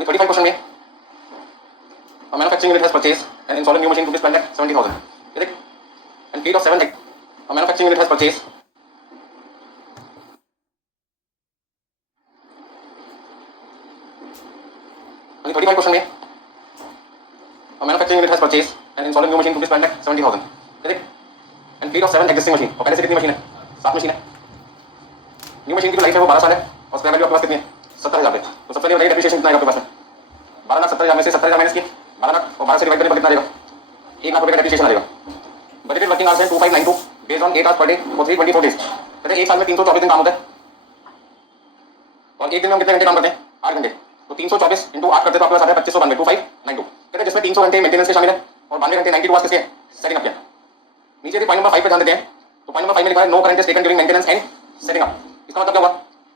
only 35 question में a manufacturing unit has purchased an installing new machine to be spent at 70,000. Correct? And fleet of 7 lakh. A manufacturing unit has purchased only 35 question में a manufacturing unit has purchased an installing new machine to be spent at 70,000. Correct? And fleet of 7 existing machine. और पहले से कितनी machine है? 7 machine है. New machine की जो life है वो 12 साल है और स्क्रैप वैल्यू आपके पास कितनी है? 70,000 पे. तो सबसे पहले बताइए डेप्रिसिएशन कितना है आपके पास में? 12,70,000 में से 70,000 माइनस किए 12 लाख और 12 से डिवाइड करने पर कितना आएगा? 1 लाख रुपए का डेप्रिसिएशन आएगा. बजटेड वर्किंग आवर्स है 2592 based on 8 hours per day for 324 days. कहते हैं एक साल में 324 दिन काम होता है और एक दिन में हम कितने घंटे काम करते हैं? 8 घंटे. तो 324 इंटू 8 करते तो आपके पास आता है 2592 2592. कहते हैं जिसमें 300 घंटे मेंटेनेंस के शामिल है और 92 घंटे 92 आवर्स किसके सेटिंग अप के. नीचे यदि पॉइंट नंबर 5 पे ध्यान देते हैं तो पॉइंट नंबर 5 में लिखा है no current is taken during maintenance and setting up. इसका मतलब क्या हुआ?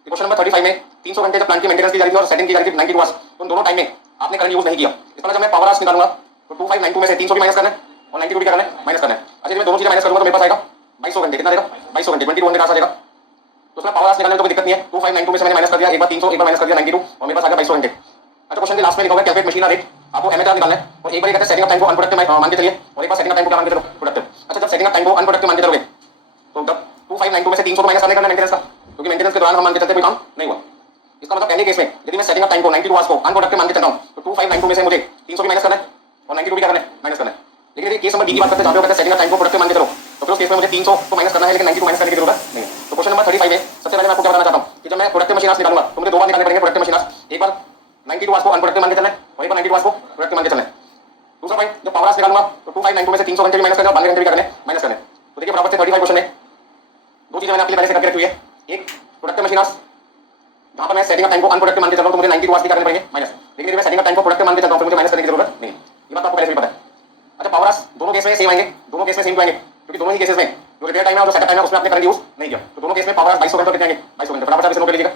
क्वेश्चन नंबर 35 में 300 घंटे जब प्लांट की मेंटेनेंस की जा रही थी और सेटिंग की जा रही थी 92 आवर्स, तो दोनों टाइम में आपने करंट यूज नहीं किया. इसका मतलब जब मैं पावर आवर्स निकालूंगा तो 2592 में से 300 भी माइनस करना है और 92 भी करना है माइनस करना है. अच्छा जब मैं दोनों चीजें माइनस करूंगा तो मेरे पास आएगा 2200 घंटे. कितना आएगा? 2200 घंटे 22 घंटे कहां से आएगा? तो उसमें पावर आवर्स निकालने में तो कोई दिक्कत नहीं है. 2592 में से मैंने माइनस कर दिया, एक बार 300 एक बार माइनस कर दिया 92 और मेरे पास आ गया 2200 घंटे. अच्छा क्वेश्चन के लास्ट में लिखा होगा कैलकुलेट मशीन रेट. आपको एमएचआर निकालना है और एक बार ये कहते हैं सेटिंग अप टाइम को अनप्रोडक्टिव मान के चलिए और एक बार सेटिंग अप टाइम को क्या मान के चलो? प्रोडक्टिव. अच्छा जब सेटिंग अप टाइम को अनप्रोडक्टिव मान के चलोगे तो तब 2592 में से 300 को माइनस करने का मेंटेनेंस का, क्योंकि मेंटेनेंस के दौरान हम मान के चलते कोई काम नहीं हुआ. इसका मतलब पहले केस में यदि मैं सेटिंग अप टाइम को 92 आवर्स को अनप्रोडक्टिव मान के चलता हूं तो 2592 में से मुझे 300 भी माइनस करना है और 92 भी क्या करना है? माइनस करना है. लेकिन यदि केस नंबर बी की बात करते हैं जहां पे कहते हैं सेटिंग अप टाइम को प्रोडक्टिव मान के चलो तो फिर उस केस में मुझे 300 को माइनस करना है लेकिन 92 माइनस करने की जरूरत नहीं है. तो क्वेश्चन नंबर 35 में सबसे पहले मैं आपको क्या बताना चाहता हूं कि जब मैं प्रोडक्टिव मशीन आवर्स निकालूंगा तो मुझे दो बार निकालने पड़ेंगे प्रोडक्टिव मशीन आवर्स. एक बार 92 आवर्स को अनप्रोडक्टिव मान के चलना है और एक बार 92 आवर्स को प्रोडक्टिव मान के चलना है. दूसरा पॉइंट जब पावर आवर्स निकालूंगा तो 2592 में से 300 घंटे भी माइनस करना है और 92 घंटे भी करने माइनस करने. तो देखिए बराबर से 35 क्वेश्चन है. दो चीजें मैंने आपके लिए पहले से करके रखी हुई है. एक प्रोडक्टिव मशीन आवर्स जहां पर मैं सेटिंग अप टाइम को अनप्रोडक्टिव मान के चल रहा हूं तो मुझे 92 आवर्स भी करने पड़ेंगे माइनस. लेकिन यदि मैं सेटिंग अप टाइम को प्रोडक्टिव मान के चल रहा हूं तो मुझे माइनस करने की जरूरत नहीं. ये बात आपको पहले से भी पता है. अच्छा पावर आवर्स दोनों केस में सेम आएंगे, दोनों केस में सेम आएंगे क्योंकि दोनों ही केसेस में जो रिपेयर टाइम है और जो सेटअप टाइम है उसमें आपने करंट यूज नहीं किया. तो दोनों केस में पावर आवर्स 2200 घंटे कितने आएंगे? 2200 घंटे. फटाफट से इसे नोट कर लीजिएगा.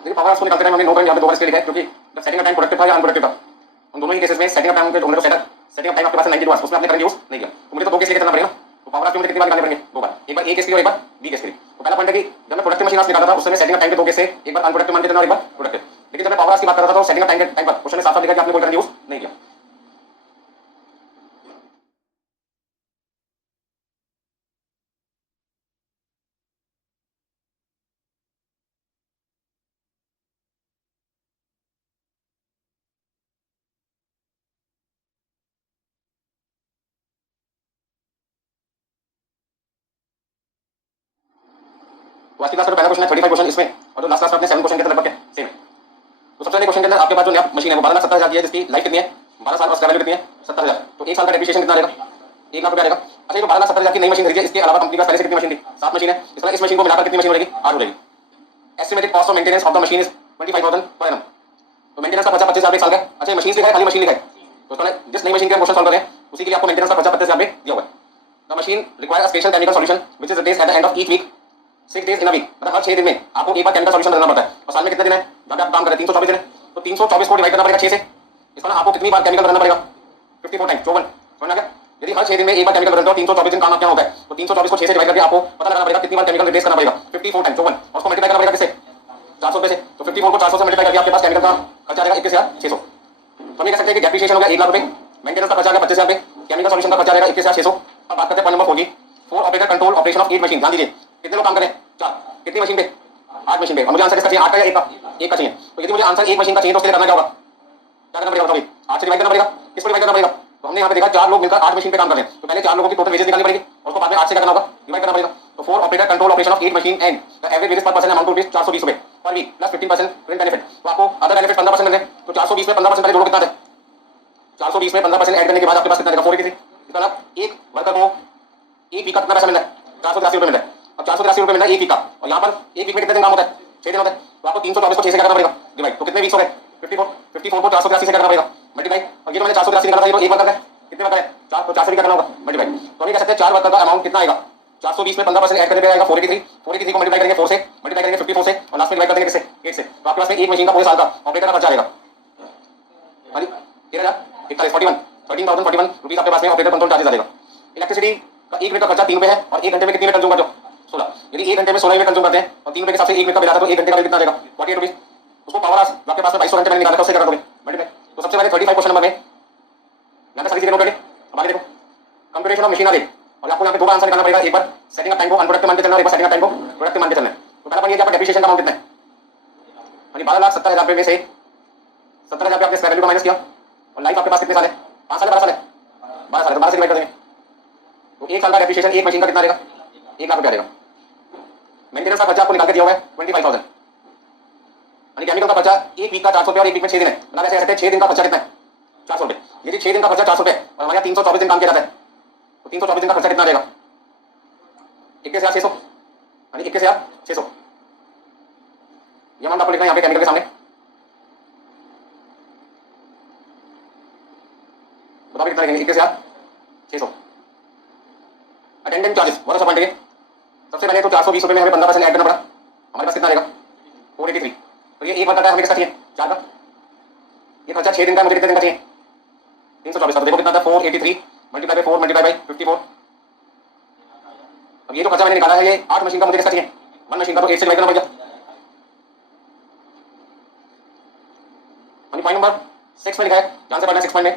देखिए पावर आवर्स को निकालते टाइम हमने नो करंट यहां पे दो बार इसलिए लिखा है क्योंकि जब सेटिंग अप टाइम प्रोडक्टिव था या अनप्रोडक्टिव था उन दोनों ही केसेस में सेटिंग अप टाइम के होने को सेटिंग अप टाइम आपके पास 92 आवर्स उसमें आपने करंट यूज नहीं किया. तो मुझे तो दो केस लेके चलना पड़ेगा. तो पावर आवर्स में मुझे कितनी बार निकालने पड़ेंगे? दो बार. एक बार ए केस के लिए और एक बार बी केस के लिए. तो पहला पॉइंट है कि जब मैं प्रोडक्टिव मशीन आवर्स निकाला था उस समय सेटिंग अप टाइम के दो केस से एक बार अनप्रोडक्टिव मान के चलना और एक बार प्रोडक्टिव. लेकिन जब मैं पावर आवर्स की बात कर रहा था तो सेटिंग अप टाइम के टाइम पर क्वेश्चन में साफ-साफ लिखा कि आपने कोई करंट यूज नहीं किया. तो आज की क्लास का जो पहला क्वेश्चन है 35 क्वेश्चन इसमें और जो लास्ट क्लास में आपने 7 क्वेश्चन के लगभग क्या सेम है. तो सबसे पहले क्वेश्चन के अंदर आपके पास जो नया मशीन है वो 12,70,000 की है जिसकी लाइफ कितनी है? 12 साल और स्क्रैप वैल्यू कितनी है? 70,000. तो एक साल का डेप्रिसिएशन कितना आएगा? 1 लाख रुपया आएगा. अच्छा ये जो 12,70,000 की नई मशीन खरीदी है इसके अलावा कंपनी के पास पहले से कितनी मशीन थी? 7 मशीन है. इसमें इस मशीन को मिलाकर कितनी मशीन हो जाएगी? 8 हो जाएगी. Estimated cost of maintenance of the machine is 25,000 per annum. तो मेंटेनेंस का खर्चा 25,000 एक साल का. अच्छा ये मशीन लिखा है खाली मशीन लिखा है. तो उसमें जिस नई मशीन के हम क्वेश्चन सॉल्व कर रहे हैं उसी के लिए आपको मेंटेनेंस का खर्चा 25,000 में दिया हुआ है. The machine requires a special chemical solution which is replaced at the end of each week 6 days in a week. मतलब हर 6 दिन में आपको एक बार केमिकल सॉल्यूशन देना पड़ता है. और साल में कितने दिन है जब आप काम कर रहे हैं? 324 दिन है. तो 324 को डिवाइड करना पड़ेगा 6 से. इसका आपको कितनी बार केमिकल करना पड़ेगा? 54 टाइम्स 54 समझ आ गया। यदि हर 6 दिन में एक बार केमिकल बदलते हो 324 दिन काम क्या होता है, तो 324 को 6 से डिवाइड करके आपको पता लगाना पड़ेगा कितनी बार केमिकल रिप्लेस करना पड़ेगा। 54 टाइम्स 54 और उसको मल्टीप्लाई करना पड़ेगा किससे, 400 रुपए से। तो 54 को 400 से मल्टीप्लाई करके आपके पास केमिकल का खर्चा आ जाएगा 21,600। तो हम ये कह सकते हैं कि डेप्रिसिएशन हो गया 1 लाख रुपए, मेंटेनेंस का खर्चा आ गया 25,000 रुपए, केमिकल सॉल्यूशन का खर्चा आ जाएगा 21,600। अब बात करते हैं पॉइंट नंबर 4 की, 4 operator control operation of 8 machine. ध्यान दीजिए कितने लोग काम करें, 4, कितनी मशीन पे, 8 मशीन पे। और मुझे आंसर किसका चाहिए, 8 का या 1 का, 1 का चाहिए। तो यदि मुझे आंसर 1 मशीन का चाहिए तो उसके लिए करना क्या होगा, क्या करना पड़ेगा बताओ, 8 से डिवाइड करना पड़ेगा, किसको डिवाइड करना पड़ेगा। तो हमने यहाँ पे देखा 4 लोग मिलकर 8 मशीन पे काम कर रहे हैं, तो पहले 4 लोगों की टोटल वेजेस निकालनी पड़ेगी और उसको बाद में 8 से क्या करना होगा, डिवाइड करना पड़ेगा। तो 4 operator control operation of 8 machine and the average wages पर पर्सन अमाउंट टू रुपीस 420 रुपए पर वीक प्लस 15% फ्रेंड बेनिफिट। तो आपको अदर बेनिफिट 15% मिल रहे हैं, तो 420 में 15% पहले जोड़ो कितना है, 420 में 15% ऐड करने के बाद आपके पास कितना रहेगा 483। इसका मतलब एक वर्कर को एक वीक का कितना पैसा मिल रहा है, 483 रुपए मिल रहा है। अब 483 रुपए मिल रहा है एक वीक का, और यहाँ पर एक वीक में कितने दिन काम होता है, 6 दिन होता है। तो आपको 324 को 6 से क्या करना पड़ेगा डिवाइड, तो कितने वीक्स हो गए 54, 54 को 483 से क्या करना पड़ेगा मल्टीप्लाई। और ये तो मैंने 483 निकाला था, ये तो एक वर्कर है, कितने वर्कर है 4, तो 4 से भी क्या करना होगा मल्टीप्लाई। तो हम ये कह सकते हैं 4 वर्कर का अमाउंट कितना आएगा, 420 में 15% ऐड करने पे आएगा 483, 483 को मल्टीप्लाई करेंगे 4 से, मल्टीप्लाई करेंगे 54 से और लास्ट में डिवाइड कर देंगे किससे, 8 से। तो आपके पास में एक मशीन का पूरे साल का ऑपरेटर का खर्चा आएगा 13,041 13,041 रुपीस आपके पास में ऑपरेटर कंट्रोल चार्जेस आएगा। इलेक्ट्रिसिटी का 1 मिनट का खर्चा 3 रुपए है और 1 घंटे में कितनी यूनिट कंज्यूम करते हो 16। यदि 1 घंटे में 16 यूनिट कंज्यूम करते हैं और 3 रुपए के हिसाब से 1 मिनट का बिल आता है तो 1 घंटे का बिल कितना आएगा 48 रुपीस। उसको पावर आवर्स जो आपके पास में 2200 घंटे मैंने निकाला था उससे क्या करोगे मल्टीप्लाई। तो सबसे पहले 35 क्वेश्चन नंबर में यहाँ पे सारी चीजें नोट करें। अब आगे देखो कंप्यूटेशन ऑफ मशीन आ गई और आपको यहाँ पे दो आंसर निकालना पड़ेगा, एक बार सेटिंग ऑफ टाइम को अनप्रोडक्टिव मान के चलना और एक बार सेटिंग ऑफ टाइम को प्रोडक्टिव मान के चलना है। तो पहला पॉइंट ये कि आपका डेप्रिसिएशन का अमाउंट कितना है, यानी 12,70,000 रुपए में से 70,000 रुपए आपने स्क्रैप वैल्यू का माइनस किया और लाइफ आपके पास कितने साल है, 5 साल है 12 साल है, 12 साल है, तो 12 से डिवाइड कर देंगे। तो एक साल का डेप्रिसिएशन एक मशीन का कितना रहेगा 1 लाख रुपया रहेगा। मेंटेनेंस का खर्चा आपको निकाल के दिया हुआ है 25,000, यानी केमिकल का खर्चा एक वीक का 400 रुपये और एक वीक में 6 दिन है, मतलब ऐसे सकते हैं 6 दिन का खर्चा कितना है 400 रुपये। यदि 6 दिन का खर्चा 400 रुपये और हमारे यहाँ 324 दिन काम किया जाता है तो 324 दिन का खर्चा कितना रहेगा 21,600, यानी 21,600। ये अमाउंट आपको लिखना है यहाँ पे केमिकल के सामने। बताओ कितना लिखेंगे 21,600। अटेंडेंस चार्जेस बहुत अच्छा पॉइंट है। सबसे पहले तो 420 रुपये में हमें 15% ऐड करना पड़ा, हमारे पास कितना रहेगा 483। तो ये एक बार करता है हमें किसका चाहिए 4 का, ये खर्चा 6 दिन का मुझे कितने दिन का चाहिए 324 का। तो देखो कितना था 483 मल्टीप्लाई बाय 4 मल्टीप्लाई बाय 54। अब ये जो खर्चा मैंने निकाला है ये 8 मशीन का मुझे किसका चाहिए 1 मशीन का, तो 8 से डिवाइड करना पड़ेगा। पॉइंट नंबर 6 में लिखा है, ध्यान से पढ़ना 6 पॉइंट में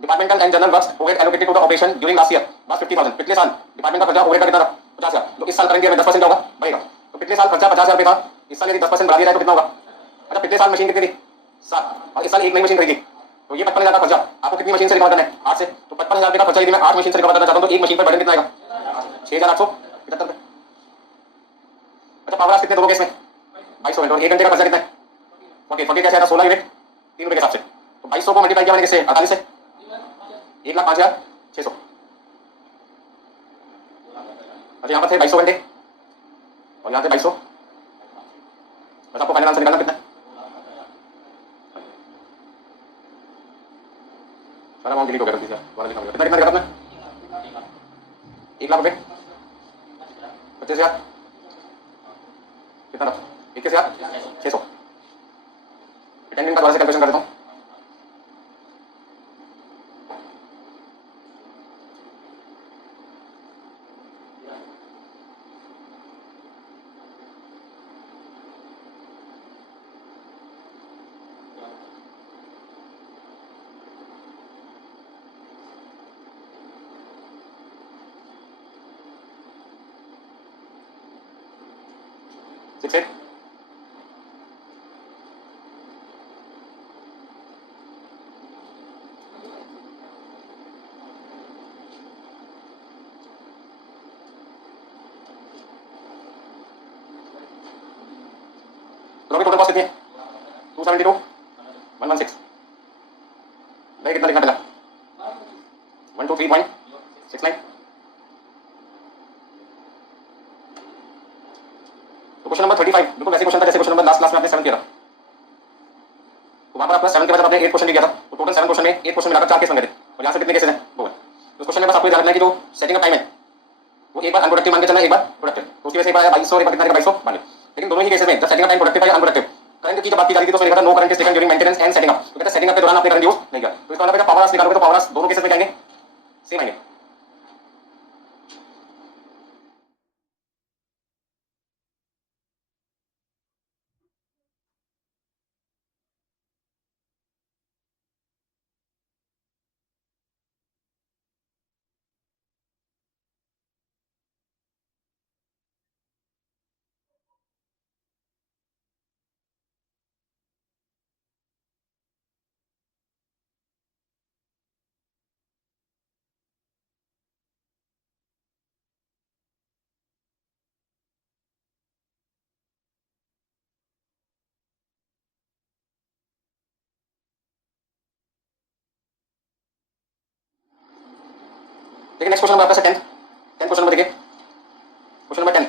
departmental and general works overhead allocated to the operation during last year was 50,000। पिछले साल डिपार्टमेंट का खर्चा ओवरहेड का कितना था 50,000, तो इस साल करेंगे में 10% होगा बढ़ेगा। तो पिछले साल खर्चा 50,000 रुपये था, इस साल यदि 10% बढ़ा दिया जाए तो कितना होगा। अच्छा पिछले साल मशीन कितनी थी 7 और इस साल एक नई मशीन खरीदी, तो ये 55,000 का खर्चा आपको कितनी मशीन से रिकवर करना है 8 से। तो 55,000 रुपये का खर्चा यदि मैं 8 मशीन से रिकवर करना चाहता हूं तो एक मशीन पर बर्डन कितना आएगा 6,875 रुपये। अच्छा पावर कितने दोगे इसमें 2200 मिनट और 1 घंटे का खर्चा कितना है 40 कैसे आएगा 16 यूनिट 3 रुपये के हिसाब से। तो 2200 को मल्टीप्लाई किया मैंने किससे 48 से 1,05,600। अच्छा यहाँ पर थे 2200 घंटे और यहाँ थे 2200, बस आपको फाइनल आंसर निकालना कितना है। सारा अमाउंट डिलीट हो गया गलती से, दोबारा लिखा होगा कितना कितना निकाला आपने 1 लाख रुपए 25,000 कितना था 21,600। अटेंडेंस का दोबारा से कैलकुलेशन कर देता हूँ। Six eight. तो टोटल कॉस्ट कितनी है 272 116। भाई कितना लिखना पड़ेगा 123.69। तो क्वेश्चन नंबर 35 बिल्कुल वैसे क्वेश्चन था जैसे क्वेश्चन नंबर लास्ट क्लास में आपने 7 किया था। तो वहां पर आपका 7 के बाद आपने 8 क्वेश्चन भी किया था, तो टोटल 7 क्वेश्चन में 8 क्वेश्चन मिलाकर 4 केस बन गए थे और यहाँ से कितने केसेस हैं 2 है। तो क्वेश्चन में बस आपको जानना है कि जो सेटिंग ऑफ टाइम है वो एक बार अनप्रोडक्टिव मान के चलना है एक बार प्रोडक्टिव, तो उसकी वजह से एक बार 2200 और एक बार कितना 2200 मान लें। लेकिन दोनों ही केसेस में जब सेटिंग ऑफ टाइम प्रोडक्टिव है या अनप्रोडक्टिव करंट की जब बात की जा रही थी तो उसने लिखा था no current is taken during maintenance and setting up, तो कहता है सेटिंग अप के दौरान आपने करंट यूज नहीं किया। तो इसका मतलब बेटा पावर निकालोगे तो पावर दोनों केसेस में क्या आएंगे, सेम आएंगे। देखिए नेक्स्ट क्वेश्चन नंबर आपका 10th 10 क्वेश्चन नंबर देखिए, क्वेश्चन नंबर 10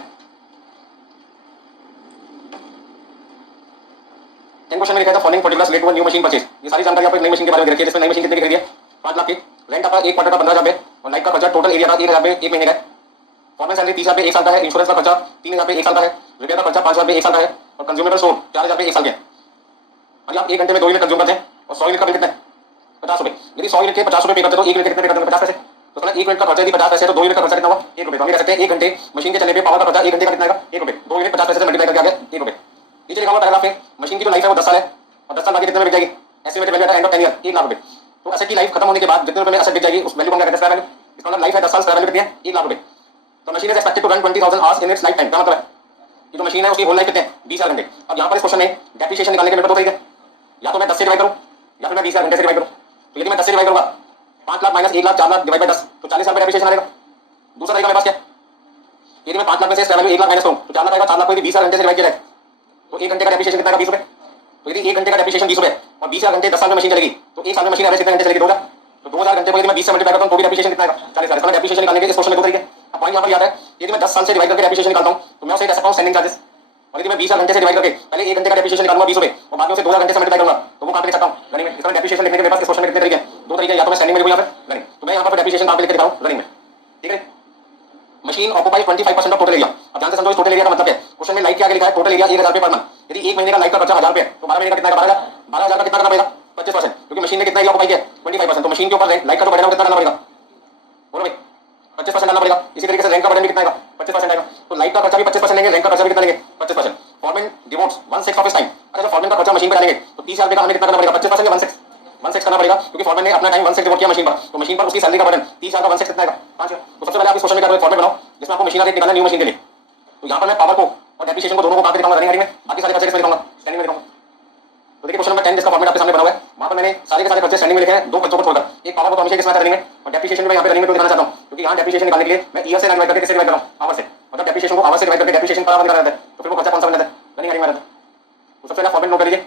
क्वेश्चन में लिखा था following particulars relate to new machine purchase. ये सारी जानकारी आपको एक नई मशीन के बारे में दे रखी है, जिसमें नई मशीन कितने की खरीदी है, 5 लाख की, रेंट आपका एक क्वार्टर का 15,000 है, और लाइफ का खर्चा टोटल एरिया का 1,000 एक महीने का है, फॉर्मल सैलरी 30,000 एक साल का है, इंश्योरेंस का खर्चा 3,000 एक साल का है, रिपेयर का खर्चा 5,000 एक साल का है, और कंज्यूमेबल स्टोर 4,000 एक साल के हैं। और आप 1 घंटे में 2 यूनिट कंज्यूम करते हैं और 100 यूनिट का बिल कितना है, 50 रुपए। यदि 100 यूनिट के 50 रुपए पे करते तो 1 यूनिट के कितने पे करते हैं, 50 पैसे। तो मतलब 1 यूनिट का खर्चा यदि 50 पैसे तो 2 यूनिट का खर्चा कितना हुआ, 1 रुपए। तो हम कह सकते हैं 1 घंटे मशीन के चलने पे पावर का खर्चा 1 घंटे का कितना आएगा, 1 रुपए। 2 यूनिट 50 पैसे से मल्टीप्लाई करके आ गया 1 रुपए। नीचे लिखा हुआ पैराग्राफ में मशीन की जो लाइफ है वो 10 साल है, और 10 साल बाकी कितने में बिक जाएगी, estimated value at end of 10 year 1 lakh रुपए। तो एसेट की लाइफ खत्म होने के बाद जितने रुपए में एसेट बिक जाएगी उस वैल्यू को हम क्या कहते हैं, स्क्रैप वैल्यू। इसका मतलब लाइफ है 10 साल, स्क्रैप वैल्यू कितनी है, 1 लाख रुपए। तो machine is expected to run 20,000 hours in its life time. क्या मतलब है कि जो मशीन है उसकी होल लाइफ कितने हैं, 20,000 घंटे। अब यहाँ पर इस क्वेश्चन में डेप्रिसिएशन निकालने के मेरे को दो तरीके, या तो मैं 10 से डिवाइड करूँ या फिर मैं 20,000 घंटे से डिवाइड करूँ। तो यदि मैं 10 से डिवाइड करूँगा 5 lakh minus 1 lakh 4 lakh divide by 10 तो 40 साल में डेप्रिसिएशन आएगा। दूसरा तरीका मेरे पास क्या है, यदि मैं 5 लाख में से स्क्रैप वैल्यू 1 लाख माइनस करूँ तो 4 लाख आएगा, 4 लाख को यदि 20,000 घंटे से डिवाइड किया जाए तो 1 घंटे का डेप्रिसिएशन कितना आएगा, 20 रुपए। तो यदि 1 घंटे का डेप्रिसिएशन 20 रुपए और 20,000 घंटे 10 साल में मशीन चलेगी तो 1 साल में मशीन एवरेज कितने घंटे चलेगी, 2,000। तो 2,000 घंटे को यदि मैं 20 से मल्टीप्लाई करता हूं तो भी डेप्रिसिएशन कितना आएगा, 40,000। इसका डेप्रिसिएशन निकालने के इस क्वेश्चन में दो तरीके। अब पॉइंट यहां पर याद है, यदि मैं 10 साल से डिवाइड करके डेप्रिसिएशन निकालता हूं तो मैं उसे कह सकता हूं स्टैंडिंग चार्जेस। और यदि मैं 20,000 घंटे से डिवाइड करके पहले 1 घंटे का डेप्रिसिएशन निकालूंगा 20 रुपए और बाद में उसे 2,000 घंटे से मल्टीप्लाई करूंगा तो वो कहां पे लिख सकता हूं, रनिंग में। इसका डेप्रिसिएशन लिखने के मेरे पास इस क्वेश्चन में कितने तरीके हैं, दो तरीके, या तो मैं स्टैंडिंग में लिखूं या फिर रनिंग। तो मैं यहां पर डेप्रिसिएशन कहां पे लिख के दिखा रहा हूं, रनिंग में। ठीक है, machine occupy 25% of total area. अब ध्यान से समझो इस टोटल एरिया का मतलब क्या है। क्वेश्चन में लाइफ क्या लिखा है, टोटल एरिया 1,000 रुपए पर मंथ। यदि 1 महीने का लाइफ का खर्चा 1,000 रुपए तो 12 महीने का कितना है, 12,000। 12,000 का कितना करना पड़ेगा, 25%, क्योंकि मशीन ने कितना एरिया ऑक्युपाई किया, 25%। तो मशीन के ऊपर लाइफ का जो बढ़ेगा कितना करना पड़ेगा, बोलो भाई, 25% डालना पड़ेगा। इसी तरीके से रैंक का बर्डन भी कितना आएगा, 25% आएगा। तो लाइफ का खर्चा भी 25% लेंगे, रैंक का खर्चा भी कितना लेंगे, 25%। Foreman devotes 1/6 of his time. अगर जो फॉरमैन का खर्चा मशीन पर डालेंगे तो 30,000 रुपए का हमें कितना करना पड़ेगा, 25% या 1/6, 1/6 करना पड़ेगा, क्योंकि फॉरमैन ने अपना टाइम 1/6 डिवोट किया मशीन पर। तो मशीन पर उसकी सैलरी का बर्डन 30,000 का 1/6 कितना आएगा, 5। तो सबसे पहले आप इस क्वेश्चन में क्या करोगे, फॉर्मेट बनाओ जिसमें आपको मशीन रेट निकालना न्यू मशीन के लिए। तो यहाँ पर मैं पावर को और डेप्रिसिएशन को दोनों को कहां पे दिखाऊंगा, रनिंग में। बाकी सारे खर्चे किसमें दिखाऊंगा, स्टैंडिंग में दिखाऊंगा। तो देखिए क्वेश्चन नंबर 10 जिसका फॉर्मेट आपके सामने बना हुआ है, वहां पर मैंने सारे के सारे खर्चे स्टैंडिंग में लिखे हैं, दो खर्चों को छोड़कर। एक पावर को तो हमेशा किसमें आता है, रनिंग में, और डेप्रिसिएशन में यहाँ पे रनिंग में दिखाना चाहता हूँ, क्योंकि यहाँ डेप्रिसिएशन निकालने के लिए मैं ईयर से डिवाइड करके किससे डिवाइड कर रहा हूँ, आवर से। मतलब डेप्रिसिएशन को आवर से डिवाइड करके डेप्रिसिएशन पर आवर निकाला जाता है, तो फिर वो खर्चा कौन सा बन जाता है, रनिंग में रहता है। तो सबसे पहले फॉर्मेट नोट कर लीजिए।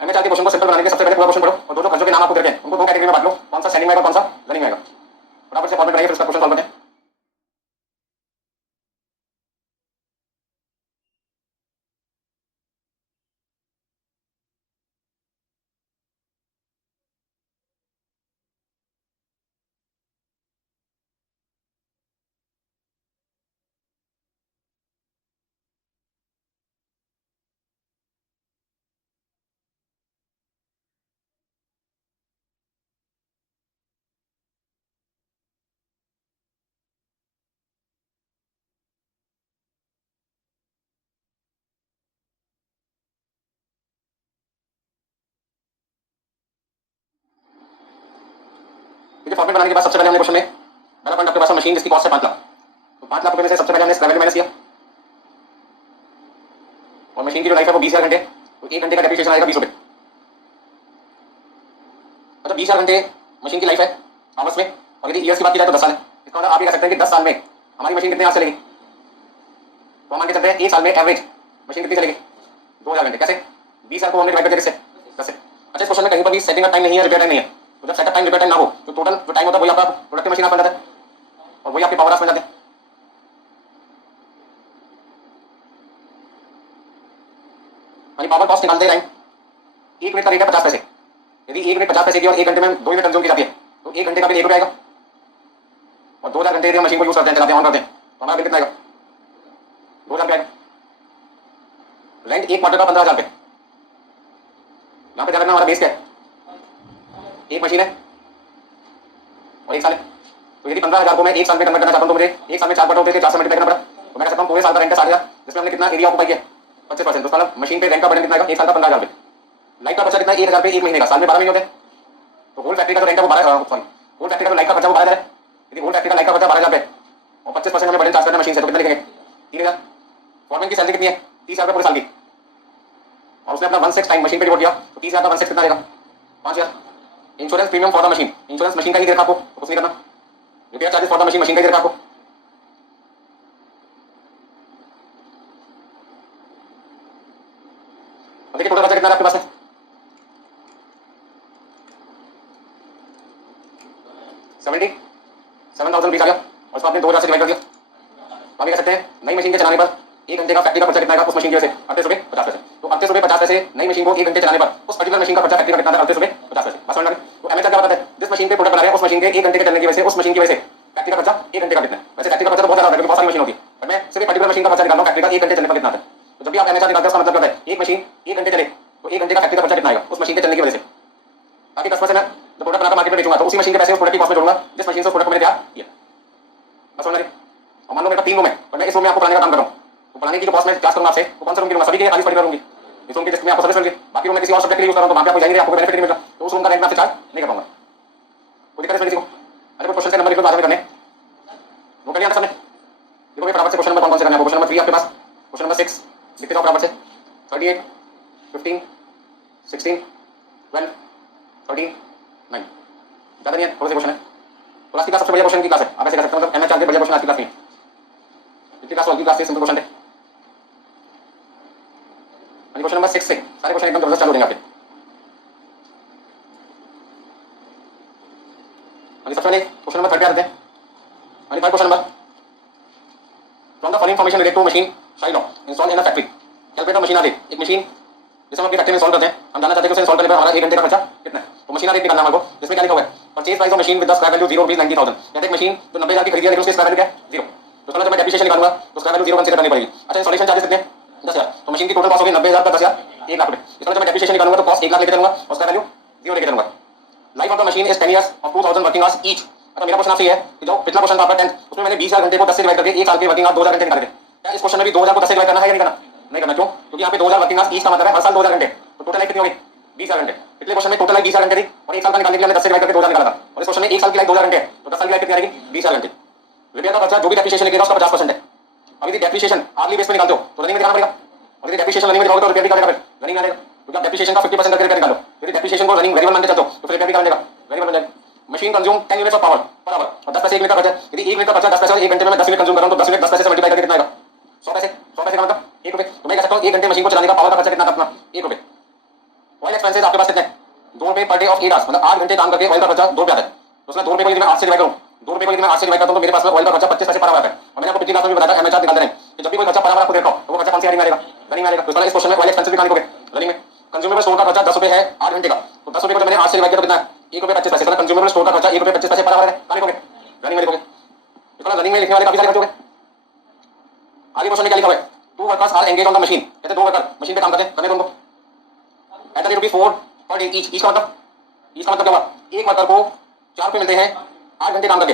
एमएचआर के क्वेश्चन को सिंपल बनाने के सबसे पहले पूरा क्वेश्चन पढ़ो और दो खर्चों के नाम आपको दे रखे हैं उनको दो कैटेगरी में बांट लो, कौन सा स्टैंडिंग में आएगा, कौन सा रनिंग में आएगा। फटाफट से फॉर्मेट बनाइए, फिर उसका क्वेश्चन सॉल्व करते हैं। देखिए फॉर्मेट बनाने के बाद सबसे पहले हमने क्वेश्चन में पहला पॉइंट आपके पास मशीन जिसकी कॉस्ट है 5 लाख। तो 5 लाख रुपए में से सबसे पहले हमने स्क्रैप वैल्यू माइनस किया, और मशीन की जो लाइफ है वो 20,000 घंटे। तो 1 घंटे का डेप्रिसिएशन आएगा 20 रुपए। मतलब 20,000 घंटे मशीन की लाइफ है आवर्स में, और यदि ईयर्स की बात की जाए तो 10 साल है। इसका मतलब आप ये कह सकते हैं कि 10 साल में हमारी मशीन कितने आवर्स चलेगी। तो हम मान के चलते हैं 1 साल में एवरेज मशीन कितनी चलेगी, 2,000 घंटे। कैसे, 20,000 को हमने डिवाइड करके किससे, 10 से। अच्छा इस क्वेश्चन में कहीं पर भी सेटिंग टाइम नहीं है, रिपेयर टाइम नहीं है। तो जब सेटअप टाइम रिपेयर टाइम ना हो तो टोटल जो टाइम होता है वही आपका प्रोडक्टिव मशीन आप बन जाता है, और वही आपके पावर आवर्स बन जाते हैं। यानी पावर कॉस्ट निकालते टाइम 1 मिनट का रेट है 50 पैसे। यदि 1 मिनट 50 पैसे की और 1 घंटे में 2 यूनिट कंज्यूम की जाती है तो 1 घंटे का बिल 1 रुपये आएगा, और 2,000 घंटे यदि हम मशीन को यूज करते हैं, चलाते हैं, ऑन करते हैं, तो हमारा बिल कितना आएगा, 2,000 रुपये आएगा। रेंट एक क्वार्टर का 15,000 रुपये। यहाँ पे ध्यान रखना हमारा बेस क्या है, एक मशीन है और एक साल है। तो यदि 15,000 को मैं एक साल में कन्वर्ट करना चाहता हूँ तो मुझे एक साल में 4 बटा होते 4 से मल्टीप्लाई करना पड़ा। तो मैं कह सकता हूँ पूरे साल का रेंट है 60,000, जिसमें हमने कितना एरिया ऑक्यूपाई किया 25%। तो मतलब मशीन पे रेंट का बर्डन कितना आएगा एक साल का 15,000 रुपये। लाइट का खर्चा कितना 1,000 रुपये एक महीने का, साल में 12 महीने होते हैं। तो होल फैक्ट्री का रेंट है वो 12, सॉरी होल फैक्ट्री का लाइट का खर्चा वो 12,000 है। यदि होल फैक्ट्री का लाइट का खर्चा 12,000 रुपये और 25% हमें बर्डन चार्ज करना मशीन से, तो कितना लिखेंगे 3,000। फॉरमैन की सैलरी कितनी है 30,000 रुपये पूरे साल की, और उसने अपना 1/6 टाइम मशीन पे डिवोट किया, तो 30,000 का 1/6 कितना आएगा 5,000। Insurance premium for the machine, insurance machine का ही दे रखा आपको, तो कुछ नहीं करना। Repair charges for the machine, machine का ही दे रखा आपको। देखिए टोटल खर्चा कितना है आपके पास में 77,000 आ गया, और इसको आपने 2,000 से डिवाइड कर दिया। तो आप ये कह सकते हैं नई मशीन के चलाने पर एक घंटे का फैक्ट्री का खर्चा कितना आएगा उस मशीन की वजह से 38 रुपये 50 पैसे। तो 38 रुपये 50 पैसे नई मशीन को एक घंटे चलाने पर उस पर्टिकुलर मशीन का खर्चा फैक्ट्री का कितना है 38 रुपये 50 पैसे। बस समझ में आ गया। तो एमएचआर क्या बताता है, जिस मशीन पे प्रोडक्ट बना रहे हैं उस मशीन के एक घंटे के चलने की वजह से उस मशीन की वजह से फैक्ट्री का खर्चा एक घंटे का कितना है। वैसे फैक्ट्री का खर्चा तो बहुत ज्यादा होता है क्योंकि बहुत सारी मशीन होती है, पर मैं सिर्फ पर्टिकुलर मशीन का खर्चा निकाल रहा हूँ फैक्ट्री का एक घंटे चलने पर कितना आता है। तो जब भी आप एमएचआर निकालते हैं उसका मतलब है एक मशीन एक घंटे चले तो एक घंटे का फैक्ट्री का खर्चा कितना आएगा उस मशीन के चलने की वजह से। ताकि कस्टमर से मैं जो प्रोडक्ट बनाकर मार्केट में बेचूंगा तो उसी मशीन के पैसे उस प्रोडक्ट की कॉस्ट में जोड़ूंगा जिस मशीन से उस प्रोडक्ट को मैंने तैयार किया। बस समझ में आ गया। और मान लो मेरे पास 3 रूम है और मैं इस रूम में आपको बनाने का काम कर रहा हूँ, तो बनाने की जो कॉस्ट मैं चार्ज करूंगा आपसे वो कौन सा रूम की लूंगा, सभी के 40 पर्टिकुलर रूम की। इस रूम की जिसमें आपको सर्विस मिलेगी, बाकी रूम में किसी और सब्जेक्ट के लिए यूज कर रहा हूं तो वहां पे आपको जाएंगे आपको बेनिफिट नहीं मिलेगा, तो उस रूम का रेंट मैं आपसे चार्ज नहीं कर पाऊंगा। कोई दिक्कत है किसी को? अरे वो क्वेश्चन के नंबर लिखो बाद में करने वो कर लिया सबने। देखो ये फटाफट से क्वेश्चन नंबर कौन कौन से करना है। क्वेश्चन नंबर 3 आपके पास, क्वेश्चन नंबर 6 लिखते जाओ फटाफट से। 38 15 16 12 13 9 ज्यादा नहीं है, थोड़े से क्वेश्चन है। तो आज की क्लास सबसे बढ़िया क्वेश्चन की क्लास है, आप ऐसे कह सकते हो मतलब एमएचआर के बढ़िया क्वेश्चन आज की क्लास में। इतनी क्लास वाली क्लास से सिंपल क्वेश्चन है। क्वेश्चन नंबर 6 से सारे क्वेश्चन एकदम जबरदस्त चालू हो जाएंगे आपके। सबसे पहले क्वेश्चन नंबर 3 पे आते हैं। Third question number, from the following information related to machine Shylock install in a factory calculate the machine आदि। एक मशीन जिसे हम अपनी फैक्ट्री में इंस्टॉल करते हैं, हम जानना चाहते हैं कि उसे इंस्टॉल करने पर हमारा 1 घंटे का खर्चा कितना है। तो मशीन आदि निकालना हमारे को, जिसमें क्या लिखा हुआ है purchase price of machine with the scrap value 0 rupees 90,000। कहते हैं मशीन जो 90,000 की खरीदी है लेकिन उसकी स्क्रैप वैल्यू क्या है 0। तो चलो जब मैं डेप्रिसिएशन निकालूंगा तो स्क्रैप वैल्यू 0 कंसीडर करनी पड़ेगी। अच्छा इंस्टॉलेशन चार्जेस कितने 10,000, तो मशीन की टोटल कॉस्ट होगी 90,000 का 10,000 1 लाख रुपए। इसमें जब मैं डेप्रिसिएशन निकालूंगा तो कॉस्ट 1 लाख लेके चलूंगा और स्क्रैप वैल्यू 0 लेके चलूंगा। Life of the machine is 10 years of 2000 working hours each. अच्छा मेरा क्वेश्चन आपसे ये है कि जो पिछला क्वेश्चन था आपका 10 उसमें मैंने 20,000 घंटे को 10 से डिवाइड करके एक साल के वर्किंग आवर्स 2,000 घंटे निकाले थे। क्या इस क्वेश्चन में भी 2,000 को 10 से डिवाइड करना है या नहीं करना? नहीं करना। क्यों? क्योंकि यहाँ पे 2,000 वर्किंग आवर्स ईच का मतलब है हर साल 2,000 घंटे, तो टोटल लाइफ कितनी होगी 20,000 घंटे। पिछले क्वेश्चन में टोटल लाइफ 20,000 घंटे थी और एक साल का निकालने के लिए हमने 10 से डिवाइड करके 2,000 निकाला था, और इस क्वेश्चन में एक साल की लाइफ 2,000 घंटे है तो 10 साल की लाइफ कितनी आएगी 20,000 घंटे। रिपेयर का खर्चा जो भी डेप्रिसिएशन लगेगा उसका 50% है। अब यदि डेप्रिसिएशन आर्ली बेस पे निकालते हो तो रनिंग में दिखाना पड़ेगा, और यदि डेप्रिसिएशन रनिंग में दिखाओगे तो रिपेयर भी करेगा, फिर रनिंग में आएगा क्योंकि आप डेप्रिसिएशन का 50% करके रिपेयर निकालो। यदि डेप्रिसिएशन को रनिंग वेरिएबल मान के चलते हो तो फिर रिपेयर भी करेगा वेरिएबल बन जाएगा। Machine consume 10 units of power per hour और 10 पैसे 1 मिनट का खर्चा। यदि 1 मिनट का खर्चा 10 पैसे और 1 घंटे में मैं 10 यूनिट कंज्यूम कर रहा हूं तो 10 यूनिट 10 पैसे से मल्टीप्लाई करके कितना आएगा 100 पैसे। 100 पैसे का मतलब 1 रुपए। तो मैं कह सकता हूं 1 घंटे मशीन को चलाने का पावर का खर्चा कितना था अपना 1 रुपए। ऑयल एक्सपेंसेस आपके पास कितने 2 रुपए पर डे ऑफ 8 आवर्स, मतलब 8 घंटे काम करके ऑयल का खर्चा 2 रुपए आता है। तो उसमें 2 रुपए को यदि मैं 8 से डिवाइड करूं 2 रुपए को यदि मैं 8 से डिवाइड करता हूं तो मेरे पास में ऑयल का खर्चा 25 पैसे पर आवर आता है। और मैंने आपको पिछली क्लास में भी बताया एमएचआर निकालते हैं कि जब भी कोई खर्चा पर आवर आपको देखो तो वो खर्चा कौन सी हेडिंग में आएगा रनिंग में आएगा। तो इस क्वेश्चन में ऑयल एक्सपेंसेस भी निकालने को रनिंग में। कंज्यूमेबल स्टोर का खर्चा 10 रुपए है 8 घंटे का, तो 10 रुपए को जब मैंने 8 से डिवाइड किया तो कितना है 1 रुपए 25 पैसे। मतलब कंज्यूमेबल स्टोर का खर्चा 1 रुपए 25 पैसे पर आवर है। कहां लिखोगे रनिंग में लिखोगे। इसका रनिंग में लिखने वाले काफी सारे खर्च हो गए। आगे क्वेश्चन में क्या लिखा हुआ है 2 workers are engage on the machine. कहते हैं 2 वर्कर मशीन पे काम करते हैं, करने दो उनको at the rate rupees 4 per day each. Each का मतलब क्या हुआ एक वर्कर को 4 रुपए मिलते हैं 8 घंटे काम करके।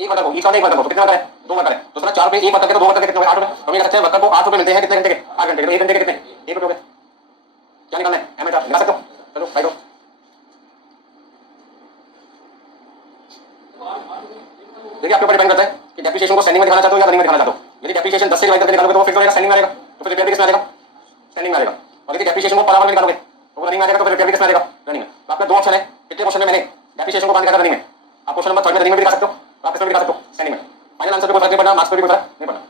एक वर्कर को ईच का एक वर्कर को तो कितना वर्कर है 2 वर्कर है, तो उसमें 4 रुपए एक वर्कर के तो 2 वर्कर के कितने हुए 8 रुपए। तो हम ये कह सकते हैं वर्कर को 8 रुपए मिलते हैं कितने घंटे के 8 घंटे के, तो 1 घंटे के कितने 1 रुपए हो गए। क्या निकालना है एमएचआर निकाल सकते हो, चलो भाई दो। देखिए आपके ऊपर डिपेंड करता है कि डेप्रिसिएशन को स्टैंडिंग में दिखाना चाहते हो या रनिंग में दिखाना चाहते हो। यदि डेप्रिसिएशन 10 से डिवाइड करके निकालोगे तो वो फिक्स हो जाएगा स्टैंडिंग में आएगा, तो फिर रिपेयर भी किसमें आएगा स्टैंडिंग में आएगा। और यदि डेप्रिसिएशन को पर आवर में निकालोगे तो वो रनिंग में आएगा, तो फिर रिपेयर भी किसमें आएगा रनिंग में। तो आपका 2 ऑप्शन है। पिछले क्वेश्चन में मैंने डेप्रिसिएशन को बांध दिखाया रनिंग में, आप क्वेश्चन नंबर 3 में रनिंग में भी दिखा सकते हो, आप इसमें भी दिखा सकते हो स्टैंडिंग में। फाइनल आंसर पे कोई फर्क नहीं पड़ना, मार्क्स पे भी कोई फर्क नहीं पड़ना।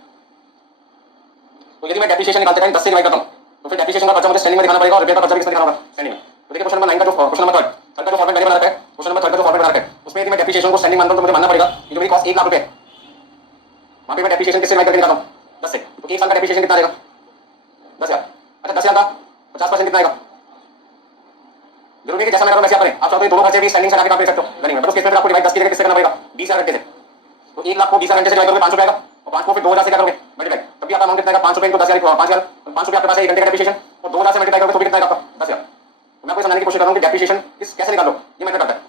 तो यदि मैं डेप्रिसिएशन निकालते टाइम 10 से डिवाइड करता हूं तो फिर डेप्रिसिएशन का खर्चा मुझे स्टैंडिंग में दिखाना पड़ेगा और रिपेयर का खर्चा भी किसमें दिखाना होगा स्टैंडिंग में। तो देखिए क्वेश्चन नंबर 9 का जो क्वेश्चन नंबर 3 का जो फॉर्मेट मैंने बना रखा है, क्वेश्चन नंबर 3 का जो फॉर्मेट बना रखा है उसमें यदि मैं डेप्रिसिएशन को स्टैंडिंग मान रहा हूं तो मुझे मानना पड़ेगा कि जो मेरी कॉस्ट 1 लाख रुपए है वहां पे मैं डेप्रिसिएशन किससे डिवाइड करके निकालता हूं 10 से, तो 1 साल का डेप्रिसिएशन कितना आएगा 10,000। अच्छा 10,000 का 50% कितना आएगा। जरूरी है कि जैसा मैंने वैसे आप करें, आप चाहते हो दोनों खर्चे भी स्टैंडिंग से काम कर सकते हो रनिंग में, बट उस केस में आपको डिवाइड 10 की जगह किससे करना पड़ेगा 20,000 घंटे से। तो 1 लाख को 20,000 घंटे से डिवाइड करोगे 5 रुपए आएगा और 5 को फिर 2,000 से क्या करोगे मल्टीप्लाई, तभी आपका अमाउंट कितना आएगा 5 रुपए इनटू 10,000 5,000 5 रुपए आपके पास 1 घंटे का डेप्रिसिएशन और 2,000 से मल्टीप्लाई करोगे तो भी कितना आएगा आपका 10,000। मैं आपको समझाने कोशिश कर रहा हूँ कि डेप्रिसिएशन कैसे निकाल लो, ये मैटर करता है।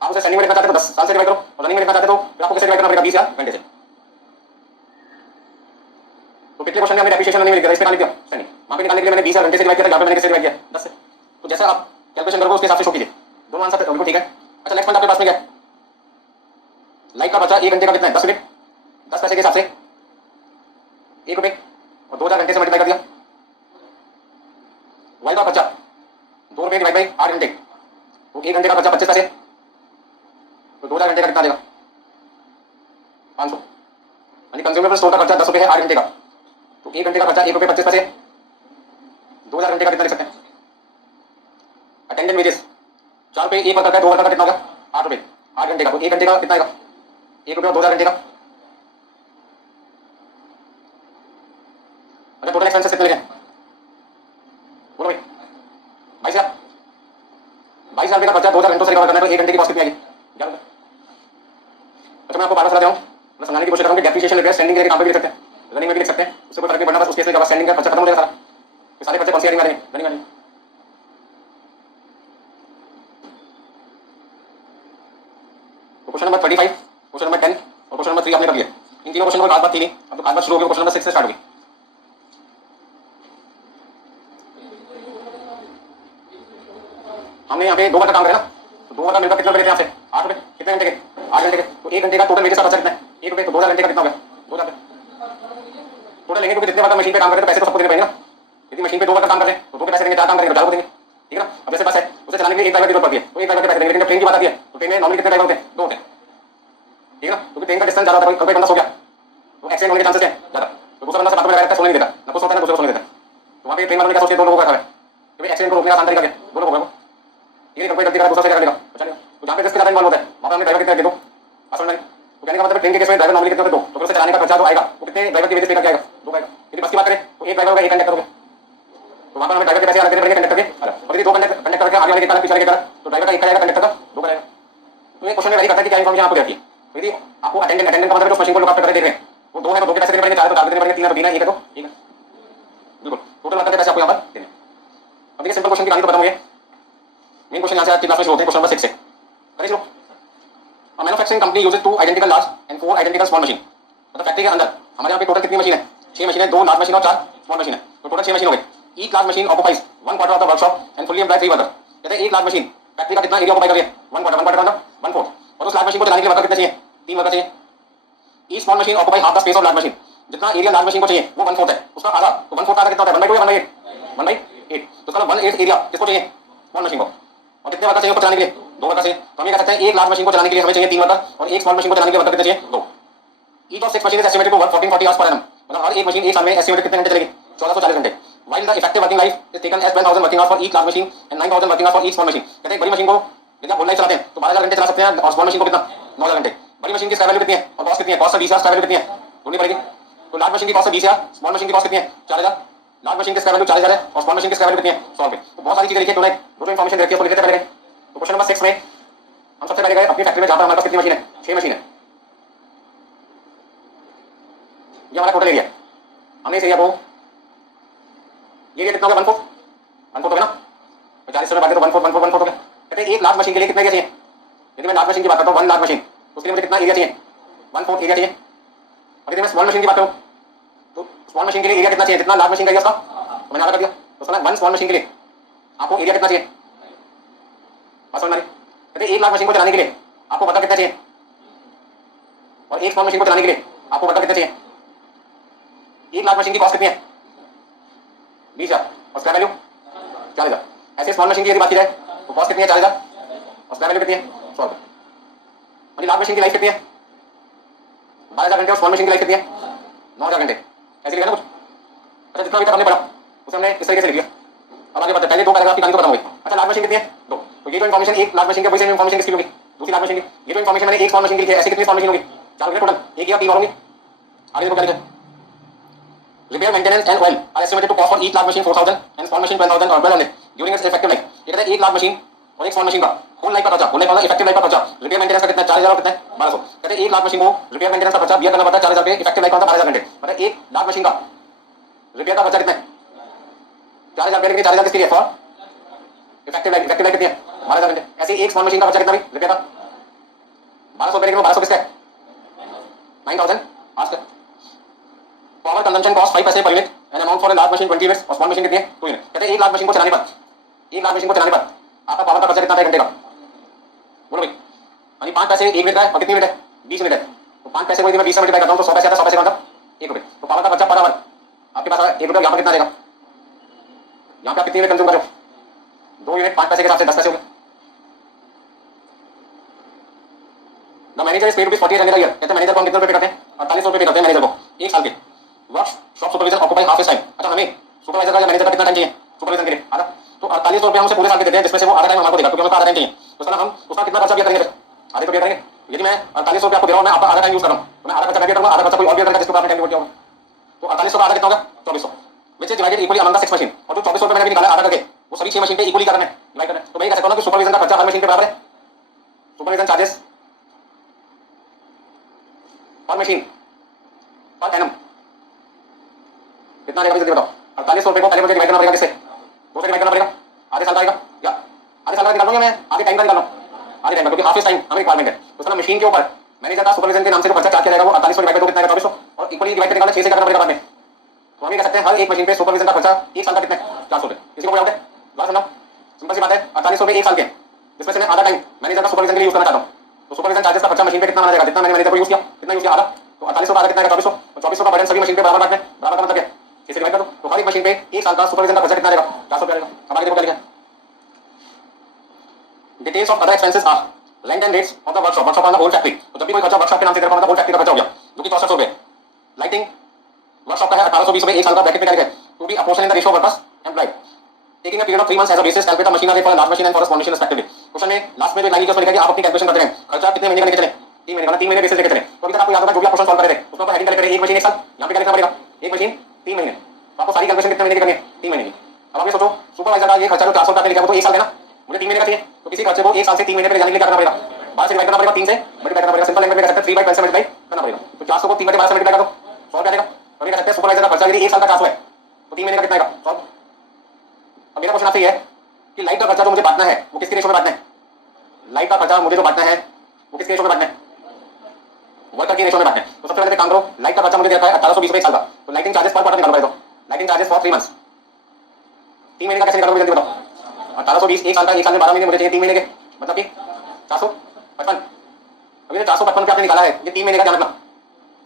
आप उसे स्टैंडिंग में लिखना चाहते हो 10 साल से डिवाइड करो, और रनिंग में लिखना चाहते हो फिर आपको कैसे डिवाइड करना पड़ेगा 20 या घंटे से। तो पिछले क्वेश्चन में हमने डेप्रिसिएशन रनिंग में लिख दिया, इस पे कहां लिख दिया स्टैंडिंग, वहां पे निकालने के लिए मैंने 20 या घंटे से डिवाइड किया था, यहां पे मैंने कैसे डिवाइड किया 10 से। तो जैसा आप कैलकुलेशन करोगे उसके हिसाब से शो कीजिए, दोनों आंसर बिल्कुल ठीक है। अच्छा नेक्स्ट पॉइंट आपके पास में क्या है, लाइट का बचा 1 घंटे का कितना है 10 मिनट, 10 पैसे के हिसाब से 1 रुपए, और 2000 घंटे से मल्टीप्लाई कर दिया। वाई का खर्चा 2 रुपए डिवाइड बाई 8 घंटे, तो 1 घंटे का खर्चा 25 पैसे, तो 2000 घंटे का कितना देगा 500। यानी कंज्यूमेबल स्टोर का खर्चा 10 रुपए है 8 घंटे का, तो 1 घंटे का खर्चा 1 रुपए 25 पैसे, 2000 घंटे का कितना लिख सकते हैं। अटेंडेंट वेजेस 4 रुपए 1 वर्कर का, 2 वर्कर का कितना होगा 8 रुपए, 8 घंटे का, तो 1 घंटे का कितना आएगा 1 रुपए और 2000 घंटे का। अच्छा टोटल एक्सपेंसेस कितने लिखे बोलो भाई 22,000, 22,000 रुपए का खर्चा 2000 घंटों से रिकवर करना है, तो 1 घंटे की कॉस्ट कितनी आएगी 11 रुपए। अच्छा मैं आपको बार बार समझा रहा हूँ, मैं समझाने की कोशिश कर रहा हूँ कि डेप्रिसिएशन लिख रहे हैं स्टैंडिंग के काम पे भी लिख सकते हैं, रनिंग में भी लिख सकते हैं, उससे कोई फर्क नहीं पड़ना, बस उस केस में जब स्टैंडिंग का खर्चा खत्म हो जाएगा सारा, तो सारे खर्चे कौन सी एरिया में आ रनिंग में। तो क्वेश्चन नंबर 35, क्वेश्चन नंबर 10 और क्वेश्चन नंबर 3 आपने कर लिया। इन तीनों क्वेश्चन में खास बात थी नहीं, अब तो खास बात शुरू होगी, क्वेश्चन नंबर 6 से स्टार्ट होगी। हमने यहाँ पे 2 घंटा काम करें ना, तो 2 घंटा मिलकर कितना रुपए लेते हैं आपसे 8 रुपए, कितने घंटे के 8 घंटे के, तो 1 घंटे का टोटल वेजेस का खर्चा कितना है 1 रुपए, तो 2000 घंटे का कितना हो गया 2000 टोटल लेंगे, क्योंकि जितने वर्कर मशीन पे काम करते हैं पैसे तो सबको देने पड़ेंगे ना। यदि मशीन पे 2 वर्कर काम कर रहे हैं तो 2 के पैसे देंगे, 4 काम करेंगे तो 4 को देंगे, ठीक है ना। अब जैसे बस है उसे चलाने के लिए 1 ड्राइवर की जरूरत पड़ती है, तो 1 ड्राइवर के पैसे देंगे, लेकिन जब ट्रेन की बात आती है तो ट्रेन में नॉर्मली कितने ड्राइवर होते हैं 2 होते हैं, ठीक है ना, क्योंकि ट्रेन का डिस्टेंस ज्यादा था, कोई बंदा सो गया तो एक्सीडेंट होने के चांसेस हैं ज्यादा, तो दूसरा बंदा से बात में लगा रहता है, सोने नहीं देता ना, कुछ होता है ना दूसरे को सोने देता है, तो वहां पे ट्रेन वालों ने क्या सोचे 2 लोगों का है कि भाई एक्सीडेंट को रोकने का आसान तरीका क्या 2 लोग होगा, ये कोई गलती करा दूसरा से क्या करेगा चलेगा, तो जहां पे रिस्क ज्यादा इन्वॉल्व होता है वहां पे हमने ड्राइवर कितने दे दो आसान नहीं। तो कहने का मतलब ट्रेन के केस में ड्राइवर नॉर्मली कितने होते 2, तो फिर उसे चलाने का खर्चा जो आएगा वो कितने ड्राइवर की वजह से आएगा 2 आएगा। यदि बस की बात करें तो 1 ड्राइवर होगा 1 कंडक्टर होगा, तो वहां पर हमें ड्राइवर के पैसे अलग देने पड़ेंगे कंडक्टर के अलग, और यदि 2 कंडक्टर के आगे वाले के अलग पीछे वाले के अलग, तो ड्राइवर का 1 का आएगा कंडक्टर का 2 का आएगा। तो ये क्वेश्चन में वैरी करता है कि क्या इन्फॉर्मेशन आपको देती है, तो यदि आपको अटेंडेंट का मतलब जो मशीन को लोग आप कर देख रहे हैं वो 2 है तो 2 के पैसे देने पड़ेंगे, 4 तो 4 देने पड़ेंगे, 3 है तो 3 है, 1 है तो 1 है, बिल्कुल टोटल वर्कर के पैसे आपको यहाँ पर देने। अब देखिए सिंपल क्वेश्चन की कहानी तो खत्म हो गई, मेन क्वेश्चन यहाँ से आज की क्लास में शुरू होते हैं, क्वेश्चन नंबर 6 से करिए शुरू। A manufacturing company uses 2 identical large and 4 identical small machine, मतलब फैक्ट्री के अंदर हमारे यहाँ पे टोटल कितनी मशीन है 6 मशीन है, 2 लार्ज मशीन और 4 स्मॉल मशीन है, तो टोटल 6 मशीन हो गई। Each large machine occupies 1/4 of the workshop and fully employ 3 worker, कहते हैं एक लार्ज मशीन फैक्ट्री का कितना एरिया ऑक्युपाई कर रही है 1/4 मतलब 1/4, और उस लार्ज मशीन को चलाने के लिए वर्कर कितने चाहिए 3 वर्कर चाहिए। Each small machine occupy half the space of large machine, जितना एरिया लार्ज मशीन को चाहिए वो 1/4 है, उसका आधा, तो 1/4 आधा कितना होता है 1/2 या 1/8 1/8, तो उसका 1/8 एरिया किसको चाहिए स्मॉल मशीन को, और कितने वर्कर चाहिए उसको चलाने के लिए 2 वर्कर चाहिए। तो हम ये कह सकते हैं एक लार्ज मशीन को चलाने के लिए हमें चाहिए 3 वर्कर, और एक स्मॉल मशीन को चलाने के लिए वर्कर कितने चाहिए 2। Each of 6 machine is estimated to work 1440 hours per annum, मतलब हर एक मशीन एक साल में एस्टिमेटेड कितने घंटे चलेगी 1440 घंटे। While the effective working life is taken as 10000 working hours for each large machine and 9000 working hours for each small machine, कहते हैं बड़ी मशीन को यदि आप होल लाइफ चलाते हैं तो 12000 घंटे चला सकते हैं, और स्मॉल मशीन को कितना 9000 घंटे। बड़ी मशीन की स्क्वायर वैल्यू कितनी है और कॉस्ट कितनी है, कॉस्ट 20,000 स्क्वायर वैल्यू कितनी है ढूंढनी पड़ेगी, तो लार्ज मशीन की कॉस्ट 20,000, स्मॉल मशीन की कॉस्ट कितनी है 4000, लार्ज मशीन की स्क्वायर वैल्यू 40,000 है और स्मॉल मशीन की स्क्वायर वैल्यू कितनी है 100 रुपए। तो बहुत सारी चीजें लिखी है, तो दो इन्फॉर्मेशन देखिए उसको लिख लेते हैं पहले। तो क्वेश्चन नंबर 6 में हम सबसे पहले गए अपनी फैक्ट्री में जहां पर हमारे पास कितनी मशीन है 6 मशीन है, ये हमारा टोटल एरिया, हमने इस एरिया को ये कितना हो गया 1/4 हो गया ना, 40 से बात तो 1/4 हो गया। कहते हैं एक लार्ज मशीन के लिए कितना एरिया चाहिए, यदि मैं लार्ज मशीन की बात करता हूँ 1 लार्ज मशीन उसके लिए मुझे कितना एरिया चाहिए 1/4 एरिया चाहिए। और यदि मैं स्मॉल मशीन की बात करूँ तो स्मॉल मशीन के लिए एरिया कितना चाहिए जितना लार्ज मशीन का एरिया उसका, तो मैंने आधा कर दिया, तो समझ 1 स्मॉल मशीन के लिए आपको एरिया कितना चाहिए बस समझ। कहते हैं एक लार्ज मशीन को चलाने के लिए आपको वर्कर कितना चाहिए, और एक स्मॉल मशीन को चलाने के लिए आपको वर्कर कितना चाहिए। एक लार्ज मशीन की कॉस्ट कितनी है 20,000 और स्क्वायर वैल्यू 40,000। ऐसे स्मॉल मशीन की यदि बात की जाए तो कॉस्ट कितनी है 40,000 और स्क्वायर वैल्यू कितनी है 100 रुपये। और लार्ज मशीन की लाइफ कितनी है 12,000 घंटे और स्मॉल मशीन की लाइफ कितनी है 9,000 घंटे, ऐसे लिखा ना कुछ। अच्छा जितना अभी तक हमने पढ़ा उसे हमने इस तरीके से लिख दिया। अब आगे बढ़ते पहले 2 पैराग्राफ की कहानी तो खत्म हो गई। अच्छा लार्ज मशीन कितनी है 2, तो ये जो इन्फॉर्मेशन एक लार्ज मशीन के वैसे इन्फॉर्मेशन किसकी होगी दूसरी लार्ज मशीन की, ये जो इन्फॉर्मेशन मैंने एक स्मॉल मशीन की लिखी है ऐसी कितनी स्मॉल मशीन होगी 4 टोटल, एक या 3 और होंगी। आगे देखो क्या लिखा, repair maintenance and oil are estimated to cost for each large machine 4,000 and small machine 12,000 or 1200 during its effective life। ये कहते हैं एक लार्ज मशीन और एक स्मॉल मशीन का होल लाइफ का खर्चा, होल लाइफ का इफेक्टिव लाइफ का खर्चा रिपेयर मेंटेनेंस का कितना 4,000 और कितना 1200। कहते हैं एक लार्ज मशीन को रिपेयर मेंटेनेंस का खर्चा बियर करना पड़ता है 4,000 रुपए, इफेक्टिव लाइफ का 12,000 घंटे, मतलब एक लार्ज मशीन का रिपेयर का खर्चा कितना है 4,000 रुपए, 4,000 किसके लिए फॉर इफेक्टिव इफेक्टिव लाइफ कितनी है 12,000 घंटे। ऐसे एक स्मॉल मशीन का खर्चा कितना भी रुपये का 1200 रुपये, 1200 किसका है 9,000 आज का। पावर कंजम्पशन कॉस्ट 5 पैसे per unit and amount for a large machine 20 units और स्मॉल मशीन कितनी है 2 यूनिट। कहते हैं 1 लाख मशीन को चलाने पर, 1 लाख मशीन को चलाने पर आपका पावर का खर्चा कितना है घंटे का, बोलो भाई। यानी 5 पैसे 1 मिनट का है और कितनी मिनट है 20 मिनट है, तो 5 पैसे को यदि मैं 20 से मल्टीप्लाई करता हूं तो 100 पैसे आता है, 100 पैसे का मतलब 1 रुपये। तो पावर का खर्चा पर आवर आपके पास 1 रुपये, यहाँ पर कितना आ जाएगा, यहाँ पे आप कितनी यूनिट कंज्यूम कर रहे हो 2 यूनिट, 5 पैसे के हिसाब से 10 पैसे हो गए। The manager is paid rupees 4800 year. कहते हैं मैनेजर को हम कितने रुपए पे करते हैं 4800 रुपए पे करते हैं मैनेजर को 1 साल के। Work shop supervision occupy half his time. अच्छा हमें सुपरवाइजर का या मैनेजर का कितना टाइम चाहिए सुपरविजन के लिए आधा, तो 4800 रुपए हम उसे पूरे साल के देते हैं, जिसमें से वो आधा टाइम हमारे को देगा क्योंकि हमें आधा टाइम चाहिए। तो उसका हम उसका कितना खर्चा भी करेंगे, आधे तो करेंगे। यदि मैं 4800 रुपए आपको दे रहा हूं, मैं आपका आधा टाइम यूज कर रहा हूं, तो मैं आधा खर्चा करके करूंगा, आधा खर्चा कोई और भी करेगा जिसको आपने टाइम डिवोट किया होगा। तो 4800 का आधा कितना होगा 2400, which is divided equally among the 6 machine. और जो 2400 रुपए मैंने भी निकाला आधा करके वो सभी 6 मशीन पे इक्वली करना है, डिवाइड करना है। तो मैं ये कह सकता हूं कि सुपरविजन का खर्चा हर मशीन के बराबर है। सुपरविजन चार्जेस पर मशीन पर एनम कितना रहेगा जल्दी बताओ। 4800 रुपए को पहले मुझे डिवाइड करना पड़ेगा किससे, 2 से डिवाइड करना पड़ेगा, आधे साल का आएगा या आधे साल का निकाल लूंगा मैं, आधे टाइम का निकाल लूं, आधे टाइम का, क्योंकि हाफ इज टाइम हमें रिक्वायरमेंट है। तो उसका मशीन के ऊपर मैनेजर का सुपरविजन के नाम से जो खर्चा चार्ज किया जाएगा वो 4800 डिवाइड 2 कितना आएगा 2400, और इक्वली डिवाइड करके निकालना 6 से करना पड़ेगा बाद में। तो हम ये कह सकते हैं हर एक मशीन पे सुपरविजन का खर्चा 1 साल का कितना है 400 रुपए। किसी को कोई डाउट है दोबारा सुनना, सिंपल सी बात है। 4800 रुपए 1 साल के, जिसमें से मैं आधा टाइम मैनेजर का सुपरविजन के लिए यूज करना चाहता हूं, तो सुपरविजन चार्जेस का खर्चा मशीन पे कितना बना जाएगा, जितना मैंने मैनेजर को यूज किया कितना यूज किया आधा, तो 4800 का आधा कितना आएगा 2400, और 2400 का बर्डन सभी मशीन पे बराबर बांटना है। बराबर का मतलब क्या, इसे डिवाइड कर दो, तो हर एक मशीन पे 1 साल का सुपरविजन का खर्चा कितना आएगा 400 रुपए आएगा। अब आगे देखो क्या लिखा है, details of other expenses are rent and rates of the workshop. Workshop on the whole factory, तो जब भी कोई खर्चा वर्कशॉप के नाम से तेरे को होल फैक्ट्री का खर्चा हो गया जो कि 6400 रुपए। लाइटिंग वर्कशॉप का है 1820 रुपए 1 साल का, ब्रैकेट में क्या लिखा है, to be apportion in the ratio of workers employed taking a period of 3 months as a basis calculate the machine rate for large machine and for small machine respectively. Question में last में जो line लिखा है कि आप अपनी calculation करते हैं खर्चा कितने महीने का लेके चले, 3 महीने का, 3 महीने बेसिस लेके चले। तो अभी तक आपको याद होगा जो भी आप क्वेश्चन सॉल्व कर रहे थे उसमें हेडिंग करेक्ट है, 1 मशीन 1 साल, यहां पे क्या लिखना पड़ेगा 1 मशीन 3 महीने। तो आपको सारी कैलकुलेशन कितने महीने की करनी है 3 महीने की। अब आप ये सोचो सुपरवाइजर का ये खर्चा जो 400 रुपए लिखा है वो तो 1 साल का ना, मुझे 3 महीने का चाहिए, तो किसी खर्चे को 1 साल से 3 महीने पे ले जाने के लिए क्या करना पड़ेगा 12 से डिवाइड करना पड़ेगा, 3 से मल्टीप्लाई करना पड़ेगा। सिंपल लैंग्वेज में कह सकते हैं 3/12 से मल्टीप्लाई करना पड़ेगा। तो 400 को 3 बटे 12 से मल्टीप्लाई कर दो 100 रुपए आएगा। तो ये कह सकते हैं सुपरवाइजर का खर्चा यदि 1 साल का 400 है तो 3 महीने का कितना आएगा 100। अब मेरा क्वेश्चन आपसे ये है कि लाइट का खर्चा जो मुझे बांटना है वो किसके रेशो में बांटना है, लाइट का खर्चा मुझे जो बांटना है वो किसके रेशो में बांटना है, वर्कर के रेशो में बांटना है। तो सबसे पहले काम करो, लाइट का खर्चा मुझे दिया है 1820 रुपए 1 साल का, तो लाइटिंग चार्जेस पर क्वार्टर निकालो पड़ेगा। लाइटिंग चार्जेस फॉर 3 मंथ्स, 3 महीने का कैसे निकालोगे जल्दी बताओ। 1820 1 साल का, 1 साल में 12 महीने मुझे चाहिए 3 महीने के, मतलब कि 455। अभी ये 455 पे आपने निकाला है, ये 3 महीने का क्या मतलब,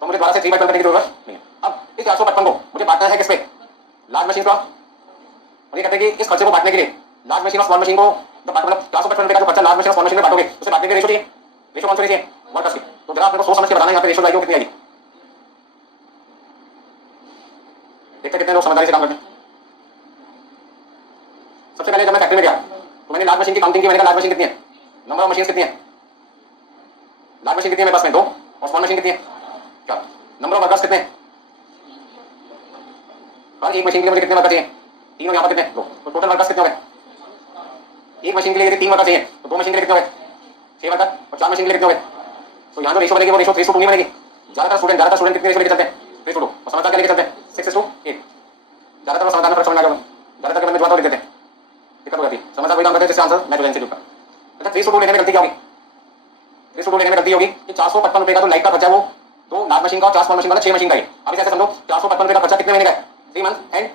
तो मुझे 12 से 3/12 करने की जरूरत नहीं है। अब इस 455 को मुझे बांटना है किस पे, लार्ज मशीन का। और ये कहते हैं कि इस खर्चे को बांटने के लिए लार्ज मशीन और स्मॉल मशीन को मतलब 455 रुपए का जो खर्चा लार्ज मशीन और स्मॉल मशीन में बांटोगे उसे बांटने के रेशो चाहिए, रेशो कौन सी चाहिए वर्कर्स की। तो जरा आपने को सोच समझ के बताना है यहाँ पे रेशो आएगी कितनी आएगी, देखते कितने लोग समझदारी से काम करते हैं। सबसे पहले जब मैं फैक्ट्री में गया तो मैंने लार्ज मशीन की काउंटिंग की, मैंने कहा लार्ज मशीन कितनी है, नंबर ऑफ मशीन कितनी है, लार्ज मशीन कितनी है मेरे पास में 2 और स्मॉल मशीन कितनी है 4। नंबर ऑफ वर्कर्स कितने हैं, हर एक मशीन के लिए मुझे कितने वर्कर चाहिए 3 और यहाँ पर कितने 2, तो टोटल वर्कर्स कितने हो गए। एक मशीन के लिए यदि 3 वर्कर चाहिए तो 2 मशीन के लिए कितने हो गए 6 वर्कर, और 4 मशीन के लिए कितने हो गए। तो यहाँ जो रेशो बनेगी वो रेशो 3:2 नहीं बनेगी। ज्यादातर स्टूडेंट कितने रेशो लेके चलते हैं 3:2, और समझदार क्या लेके चलते हैं 6:8। ज्यादातर समझदार में फर्क समझ में आ गया, ज्यादातर मैंने जो आता लिख देते हैं, दिक्कत हो जाती है। समझदार वही काम करते हैं जिससे आंसर मैच हो जाए एमसीक्यू का। अच्छा 3:2 लेने में गलती क्या होगी, 3:2 लेने में गलती होगी कि 455 रुपए का जो लाइट का खर्चा है वो 2 लार्ज मशीन का और 4 स्मॉल मशीन का 6 मशीन का है। अब इसे ऐसे समझो 455 रुपए का खर्चा कितने महीने का है 3 मंथ एंड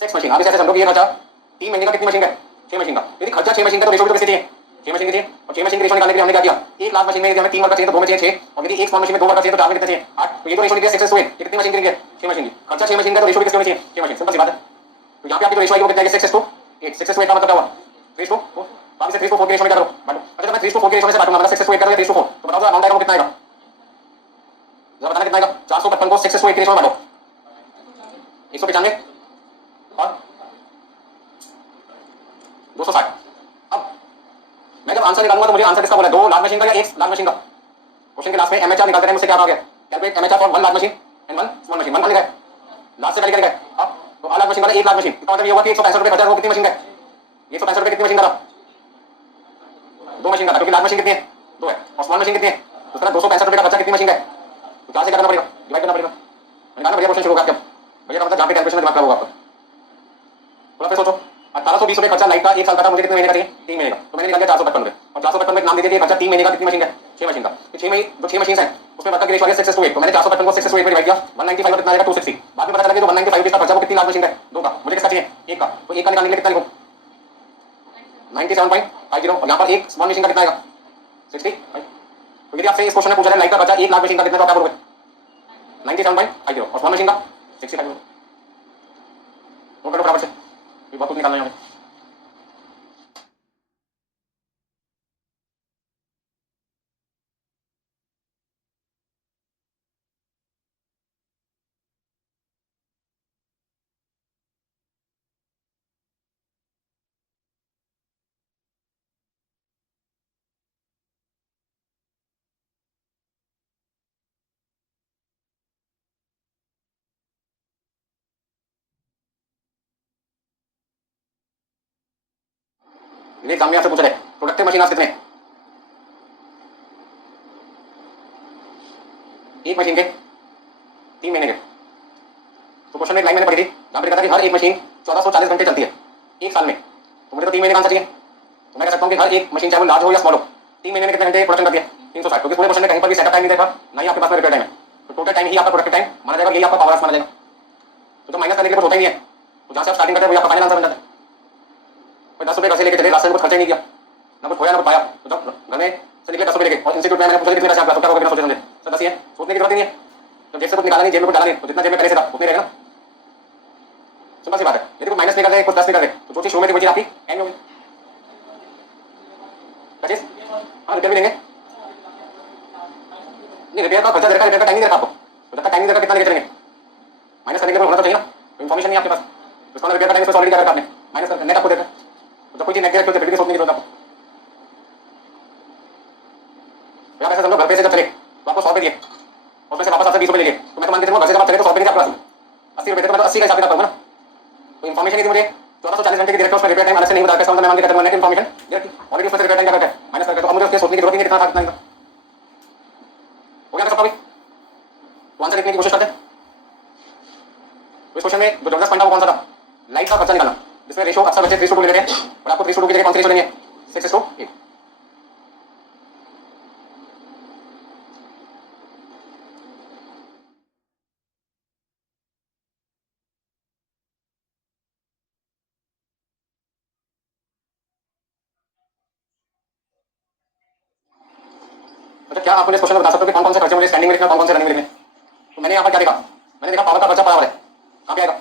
6 मशीन। अब इसे ऐसे समझो कि ये खर्चा 3 महीने का कितनी मशीन का 6 मशीन का। यदि खर्चा 6 मशीन का तो रेशो भी तो किसके चाहिए 6 मशीन के चाहिए, और 6 मशीन के रेशो निकालने के लिए हमने क्या किया, एक लार्ज मशीन में यदि हमें 3 वर्कर चाहिए तो 2 में चाहिए 6, और यदि एक स्मॉल मशीन में 2 वर्कर चाहिए तो 4 में कितने चाहिए 8। तो ये तो रेशो निकले 6:8। ये कितनी मशीन के लिए 6 मशीन की, खर्चा 6 मशीन का तो रेशो भी किसके में चाहिए 6 मशीन, सिंपल सी बात है। तो यहाँ पे आपकी जो रेशो आएगी वो कितना है 6:8। 6:8 का मतलब क्या हुआ 3:4। तो आप इसे 3:4 के रेशो में क्या करो बांटो। अच्छा मैं 3:4 के रेशो में से बांटूंगा, मतलब 6:8 का 3:4, तो बताओ अमाउंट आएगा वो कितना आएगा, जरा बताना कितना आएगा। 455 को 6:8 के रेशो में बांटो 195 और 260। अब मैं जब आंसर निकालूंगा तो मुझे आंसर किसका बोला 2 लार्ज मशीन का या 1 लार्ज मशीन का। क्वेश्चन के लास्ट में एमएचआर निकालते हैं, मुझसे क्या आ गया calculate MHR for 1 large machine and 1 small machine. 1 लिखा है लास्ट से पहले क्या लिखा है। अब तो लार्ज मशीन वाला 1 लार्ज मशीन, इसका मतलब ये होगा कि 165 रुपए खर्चा वो कितनी मशीन का है 165 रुपए कितनी मशीन का था 2 मशीन का था, क्योंकि लार्ज मशीन कितनी है 2 है, और स्मॉल मशीन कितनी है तो उसका 265 रुपए का खर्चा कितनी मशीन का है, तो 4 से क्या करना पड़ेगा डिवाइड करना पड़ेगा। निकालना बढ़िया क्वेश्चन शुरू होगा क्या भैया, मतलब जहाँ पे कैलकुलेशन में दिमाग खराब होगा आपका। थोड़ा फिर सोचो 1820 1420 रुपये खर्चा लाइट का एक साल का था, मुझे कितने महीने का चाहिए? 3 महीने का, तो मैंने निकाल दिया 455 रुपये। और 455 में नाम दे दिया खर्चा 3 महीने का, कितनी मशीन का? 6 मशीन का। तो 6 महीने जो 6 मशीन है उसमें वर्कर की रेशियो आ गया 6:8, तो मैंने 455 को 6:8 में डिवाइड किया, 195 कितना आएगा? 260। बाद में पता चला कि जो 195 रुपये का खर्चा वो कितनी लाख मशीन का है? 2 का। मुझे किसका चाहिए? 1 का। तो 1 का निकालने के लिए कितना लिखूं? 97.50। और यहाँ पर एक स्मॉल मशीन का कितना आएगा? 60। तो यदि आपसे इस क्वेश्चन में पूछा जाए लाइट का खर्चा 1 लाख मशीन का कितना, तो आप क्या बोलोगे? 97.50। और स्मॉल मशीन का 65। नोट करो फटाफट से, ये बहुत कुछ निकालना है यहाँ पे। ये एग्जाम में आपसे पूछा जाए प्रोडक्टिव मशीन आज कितने हैं? एक मशीन के 3 महीने के। तो क्वेश्चन में एक लाइन मैंने पढ़ी थी जहां पे लिखा था कि हर एक मशीन 1440 घंटे चलती है एक साल में। तो मुझे तो 3 महीने का आंसर चाहिए, तो मैं कह सकता हूँ कि हर एक मशीन चाहे वो लार्ज हो या स्मॉल हो 3 महीने में कितने घंटे प्रोडक्शन करती है? 360। क्योंकि पूरे क्वेश्चन में कहीं पर भी सेटअप टाइम नहीं देखा, ना ही आपके पास में रिपेयर टाइम है। तो टोटल टाइम ही आपका प्रोडक्टिव टाइम माना जाएगा, यही आपका पावर आवर्स माना जाएगा। तो जो माइनस करने के लिए कुछ होता ही नहीं है, तो जहां से आप स्टार्टिंग करते हैं वही आपका फाइनल आंसर बन जाता है। कोई 10 रुपये घर से लेके चले, रास्ते में कुछ खर्चा ही नहीं किया, ना कुछ खोया ना कुछ पाया, तो जब घर में से निकले 10 रुपये लेके और इंस्टीट्यूट में मैंने पूछा कितने पैसे आपका, तो क्या होगा बिना सोचे समझे? सर 10 ही है, सोचने की जरूरत नहीं है। जब जेब से कुछ निकाला नहीं, जेब में कुछ डाला नहीं, तो जितना जेब में पहले से था उतने रहेगा ना। सिंपल सी बात है। यदि कुछ माइनस नहीं कर रहे, कुछ 10 नहीं कर रहे, तो जो चीज शुरू में थी वो चीज आपकी एंड में होगी। पच्चीस, हाँ रिपेयर भी देंगे। नहीं रिपेयर का खर्चा देखा, रिपेयर का टाइम नहीं देखा आपको, तो जब तक टाइम नहीं देखा कितना लेके चलेंगे? माइनस करने के लिए होना तो चाहिए ना, तो इन्फॉर्मेशन नहीं आपके पास, तो इसका रिपेयर का टाइम ऑलरेडी क्या रखा आपने? माइनस कर नेट आपको देखा, तो जब कोई चीज नेट देखा तो सोचने की जरूरत आपको। आप ऐसा समझो घर पे से जब चले तो आपको 100 रुपये दिए और उसमें से वापस आपसे 20 रुपये ले लिए, तो मैं तो मान के चलूंगा घर से जब आप चले तो 100 रुपये आपके पास 80 रुपये थे, तो मैं तो 80 का हिसाब किताब करूंगा ना। तो इन्फॉर्मेशन नहीं थी मुझे 1440 घंटे की डायरेक्ट उसमें रिपेयर टाइम अलग से नहीं बता कैसा, मैं मान के चलूंगा नेट इन्फॉर्मेशन ऑलरेडी उसमें रिपेयर टाइम क्या करता है माइनस करके, तो अब मुझे उसके सोचने की जरूरत नहीं है कितना था कितना नहीं था। हो गया सबका भी, तो आंसर लिखने की कोशिश करते हैं। तो इस क्वेश्चन में जो जबरदस्त पॉइंट था वो कौन सा था? लाइट का खर्चा निकालना, जिसमें रेशियो अक्सर बच्चे 3:2 ले लेते हैं, और आपको 3:2 की जगह कौन सी रेशियो लेनी है? 6:8। अच्छा क्या आप मुझे इस क्वेश्चन में बता सकते हो कि कौन कौन से खर्चे मुझे स्टैंडिंग में लिखना, कौन कौन से रनिंग में लिखने? तो मैंने यहाँ पर क्या देखा? मैंने देखा पावर का खर्चा पड़ा हुआ है, कहाँ पे आएगा?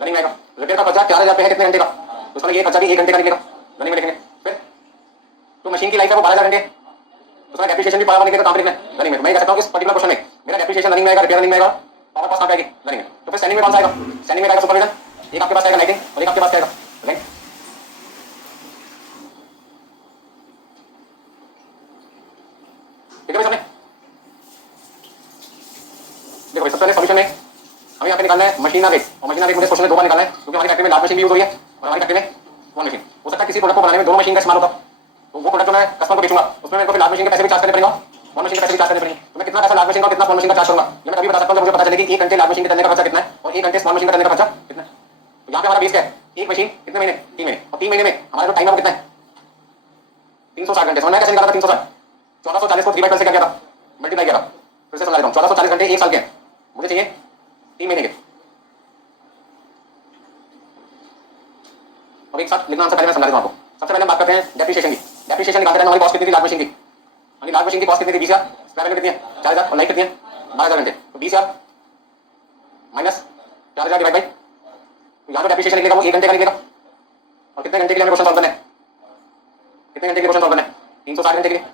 रनिंग में आएगा। रिपेयर का खर्चा 4000 रुपये है कितने घंटे का, तो उसमें ये खर्चा भी 1 घंटे का निकलेगा, रनिंग में लिखेंगे। फिर तो मशीन की लाइफ है वो 12,000 घंटे, तो उसमें डेप्रिसिएशन भी पड़ा हुआ निकलेगा, कहाँ पे लिखना है? रनिंग में। मैं कह सकता हूँ इस पर्टिकुलर क्वेश्चन में मेरा डेप्रिसिएशन रनिंग में आएगा, रिपेयर रनिंग में आएगा, पावर कॉस्ट कहाँ पे आएगी? रनिंग में। तो फिर स्टैंडिंग में कौन सा आएगा? स्टैंडिंग में आएगा सुपरविजन, एक आपके पास आएगा लाइटिंग और एक आपके पास आएगा रेंट। ठीक है भाई सबने? देखो भाई सबसे पहले सॉल्यूशन में हमें यहाँ पे निकालना है मशीन आगे, और मशीन आगे मुझे क्वेश्चन में 2 बार निकालना है क्योंकि हमारी फैक्ट्री में लार्ज मशीन भी यूज हो रही है और हमारी फैक्ट्री में स्मॉल मशीन। हो सकता है किसी प्रोडक्ट को बनाने में दोनों मशीन का इस्तेमाल होता, तो वो प्रोडक्ट जो मैं कस्टमर को बेचूंगा उसमें मेरे को फिर लार्ज मशीन के पैसे भी चार्ज करने पड़ेगा, स्मॉल मशीन के पैसे भी चार्ज करने पड़ेंगे। तो मैं कितना पैसा लार्ज मशीन का कितना स्मॉल मशीन का चार्ज करूंगा ये मैं तभी बता सकता हूँ जब मुझे पता चलेगी 1 घंटे लार्ज मशीन के चलने का खर्चा कितना है और 1 घंटे स्मॉल मशीन का चलने का खर्चा कितना है। तो यहाँ पे हमारा बेस क्या है? एक मशीन कितने महीने? 3 महीने, और 3 महीने में हमारा जो टाइम है वो कितना है? 360 घंटे। समझ में कैसे निकाला था 360? 1440 को 3/12 से क्या किया था? मल्टीप्लाई किया था। फिर से समझा देता हूँ, 1440 घंटे एक साल के हैं, मुझे चाहिए 3 महीने के। अब एक साथ लिखना आंसर पहले मैं समझा देता हूँ आपको। सबसे पहले हम बात करते हैं डेप्रिसिएशन की। डेप्रिसिएशन निकालते हैं हमारी कॉस्ट कितनी थी लार्ज मशीन की? हमारी लार्ज मशीन की कॉस्ट कितनी थी? 20,000। स्क्वायर वैल्यू कितनी है? 4,000। और लाइफ कितनी है? 12,000 घंटे। तो 20,000 माइनस 4,000 डिवाइड बाई, तो यहाँ पे डेप्रिसिएशन निकलेगा वो 1 घंटे का निकलेगा। और कितने घंटे के लिए हमें क्वेश्चन सॉल्व करना है? कितने घंटे के लिए क्वेश्चन सॉल्व करना है? 360 घंटे के लिए।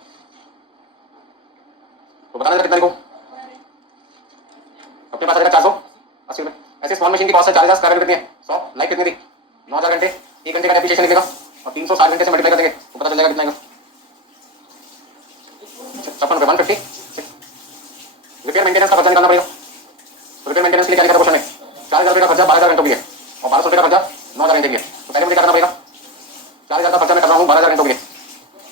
तो बताना कितना लिखूं? अपने पास आएगा 480 रुपये। ऐसे स्मॉल मशीन की कॉस्ट है 4,000, स्क्वायर वैल्यू कितनी है? 100। लाइफ कितनी थी? 9,000 घंटे। 1 घंटे का डेप्रिसिएशन निकलेगा और 360 घंटे से मल्टीप्लाई कर देंगे तो पता चल जाएगा कितना आएगा? 56 रुपये 150। रिपेयर मेंटेनेंस का खर्चा निकालना पड़ेगा। तो रिपेयर मेंटेनेंस के लिए क्या लिखा था क्वेश्चन में? 4,000 रुपये का खर्चा 12,000 घंटों के लिए और 1,200 रुपये का खर्चा 9,000 घंटे के लिए। तो पहले मुझे क्या करना पड़ेगा? 4,000 का खर्चा मैं कर रहा हूँ 12,000 घंटों के लिए,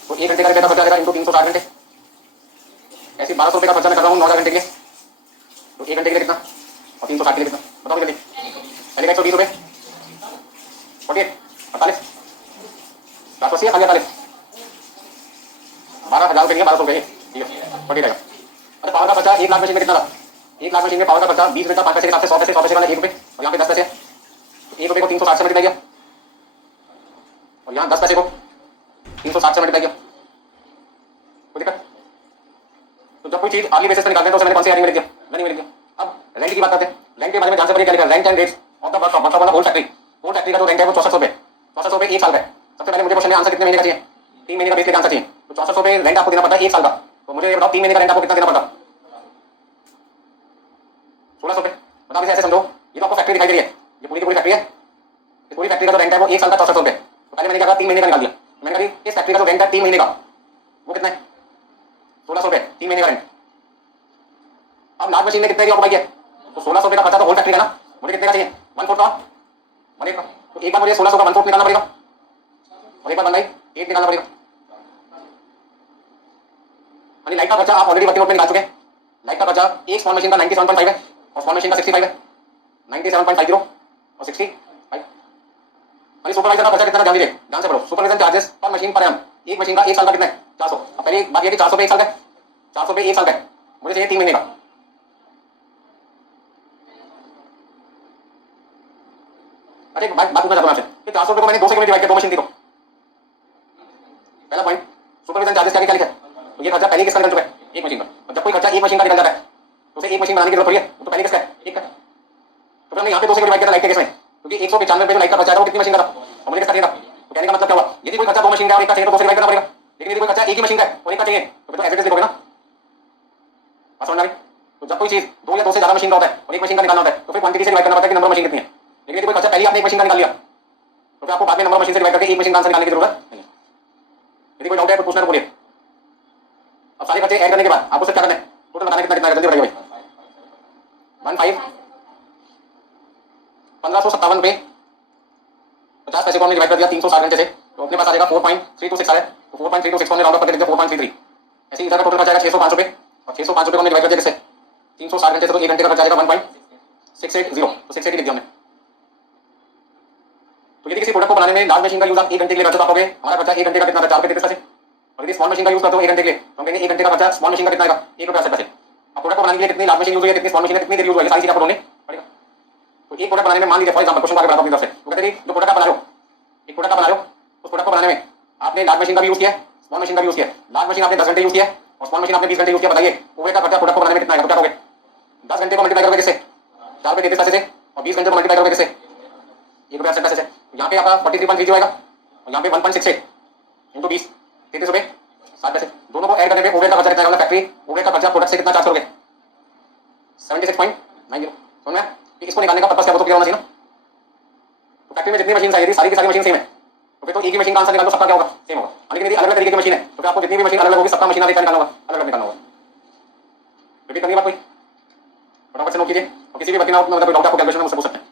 तो 1 घंटे का रिपेयर का खर्चा आएगा इंटू 360 घंटे। ऐसे 1,200 रुपये का खर्चा मैं कर रहा हूँ 9,000 घंटे के लिए, तो 1 घंटे के लिए कितना और 360 के लिए कितना? बताओ जल्दी। पहले 120 रुपये 48 48 480 खाली 12,000 रुपये नहीं है, 1200 रुपये ठीक है बढ़ी रहेगा। अच्छा पावर का खर्चा 1 लाख मशीन में कितना था? 1 लाख मशीन में पावर का खर्चा 20 रुपये 5 पैसे के हिसाब से 100 पैसे 100 पैसे वाला 1 रुपये और यहाँ पे 10 पैसे, 1 रुपये को 360 से मल्टीप्लाई किया और यहाँ 10 पैसे को 360 से मल्टीप्लाई किया। कोई दिक्कत? तो जब कोई चीज आर्ली बेसिस पर निकालते हैं तो मैंने कौन सी हेडिंग में लिख दिया? रनिंग में लिख दिया। अब रेंट की बात करते हैं। रेंट के बारे में जान से पहले क्या लिखा है? Rent and rates of the workshop, मतलब होल फैक्ट्री। होल फैक्ट्री का जो रेंट है वो 6400 रुपये, 6400 रुपये 1 साल का है। सबसे पहले मुझे क्वेश्चन में आंसर कितने महीने का चाहिए? 3 महीने का बेस लेके आंसर चाहिए। तो 6400 रुपये रेंट आपको देना पड़ता है 1 साल का। तो मुझे ये बताओ 3 महीने का रेंट आपको कितना देना पड़ता? 1600 रुपये। बताओ इसे ऐसे समझो, ये तो आपको फैक्ट्री दिखाई दे रही है, ये पूरी की पूरी फैक्ट्री है। इस पूरी फैक्ट्री का जो रेंट है वो 1 साल का 6400 रुपये। तो पहले मैंने क्या कहा? 3 महीने का निकाल दिया। मैंने कहा इस फैक्ट्री का जो रेंट है 3 महीने का वो कितना है? 1600 रुपये 3 महीने का रेंट। अब लाख मशीन ने कितने की ऑक्यूपाई किया? तो 1600 रुपये का खर्चा तो होल फैक्ट्री का ना। मुझे कितने का चाहिए? 1/4 का, 1/8 का। तो एक बार मुझे 1600 का 1/4 निकालना पड़ेगा और एक बार 1/8 निकालना पड़ेगा। यानी लाइट का खर्चा आप ऑलरेडी वर्किंग नोट में निकाल चुके हैं। लाइट का खर्चा एक स्मॉल मशीन का 97.5 है और स्मॉल मशीन का 65 है। 97.50 और 65। यानी सुपरवाइजर का खर्चा कितना ध्यान दीजिए, ध्यान से पढ़ो। सुपरविजन चार्जेस पर मशीन पर एम, एक मशीन का 1 साल का कितना है? 400। अब पहले बात ये कि 400 रुपये 1 साल का है, 400 रुपये 1 साल का है, मुझे चाहिए 3 महीने का। अच्छा एक बात पूछना चाहता हूँ आपसे कि 400 रुपये को मैंने 2 से क्यों डिवाइड किया? 2 मशीन थी तो। पहला पॉइंट, सुपरविजन चार्जेस क्या क्या लिखा है? तो ये खर्चा पहले किसका निकल चुका है? एक मशीन का। और जब कोई खर्चा एक मशीन का निकल जाता है तो उसे एक मशीन बनाने की जरूरत पड़ी है, तो पहले किसका है? एक का। तो हमने यहाँ पे 2 से डिवाइड किया था लाइट के केस में, क्योंकि 195 रुपये जो लाइट का खर्चा था वो कितनी मशीन का था और मुझे किसका चाहिए था? तो कहने का मतलब क्या हुआ? यदि कोई खर्चा 2 मशीन का और एक का चाहिए तो 2 से डिवाइड करना पड़ेगा। लेकिन यदि कोई खर्चा एक ही मशीन का है और एक का चाहिए तो फिर तो एज इट इज लिखोगे ना। बात समझ में आ गई? तो जब कोई चीज 2 या 2 से ज्यादा मशीन का होता है और एक मशीन का निकालना होता है तो फिर क्वांटिटी से डिवाइड करना पड़ता है कि नंबर मशीन कितनी है। लेकिन यदि कोई खर्चा पहले आपने एक मशीन का निकाल लिया तो फिर आपको बाद में नंबर मशीन से डिवाइड करके एक मशीन का आंसर निकालने की जरूरत नहीं। यदि कोई डाउट है तो पूछना तो बोलिए। अब सारे खर्चे ऐड करने के बाद आपको सिर्फ क्या करना है? टोटल बताना कितना कितना, जल्दी बताइए भाई। 1557 रुपये 50 पैसे को हमने डिवाइड कर दिया 360 घंटे से, तो अपने पास आ जाएगा 4.326 आ रहा है। तो 4.326 को हमने राउंड अप करके लिख दिया 4.33। ऐसे ही इधर का टोटल खर्च आएगा 605 रुपये और 605 रुपये को हमने डिवाइड कर दिया किससे? 360 घंटे से, तो 1 घंटे का खर्चा आएगा 1.680, तो 680 लिख दिया हमने। तो यदि किसी प्रोडक्ट को बनाने में लार्ज मशीन का यूज आप 1 घंटे के लिए करते हो तो आप कहोगे हमारा खर्चा 1 घंटे का कितना था? 4 रुपये 33 पैसे। और यदि स्मॉल मशीन का यूज करते हो 1 घंटे के लिए तो हम कहेंगे 1 घंटे का खर्चा स्मॉल मशीन का कितना आएगा? 1 रुपये 80 पैसे। अब प्रोडक्ट को बनाने के लिए कितनी लार्ज मशीन यूज हुई है, कितनी स्मॉल मशीन है, कितनी देर यूज हुई है, सारी चीजें आपको ढूंढनी पड़ेगा। तो एक प्रोडक्ट बनाने में मान लीजिए फॉर एग्जाम्पल क्वेश्चन को आगे बढ़ाता हूँ अपनी तरफ से, तो कहते हैं जो प्रोडक्ट आप बना रहे हो, एक प्रोडक्ट आप बना रहे हो, उस प्रोडक्ट को बनाने में आपने लार्ज मशीन का भी यूज किया, स्मॉल मशीन का भी यूज किया। लार्ज मशीन आपने 10 घंटे यूज किया और स्मॉल मशीन आपने 20 घंटे यूज किया। बताइए ओवर का खर्चा प्रोडक्ट को बनाने में कितना आएगा? तो क्या कहोगे? 10 घंटे को मल्टीप्लाई करोगे किससे? 4 रुपये 33 पैसे से और 20 घंटे को मल्टीप्लाई करोगे किससे? 1 रुपये 80 पैसे से। यहाँ पे आपका 43.30 आएगा और यहाँ पे 1.68 इंटू 20 33 रुपये 60 पैसे। दोनों को ऐड करने पे ओवर का खर्चा कितना आएगा? फैक्ट्री ओवर का खर्चा प्रोडक्ट से कितना चार्ज करोगे? 76.90। समझ में? इसको निकालने का पर्पस क्या होता है ना? तो फैक्ट्री में जितनी मशीन आई थी सारी की सारी मशीन सेम है, तो फिर तो एक ही मशीन का आंसर निकालो सबका क्या होगा? सेम होगा। लेकिन यदि अलग अलग तरीके की मशीन है तो फिर आपको जितनी भी मशीन अलग अलग होगी सबका मशीन आंसर निकालना होगा, अलग अलग निकालना होगा। रिपीट करनी बात कोई? फटाफट से नोट कीजिए और किसी भी वर्किंग आउट में अगर कोई डाउट आपको कैलकुलेशन में मुझसे पूछ सकते हैं।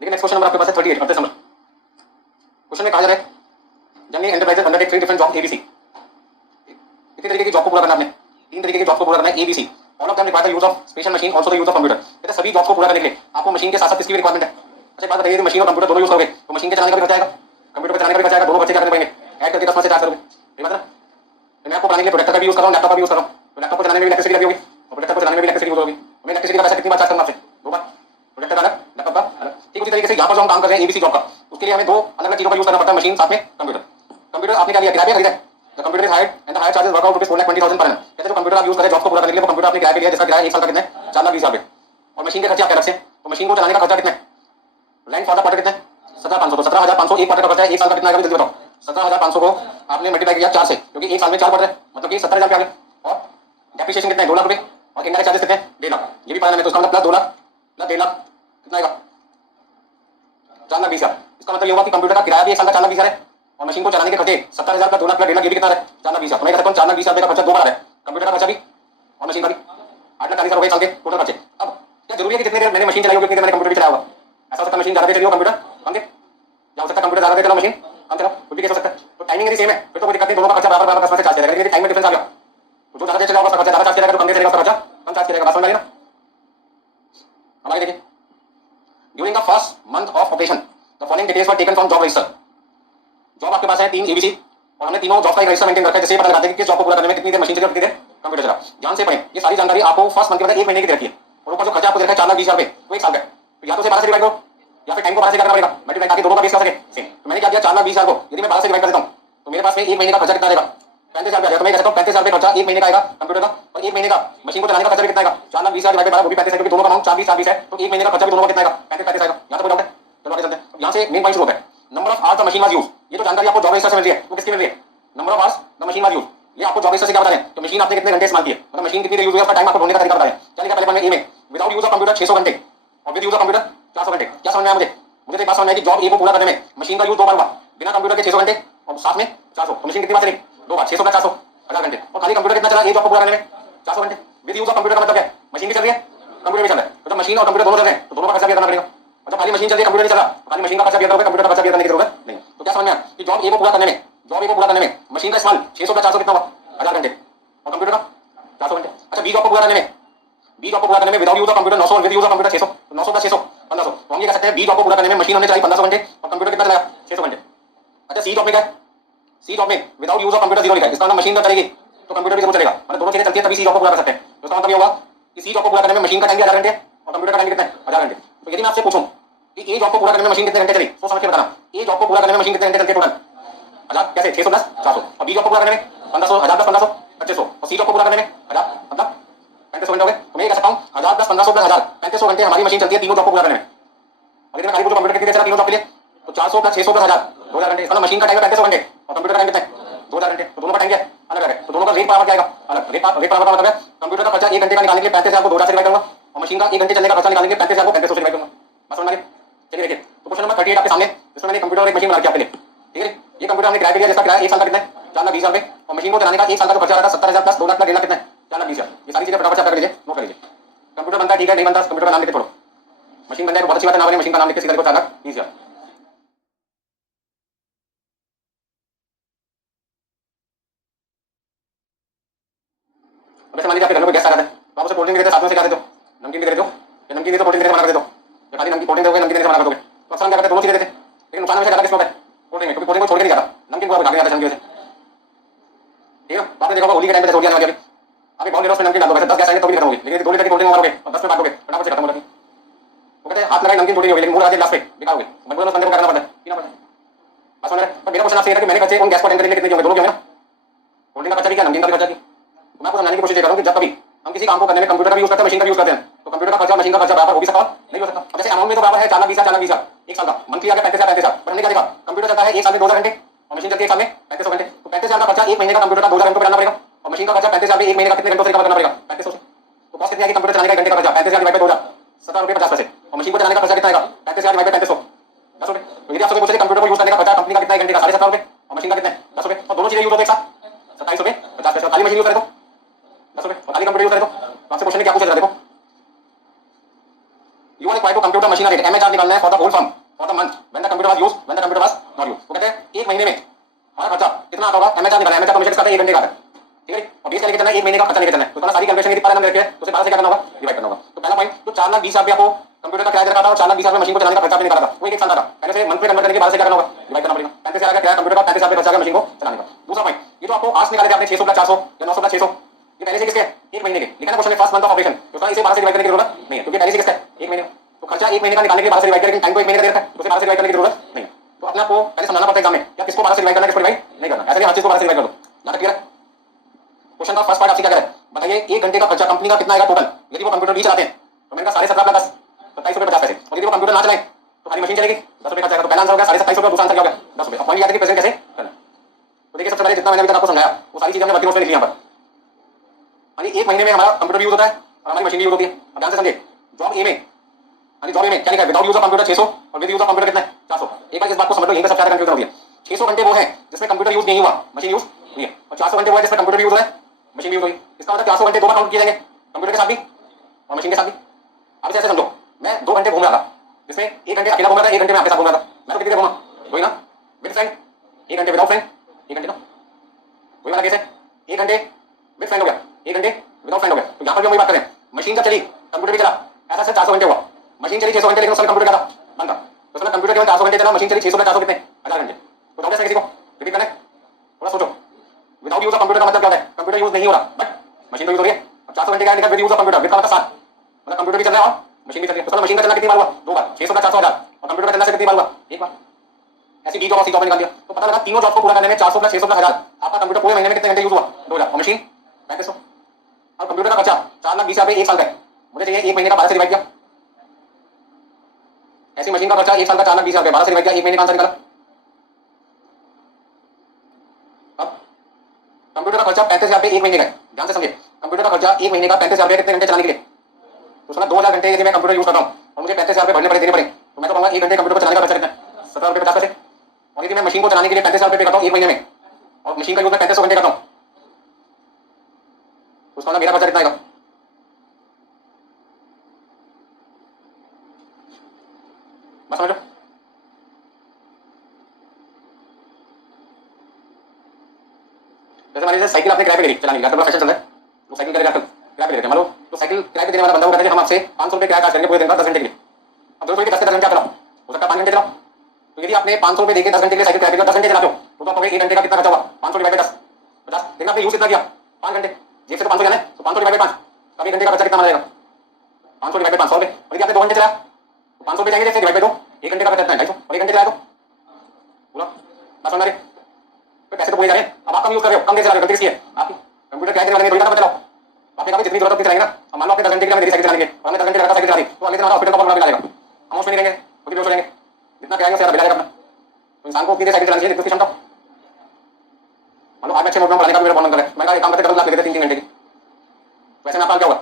लेकिन नेक्स्ट क्वेश्चन नंबर आपके पास है 38 38 नंबर। क्वेश्चन में कहा जा रहा है generally enterprises undertake 3 different job ABC. कितनी तरीके की जॉब को पूरा करना है आपने? 3 तरीके की जॉब को पूरा करना है ABC. All of them require the use of special machine also the use of computer. कहते हैं सभी जॉब को पूरा करने के लिए आपको मशीन के साथ साथ किसकी भी रिक्वायरमेंट है? अच्छा बात बताइए, मशीन और कंप्यूटर दोनों यूज करोगे तो मशीन के चलाने का भी खर्चा आएगा, कंप्यूटर के चलाने का भी खर्चा आएगा, दोनों खर्चे क्या करने पड़ेंगे? ऐड करके 10 में से 4 करोगे। ये बात है ना? मैं आपको पढ़ाने के लिए प्रोडक्टर का भी यूज कर रहा हूं, लैपटॉप का भी यूज कर रहा हूं, तो लैपटॉप को चलाने में भी इलेक्ट्रिसिटी लगी होगी और प्रोडक्टर को चलाने में भी इलेक्ट्रिसिटी यूज होगी। मैं इलेक्ट्रिसिटी का पैसा कितनी बार चार्ज करूंगा आपसे? 2 बार। प्रोडक्टर का अलग, लैपटॉप का अलग। ठीक उसी तरीके से यहाँ पर जो हम काम कर रहे हैं एबीसी जॉब का, उसके लिए हमें 2 अलग अलग चीजों का यूज करना पड़ता है, मशीन साथ में कंप्यूटर। कंप्यूटर आपने क्या लिया? किराए पे खरीदा है। The computer is hired and the higher charges work out rupees 4,20,000 per annum. कहते हैं जो कंप्यूटर आप यूज करें जॉब को पूरा करने के लिए, वो कंप्यूटर आपने किराए पे लिया जिसका किराया 1 साल का कितना है? 4,20,000 रुपए। और मशीन के खर्चे आपके अलग से, तो मशीन को चलाने का खर्चा कितना है? रेंट फॉर द क्वार्टर कितना है? 17,500। तो 17,500 एक क्वार्टर का खर्चा है, 1 साल का कितना आएगा जल्दी बताओ? 17,500 को आपने मल्टीप्लाई किया 4 से, क्योंकि 1 साल में 4 क्वार्टर है, मतलब कि 70,000 पे आ गए। और डेप्रिसिएशन कितना है? 2 लाख रुपए। और इनडायरेक्ट चार्जेस कितने हैं? 1.5 लाख। ये भी पढ़ाना है, तो इसका मतलब प्लस 2 लाख प्लस 1.5 लाख कितना आएगा? 4,20,000। इसका मतलब ये होगा कि कंप्यूटर का किराया भी 1 साल का 4,20,000 है और मशीन को चलाने के खर्चे 70,000 का 2 लाख प्लस 1.5 लाख, ये भी कितना है? 4,20,000। तो मैं कहता हूं 4,20,000 का खर्चा 2 बार है, कंप्यूटर का खर्चा भी और मशीन का भी। 8,40,000 हो गए साल के टोटल खर्चे। अब क्या जरूरी है कि जितनी देर मैंने मशीन चलाई होगी उतनी देर मैंने कंप्यूटर भी चलाया होगा? ऐसा हो सकता है मशीन ज्यादा देर चली हो कंप्यूटर कम देर, या हो सकता है कंप्यूटर ज्यादा देर चलाओ मशीन कम चलाओ, कुछ भी केस हो सकता है। तो टाइमिंग यदि सेम है फिर तो कोई दिक्कत नहीं, दोनों का खर्चा बराबर बराबर कस्टमर से चार्ज करेगा। लेकिन यदि टाइम में डिफरेंस आ गया तो जो ज्यादा देर चला होगा उसका खर्चा ज्यादा चार्ज करेगा, जो कम देर चलेगा उसका खर्चा कम चार्ज करेगा। बात समझ में आई ना? अब आगे देखिए, during the first month of operation the following details were taken from job register. Job आपके पास है 3 एबीसी और हमने तीनों जॉब का एक रजिस्टर मेंटेन रखा है, जिससे पता लगाते हैं कि किस जॉब को पूरा करने में कितनी देर मशीन चली और कितनी देर कंप्यूटर चला। ध्यान से पढ़ें, ये सारी जानकारी आपको फर्स्ट मंथ के बाद 1 महीने की रखी है और ऊपर जो खर्चा आपको देखा है 4,20,000 रुपए, तो 1 साल का है। तो या तो 12 से डिवाइड करो या फिर टाइम को 12 से करना पड़ेगा मल्टीप्लाई, ताकि दोनों का बेस क्या हो सके सेम। तो मैंने क्या किया, 4,20,000 को यदि मैं 12 से डिवाइड कर देता हूं तो मेरे पास में 1 महीने का खर्चा कितना आएगा? 35,000 रुपए। तो मैं कहता हूं 35,000 रुपए खर्चा 1 महीने का आएगा कंप्यूटर का, और 1 महीने का मशीन को चलाने का खर्चा भी कितना आएगा? 4,20,000 डिवाइड बाय 12, वो भी 35 है, क्योंकि दोनों का अमाउंट 4,20 है, तो 1 महीने का खर्चा भी दोनों का कितना आएगा? 35 आएगा। यहां तक कोई डाउट है? चलो आगे चलते हैं। यहां से मेन पॉइंट शुरू होता है, number of hours the machine was used. ये जो जानकारी आपको जॉब रजिस्टर से मिल रही है वो किसकी मिल रही है? Number of hours the machine was used, ये आपको जॉब रजिस्टर से क्या बता रहे हैं? तो मशीन आपने कितने घंटे इस्तेमाल किए, मतलब मशीन कितनी देर यूज हुई, उसका टाइम आपको ढूंढने का तरीका बता रहे हैं। क्या लिखा पहले पॉइंट में? ए में विदाउट यूज ऑफ कंप्यूटर 600 घंटे और विद यूज ऑफ कंप्यूटर 400 घंटे। क्या समझ में आया मुझे? मुझे तो एक बात समझ में आई कि जॉब ए को पूरा करने में मशीन का यूज 2 बार हुआ, बिना कंप्यूटर के 600 घंटे और साथ में 400, तो मशीन कितनी बार चली? 2 बार। 600 का 400 1000 घंटे। और खाली कंप्यूटर कितना चला ए जॉब को पूरा करने में? 400 घंटे। विद यूज ऑफ कंप्यूटर का मतलब क्या है? मशीन भी चल रही है कंप्यूटर भी चल रहा है, तो जब मशीन और कंप्यूटर दोनों चल रहे हैं तो दोनों का खर्चा भी करना पड़ेगा। और जब खाली मशीन चल रही है कंप्यूटर नहीं चल रहा तो खाली मशीन का खर्चा भी करोगे, कंप्यूटर का खर्चा भी करने की जरूरत नहीं। तो क्या समझ में आया कि जॉब ए को पूरा करने में मशीन का इस्तेमाल 600 का 400 कितना हुआ? 1000 घंटे और कंप्यूटर का 400 घंटे। अच्छा बी जॉब को पूरा करने में विदाउट यूज ऑफ कंप्यूटर 900 और विद यूज ऑफ कंप्यूटर 600, तो 900 + 600 1500। तो हम ये कह सकते हैं बी जॉब को पूरा करने में मशीन हमने चलाई 1500 घंटे और कंप्यूटर कितना चलाया? 600 घंटे। अच्छा सी जॉब में क्या है? सी जॉब में विदाउट यूज ऑफ कंप्यूटर 0 लिखा है, इसका मतलब मशीन तो चलेगी तो कंप्यूटर भी जरूर चलेगा, मतलब दोनों चीजें चलती है तभी सी जॉब को पूरा कर सकते हैं। तो इसका मतलब ये होगा कि सी जॉब को पूरा करने में मशीन का टाइम 1000 घंटे और कंप्यूटर का टाइम कितना है? 1000 घंटे। तो यदि मैं आपसे पूछूं कि ए जॉब को पूरा करने में मशीन कितने घंटे चली, सोच समझ के बताना। ए जॉब को पूरा करने में मशीन कितने घंटे चलती है टोटल? 1000 कैसे? 600 + 400। और बी जॉब को पूरा करने में 1500, 1000 + 1500 2500, और सी जॉब को पूरा करने में 1000 मतलब 3500 घंटे हो गए। तो मैं ये कह सकता हूं 1000 + 1500 + 1000 3500 घंटे हमारी मशीन चलती है तीनों जॉब को पूरा करने में। अगर मैं खाली पूछूं कंप्यूटर कितनी देर चला तीनों जॉब के लिए, तो 400 + 600 + 1000 2000 घंटे। इसका मशीन का टाइम है 3500 घंटे और कंप्यूटर का टाइम कितना है? 2000 घंटे। तो दोनों का टाइम क्या है? अलग है, तो दोनों का रेट पावर क्या आएगा? अलग। रेट पावर का मतलब है कंप्यूटर का खर्चा 1 घंटे का निकालने के लिए 35,000 को 2000 से डिवाइड करूंगा और मशीन का 1 घंटे चलने का खर्चा निकालने के लिए 35,000 को 3500 से डिवाइड करूंगा। बस समझ में आ गया? चलिए देखिए, तो क्वेश्चन नंबर 38 आपके सामने, इसमें मैंने कंप्यूटर और एक मशीन बना के आपके लिए, ठीक है। ये कंप्यूटर हमने किराए पे लिया जिसका किराया 1 साल का कितना है? 4,20,000 रुपए, और मशीन को चलाने का 1 साल का जो खर्चा आ रहा था 70,000 + 2 लाख + 1.5 लाख कितना है? 4,20,000। ये सारी चीजें फटाफट से कर लीजिए, नोट कर लीजिए। कंप्यूटर बनता है ठीक है, नहीं बनता कंप्यूटर का नाम लिख के छोड़ो। मशीन बन जाए तो बहुत अच्छी बात है, ना बने मशीन का नाम लिख के सीधा लिखो 4,20,000। अब ऐसे मान लीजिए आपके घर में कोई गेस्ट आ जाता है तो आप उसे कोल्ड ड्रिंक देते हो, साथ में से क्या देते हो? नमकीन भी दे देते हो, या नमकीन दे तो कोल्ड ड्रिंक देने से मना कर देते हो, या खाली नमकीन कोल्ड ड्रिंक दोगे नमकीन देने से मना कर दोगे। तो अक्सर हम क्या करते हैं? दोनों चीजें देते हैं, लेकिन नुकसान हमेशा ज्यादा किसमें होता है? कोल्ड ड्रिंक में, क्योंकि कोल्ड ड्रिंक को छोड़ के नहीं जाता, नमकीन को आप भागने जाता है नमकीन से, ठीक है। तो आपने देखा होगा होली के टाइम पे छोड़ दिया अभी आप एक बहुत लेरो उसमें नमकीन डाल दो, वैसे 10 गैस आएंगे तो भी खत्म होगी, लेकिन 2 लीटर की कोल्ड ड्रिंक मारोगे और 10 में बांटोगे फटाफट से खत्म हो जाती है। वो कहते हैं हाथ लगाए नमकीन थोड़ी होगी, लेकिन मूड आते लास्ट पे बेकार हो गई। मजबूरन उस बंदे को करना पड़ता है, पीना पड़ता है। बस समझ रहे हैं? पर मेरा क्वेश्चन आपसे ये था कि मैंने खर्चे उन गैस को अटेंड करने के लिए कितने होंगे? दोनों के होंगे ना, कोल्ड ड्रिंक का खर्चा भी क्या, नमकीन का भी खर्चा भी। तो मैं आपको समझाने की कोशिश कर रहा हूं कि जब कभी हम किसी काम को करने में कंप्यूटर का भी यूज करते हैं मशीन का भी यूज करते हैं तो कंप्यूटर का खर्चा मशीन का खर्चा बराबर हो भी सकता है, नहीं हो सकता। अब जैसे अमाउंट में तो बराबर है 4,20,000 4,20,000 1 साल का, मंथली आ गया 35,000 पर हमने क्या देखा? कंप्यूटर चलता है 1 साल में 2,000 घंटे और मशीन चलती है 1 साल में 3500 घंटे। तो 35,000 का खर्चा 1 महीने का कंप्यूटर का 2,000 घंटे पे डालना पड़ेगा और मशीन का खर्चा 35,000 में 1 महीने का कितने घंटों से कवर करना पड़ेगा? 3500 से। तो कॉस्ट कितनी आएगी कंप्यूटर चलाने का घंटे का खर्चा? 35,000 डिवाइड बाय 2,000 ₹17.50 और मशीन को चलाने का खर्चा कितना आएगा? 35,000 डिवाइड बाय 3500 10 रुपए। तो यदि आपसे पूछे कंप्यूटर को यूज करने का खर्चा कंपनी का कितना है घंटे का? 17.5 रुपए और मशीन का कितना है? 10 रुपए। और दोनों चीजें यूज होते एक साथ 27 रुपए 50 पैसे। खाली मशीन यूज करे तो 10 रुपए और खाली कंप्यूटर यूज करे तो आपसे क्वेश्चन क्या पूछा? देखो, you are required to complete computer machine rate MA charge निकालना है for the whole firm for the month when the computer was used when the computer was not used. तो कहते हैं एक महीने में हमारा खर्चा कितना आता होगा, एमए चार्ज निकालना है, एमए चार्ज कमीशन का 1 घंटे का आता है, ठीक है। और बेस लेके चलना है, एक महीने का खर्चा लेके चलना है। तो सारी कैलकुलेशन यदि पर रखे तो 12 से क्या करना होगा, डिवाइड करना होगा। तो पहला पॉइंट, तो 4,20,000 रुपया आपको कंप्यूटर का किराया रखा था और 4,20,000 मशीन को चलाने का खर्चा भी निकाला था, वो एक साल का था। पहले से मंथ में कन्वर्ट करने के बाद से क्या करना होगा, डिवाइड करना पड़ेगा। 35,000 का किराया कंप्यूटर का, 35,000 रुपये खर्चा मशीन को चलाने का। दूसरा पॉइंट, ये जो आपको आर्स निकाले थे आपने 600 प्लस 400 या 900 प्लस 600, ये पहले से किसके, एक महीने के लिखा ना क्वेश्चन में, फर्स्ट मंथ ऑफ ऑपरेशन, तो इसे 12 से डिवाइड करने की जरूरत नहीं है क्योंकि पहले से किसका एक महीने। तो खर्चा एक महीने का निकालने के लिए 12 से डिवाइड करें, टाइम को एक महीने का देता है तो उसे 12 से डिवाइड करने की जरूरत नहीं है। तो अपने आपको पहले समझाना पड़ता है एग्जाम में या किसको 12 से डिवाइड करना है, किसको डिवाइड नहीं करना। ऐसे नहीं हर चीज को 12 से डिवाइड कर दो, ना क्लियर है। क्वेश्चन का फर्स्ट पार्ट आपसे क्या करे, बताइए 1 घंटे का खर्चा कंपनी का कितना आएगा टोटल, यदि वो कंप्यूटर भी चलाते हैं तो मैंने कहा 17.5 प्लस 27 रुपये 50 पैसे, और यदि वो कंप्यूटर ना चलाए तो खाली मशीन चलेगी 10 रुपये खर्चा आएगा। तो पहला आंसर हो गया 27.5 रुपये, दूसरा आंसर क्या हो गया 10 रुपये। अब पॉइंट याद है कि प्रेजेंट कैसे करना। तो देखिए सबसे पहले जितना मैंने अभी तक आपको समझाया वो सारी चीजें हमने वर्किंग नोट्स में लिखी यहाँ पर। यानी एक महीने में हमारा कंप्यूटर भी यूज होता है और हमारी मशीन भी यूज होती है। अब ध्यान से समझिए, जॉब ए में, यानी जॉब ए में क्या लिखा है, विदाउट यूज ऑफ कंप्यूटर 600 और विद यूज ऑफ कंप्यूटर कितना है 400। एक बार इस बात को समझ लो, यहीं पे सबसे ज्यादा कंफ्यूजन होती है। 600 घंटे वो है जिसमें कंप्यूटर यूज नहीं हुआ, मशीन यूज नहीं है, और 400 घंटे वो है जिसमें कंप्यूटर भी यूज है, मशीन भी यूज हुई। इसका मतलब 400 घंटे दो बार काउंट किए जाएंगे, कंप्यूटर के साथ भी और मशीन के साथ भी। अब इसे ऐसे समझो, मैं 2 घंटे घूम रहा था, जिसमें 1 घंटे अकेला घूम रहा था, 1 घंटे में आपके साथ घूम रहा था। मैं तो कितनी देर घूमा, वही ना, विद फ्रेंड 1 घंटे, विदाउट फ्रेंड 1 घंटे ना, वही वाला केस है। 1 घंटे विद फ्रेंड हो गया, 1 घंटे विदाउट फ्रेंड हो गया। तो यहाँ पर भी हम वही बात करें, मशीन जब चली कंप्यूटर भी चला, ऐसा सिर्फ 400 घंटे हुआ। मशीन चली 600 घंटे लेकिन उसमें कंप्यूटर क्या था, बंद था। तो उसमें कंप्यूटर केवल 400 घंटे चला, मशीन चली 600 में 400 कितने 1000 घंटे। तो जॉब किसी को रिपीट करना है, थोड़ा सोचो। विदाउट यूज ऑफ कंप्यूटर का मतलब क्या होता है, कंप्यूटर यूज नहीं हो रहा बट मशीन तो यूज हो रही है। 400 घंटे का लिखा with use of computer, with का मतलब 7, मतलब कंप्यूटर भी चल रहा है और मशीन भी चल रही है। तो मशीन का चलना कितनी बार हुआ, 2 बार, 600 का 400 1000, और कंप्यूटर का चलना से कितनी बार हुआ, 1 बार। ऐसी डी जॉब और सी जॉब निकाल दिया। तो पता लगा तीनों जॉब को पूरा करने में 400 प्लस 600 प्लस 1000, आपका कंप्यूटर पूरे महीने में कितने घंटे यूज हुआ, 2000, और मशीन 3500। और कंप्यूटर का खर्चा 4,20,000 रुपये 1 साल का है, मुझे चाहिए 1 महीने का 12 से डिवाइड किया। ऐसी मशीन का खर्चा 1 साल का 4,20,000 रुपये 12 से डिवाइड किया, 1 महीने का आंसर निकाला। अब कंप्यूटर का खर्चा 35,000 रुपये 1 महीने का है, ध्यान से समझिए। कंप्यूटर का खर्चा 1 महीने का 35,000 रुपये कितने घंटे चलाने के लिए, तो सुना 2,000 घंटे यदि मैं कंप्यूटर यूज कर रहा हूँ और मुझे 35,000 रुपये भरने पड़े, देने पड़े, तो मैं तो कहूँगा 1 घंटे कंप्यूटर को चलाने का खर्चा कितना है, 17 रुपये 50 पैसे। और यदि मैं मशीन को चलाने के लिए 35,000 रुपये करता हूँ 1 महीने में और मशीन का यूज मैं 3500 घंटे करता हूँ, तो उसका मेरा खर्चा कितना आएगा, बस समझो। जैसे मान लीजिए साइकिल आपने किराए पे ले ली चलाने के लिए, बड़ा फैशन चल रहा है, तो साइकिल किराए पे लेते हैं। मान लो तो साइकिल किराए पे देने वाला बंदा को कहता है हम आपसे 500 रुपये किराया चार्ज करेंगे पूरे दिन का 10 घंटे के लिए। अब दोस्तों 10 से 10 घंटे चलाओ, हो सकता है 5 घंटे चलाओ। तो यदि आपने 500 रुपये देके 10 घंटे के लिए साइकिल किराए पे 10 घंटे चलाते हो तो आपको 1 घंटे का कितना खर्चा हुआ, 500 डिवाइड 10 50। लेकिन आपने यूज कितना किया, 5 घंटे, जेब से तो 500 जाना है, तो 500 डिवाइड 5, अब 1 घंटे का खर्चा कितना माना जाएगा, 500 डिवाइड 500 रुपये। और यदि आपने 2 घंटे चलाया तो 500 रुपये जाएंगे, जैसे डिवाइड 2, 1 घंटे का खर्चा कितना है 250, और 1 घंटे चलाया तो पूरा बस समझ रहे, तो पैसे तो पूरे जा रहे हैं। अब आप कम यूज कर रहे हो, कम देर चला रहे हो, गलती किसकी है आपकी, कंप्यूटर किराए देने वाले ने 2 घंटा चलाओ, आपने कहा जितनी जरूरत होती चलाएंगे ना। अब मान लो आपने 10 घंटे के लिए मेरी साइकिल चलाएंगे और हमने 10 घंटे लगा साइकिल चला दी, तो अगले दिन हॉस्पिटल का प्रॉब्लम मिलेगा, हम उसमें नहीं रहेंगे, खुद ही बेहोश हो जाएंगे, जितना किराया उससे ज्यादा बिल आएगा अपना। तो इंसान को कितनी साइकिल चलानी चाहिए, जितनी क्षमता। मान लो आज अच्छे मोड में पढ़ाने का मेरा मन कर रहा है, मैंने कहा एक काम करते कल क्लास ले लेते 3 घंटे की, वैसे में आपका क्या होगा,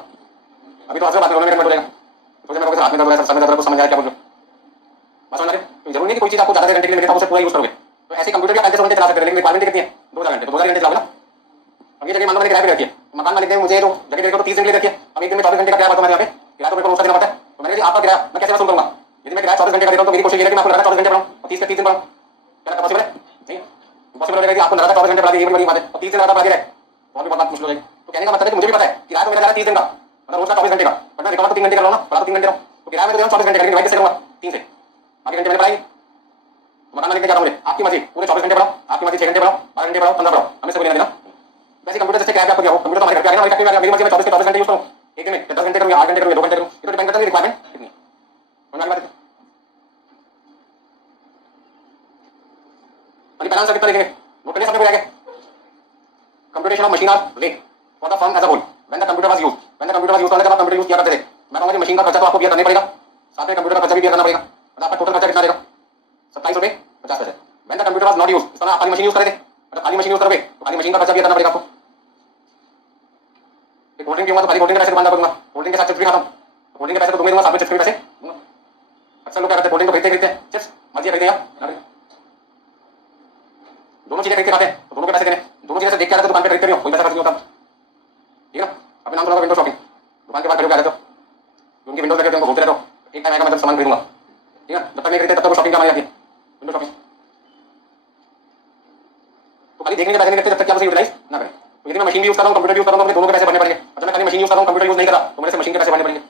अभी तो हंस बात करोगे, मेरे मिनट हो जाएगा, तो मेरे को हाथ में दर्द हो रहा है, सर में दर्द है, कुछ समझ आया क्या बोल रहे हो, बस समझ रहे। तो जरूरी नहीं कि कोई चीज आपको ज्यादा घंटे के लिए मिले तो उसे पूरा यूज करोगे। तो ऐसे कंप्यूटर के 3500 घंटे चला सकते हैं, लेकिन रिक्वायरमेंट कितनी है, 2000 घंटे, तो 2000 घंटे चलाओगे ना। अब ये जगह मान लो मैंने किराए पे रखी है, मकान मालिक ने मुझे तो जगह देकर तो 30 दिन के लिए रखी है, अब एक दिन में 24 घंटे का किराया तुम्हारे यहाँ पे किराया तो मेरे को उसका देना पड़ता है। तो मैंने आपका किराया मैं कैसे वसूल करूंगा, यदि मैं किराया 24 घंटे का देता हूं तो मेरी कोशिश ये है कि मैं आपको लगातार 24 घंटे पढ़ाऊं और 30 पे 30 दिन पढ़ाऊं, क्या पॉसिबल है, नहीं पॉसिबल हो जाएगा कि आपको लगातार 24 घंटे पढ़ा दिए, ये बड़ी बात है, और 30 दिन लगातार पढ़ा दिया है तो और भी बहुत मुश्किल हो जाएगी। तो कहने का मतलब है कि मुझे भी पता है किराया तो मेरा जा रहा है 30 दिन का, मतलब रोज का 24 घंटे का, बट मैं रिकवर तो 3 घंटे कर रहा हूं ना, पढ़ा तो 3 घंटे रहा हूं, तो किराया में तो 24 घंटे का, डिवाइड कैसे करूंगा 3 से, बाकी घंटे मैंने पढ़ाई। मकान मालिक ने क्या कहा मुझे, आपकी मर्जी, पूरे 24 घंटे पढ़ाओ, आपकी मर्जी 6 घंटे पढ़ाओ, 12 घंटे पढ़ाओ, 15 पढ़ाओ, हमें सब लेना देना। वैसे कंप्यूटर से किराया आपको दिया हो, कंप्यूटर तो हमारे घर पे आ गया ना, वही मेरी मर्जी में 24 के 24 घंटे यूज करूं, एक दिन में 10 घंटे करूं, 8 घंटे करूं, 2 घंटे करूं, ये तो डिपेंड करता है रिक्वायरमेंट कितनी है। समझ में आ रहा है, अभी पहला आंसर कितना लिखेंगे, नोट करिए, सबने कोई आगे, computation of machine hour rate for the firm as a whole when the computer was used, when the computer was used, जब आप कंप्यूटर यूज किया करते थे, मैं कहूंगा कि मशीन का खर्चा तो आपको बियर करना पड़ेगा, साथ में कंप्यूटर का खर्चा भी बियर करना पड़ेगा, मतलब आपका टोटल खर्चा कितना आएगा 27 रुपये 50 पैसे। When the computer was not used, इस तरह आप खाली मशीन यूज कर रहे थे, मतलब खाली मशीन यूज करोगे तो खाली मशीन का खर्चा बियर करना पड़ेगा आपको। कोल्ड ड्रिंक पीऊंगा तो खाली कोल्ड ड्रिंक के पैसे दुकानदार को दूंगा, कोल्ड ड्रिंक के साथ चिप्स भी खाता हूं, कोल्ड ड्रिंक के पैसे तो दूंगा, साथ में चिप्स के पैसे दूंगा। अक्सर लोग क्या करते हैं, कोल्ड ड्रिंक को खरीदते हैं, चिप्स मर्जी खरीदे या दोनों चीजें खरीद के खाते हैं, तो दोनों के पैसे देने, दोनों चीजें से देख के आते दुकान पे खरीदते भी हो, कोई पैसा खर्च नहीं होता, ठीक है ना। अपने नाम सुना विंडो शॉपिंग, दुकान के बाहर खड़े हो के आ जाते हो, उनकी विंडोज लगे थे उनको घूमते रहते हो, एक टाइम आएगा मतलब सामान खरीदूंगा, ठीक है। जब तक नहीं खरीदते तब तक वो शॉपिंग क्या मानी जाती है, विंडो शॉपिंग। तो खाली देखने के पैसे नहीं लगते जब तक कि आप उसे यूटिलाइज ना करें। तो यदि मैं मशीन भी यूज कर रहा हूँ, कंप्यूटर यूज कर रहा हूँ, तो मुझे दोनों के पैसे भरने पड़ेंगे। और जब मैं खाली मशीन यूज कर रहा हूँ, कंप्यूटर यूज नहीं कर रहा, तो मेरे से मशीन के पैसे भरने पड़ेंगे।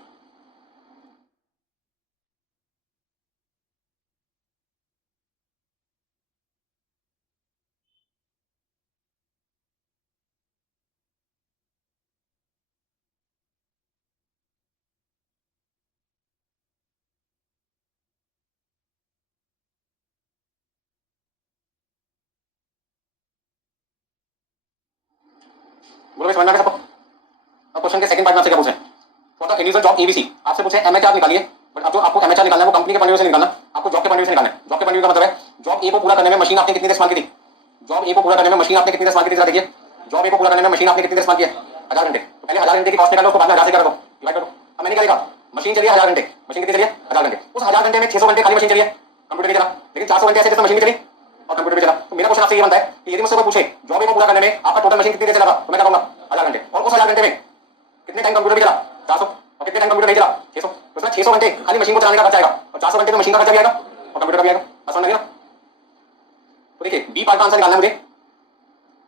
बोलो भाई, समझ में आ गया सबको? अब क्वेश्चन के सेकंड पार्ट में आपसे क्या पूछे, for the individual job ABC आपसे पूछे एमएचआर निकालिए। बट अब जो आपको एमएचआर निकालना है वो कंपनी के पॉइंट ऑफ व्यू से निकालना, आपको जॉब के पॉइंट ऑफ व्यू से निकालना है। जॉब के पॉइंट ऑफ व्यू का मतलब है जॉब ए को पूरा करने में मशीन आपने कितनी देर इस्तेमाल की थी। जॉब ए को पूरा करने में मशीन आपने कितनी देर इस्तेमाल की थी, जरा देखिए। जॉब ए को पूरा करने में मशीन आपने कितनी देर इस्तेमाल की है, 1000 घंटे। तो पहले 1000 घंटे की कॉस्ट निकालो, उसको बाद में 1000 से करो, डिवाइड करो। अब मैंने क्या लिखा, मशीन चलिए 1000 घंटे, मशीन कितनी चलिए 1000 घंटे। उस 1000 घंटे में 600 घंटे खाली मशीन चलिए, कंप्यूटर नहीं चला, लेकिन 400 घंटे ऐसे जिसमें मशीन भी चली और कंप्यूटर भी चला। तो मेरा क्वेश्चन आपसे ये बनता है कि यदि मुझसे कोई पूछे जॉब ए को पूरा करने में आपका टोटल मशीन कितनी देर चला, तो मैं क्या कहूंगा 1000 घंटे। और उस 1000 घंटे में कितने टाइम कंप्यूटर भी चला 400, और कितने टाइम कंप्यूटर नहीं चला 600। तो उसमें 600 घंटे खाली मशीन को चलाने का खर्चा आएगा और 400 घंटे में मशीन का खर्चा भी आएगा और कंप्यूटर का भी आएगा। समझ में ना? तो देखिए बी पार्ट का आंसर निकालना है मुझे,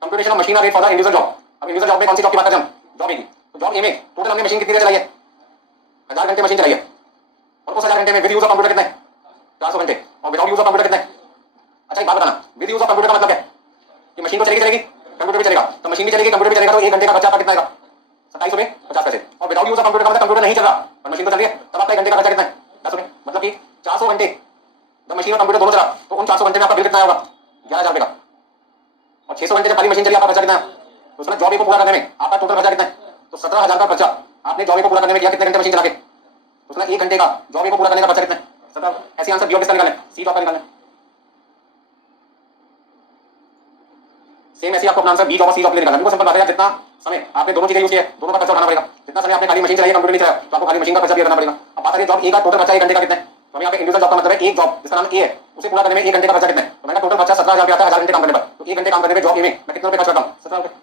computation of machine rate for the individual job. अब इंडिविजुअल जॉब में कौन सी जॉब की बात करें हम, जॉब ए की। तो जॉब ए में टोटल हमने मशीन कितनी देर चलाई है, 1000 घंटे मशीन चलाई है। और उस 1000 घंटे में विद यूज ऑफ कंप्यूटर कितना है 400 घंटे, और विदाउट यूज ऑफ कंप्यूटर कितना है। अच्छा एक बात बताना, विद यूज ऑफ कंप्यूटर का मतलब है कि मशीन तो चलेगी कंप्यूटर भी चलेगा, तो मशीन भी चलेगी कंप्यूटर भी चलेगा, तो 1 घंटे का खर्चा आपका कितना आएगा 27 रुपये 50 पैसे। और विदाउट यूज ऑफ कंप्यूटर का मतलब कंप्यूटर नहीं चल रहा और मशीन तो चल रही है, तब आपका 1 घंटे का खर्चा कितना है 10 रुपये। मतलब कि 400 घंटे जब मशीन और कंप्यूटर दोनों चला, तो उन 400 घंटे में आपका बिल कितना होगा 11,000 रुपये का। और 600 घंटे जब खाली मशीन चली आपका खर्चा कितना है, तो उसमें जॉब को पूरा करने में आपका टोटल खर्चा कितना है, तो 17,000 का खर्चा आपने जॉब को पूरा करने में किया। कितने घंटे मशीन चला के, तो उसमें 1 घंटे का जॉब को पूरा करने का खर्चा कितना है 17। ऐसे आंसर बी और किसका निकालना है, सी जॉब का निकालना है। सेम ऐसे आपको अपना आंसर बी जॉब और सी जॉब के लिए निकालना है। बिल्कुल सिंपल बात है, जितना समय आपने दोनों चीजें यूज की है दोनों का खर्चा उठाना पड़ेगा। जितना समय आपने खाली मशीन चलाई है कंप्यूटर नहीं चलाया, तो आपको खाली मशीन का खर्चा भी करना पड़ेगा। अब बात करें जॉब ए का टोटल खर्चा 1 घंटे का कितना है, तो यहाँ पे इंडिविजुअल जॉब का मतलब है एक जॉब जिसका नाम ए है उसे पूरा करने में 1 घंटे का खर्चा कितना है, तो मैंने टोटल खर्चा 17,000 रुपये आता है 1000 घंटे काम करने पर। तो 1 घंटे काम करने में जॉब ए में मैं कितने रुपए खर्च करता हूँ 17 रुपये।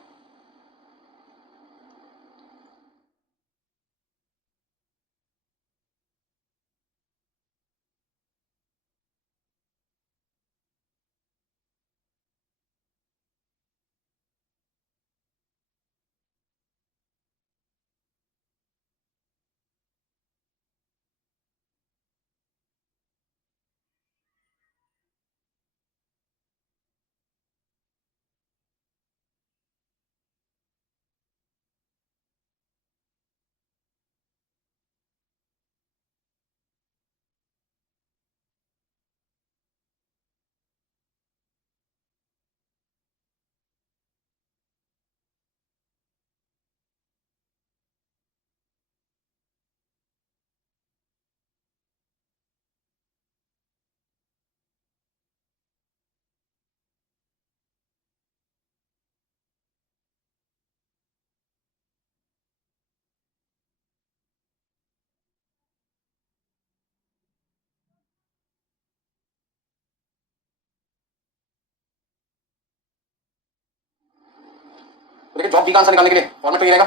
तो देखिए जॉब बी का आंसर निकालने के लिए फॉर्मेट तो ये रहेगा,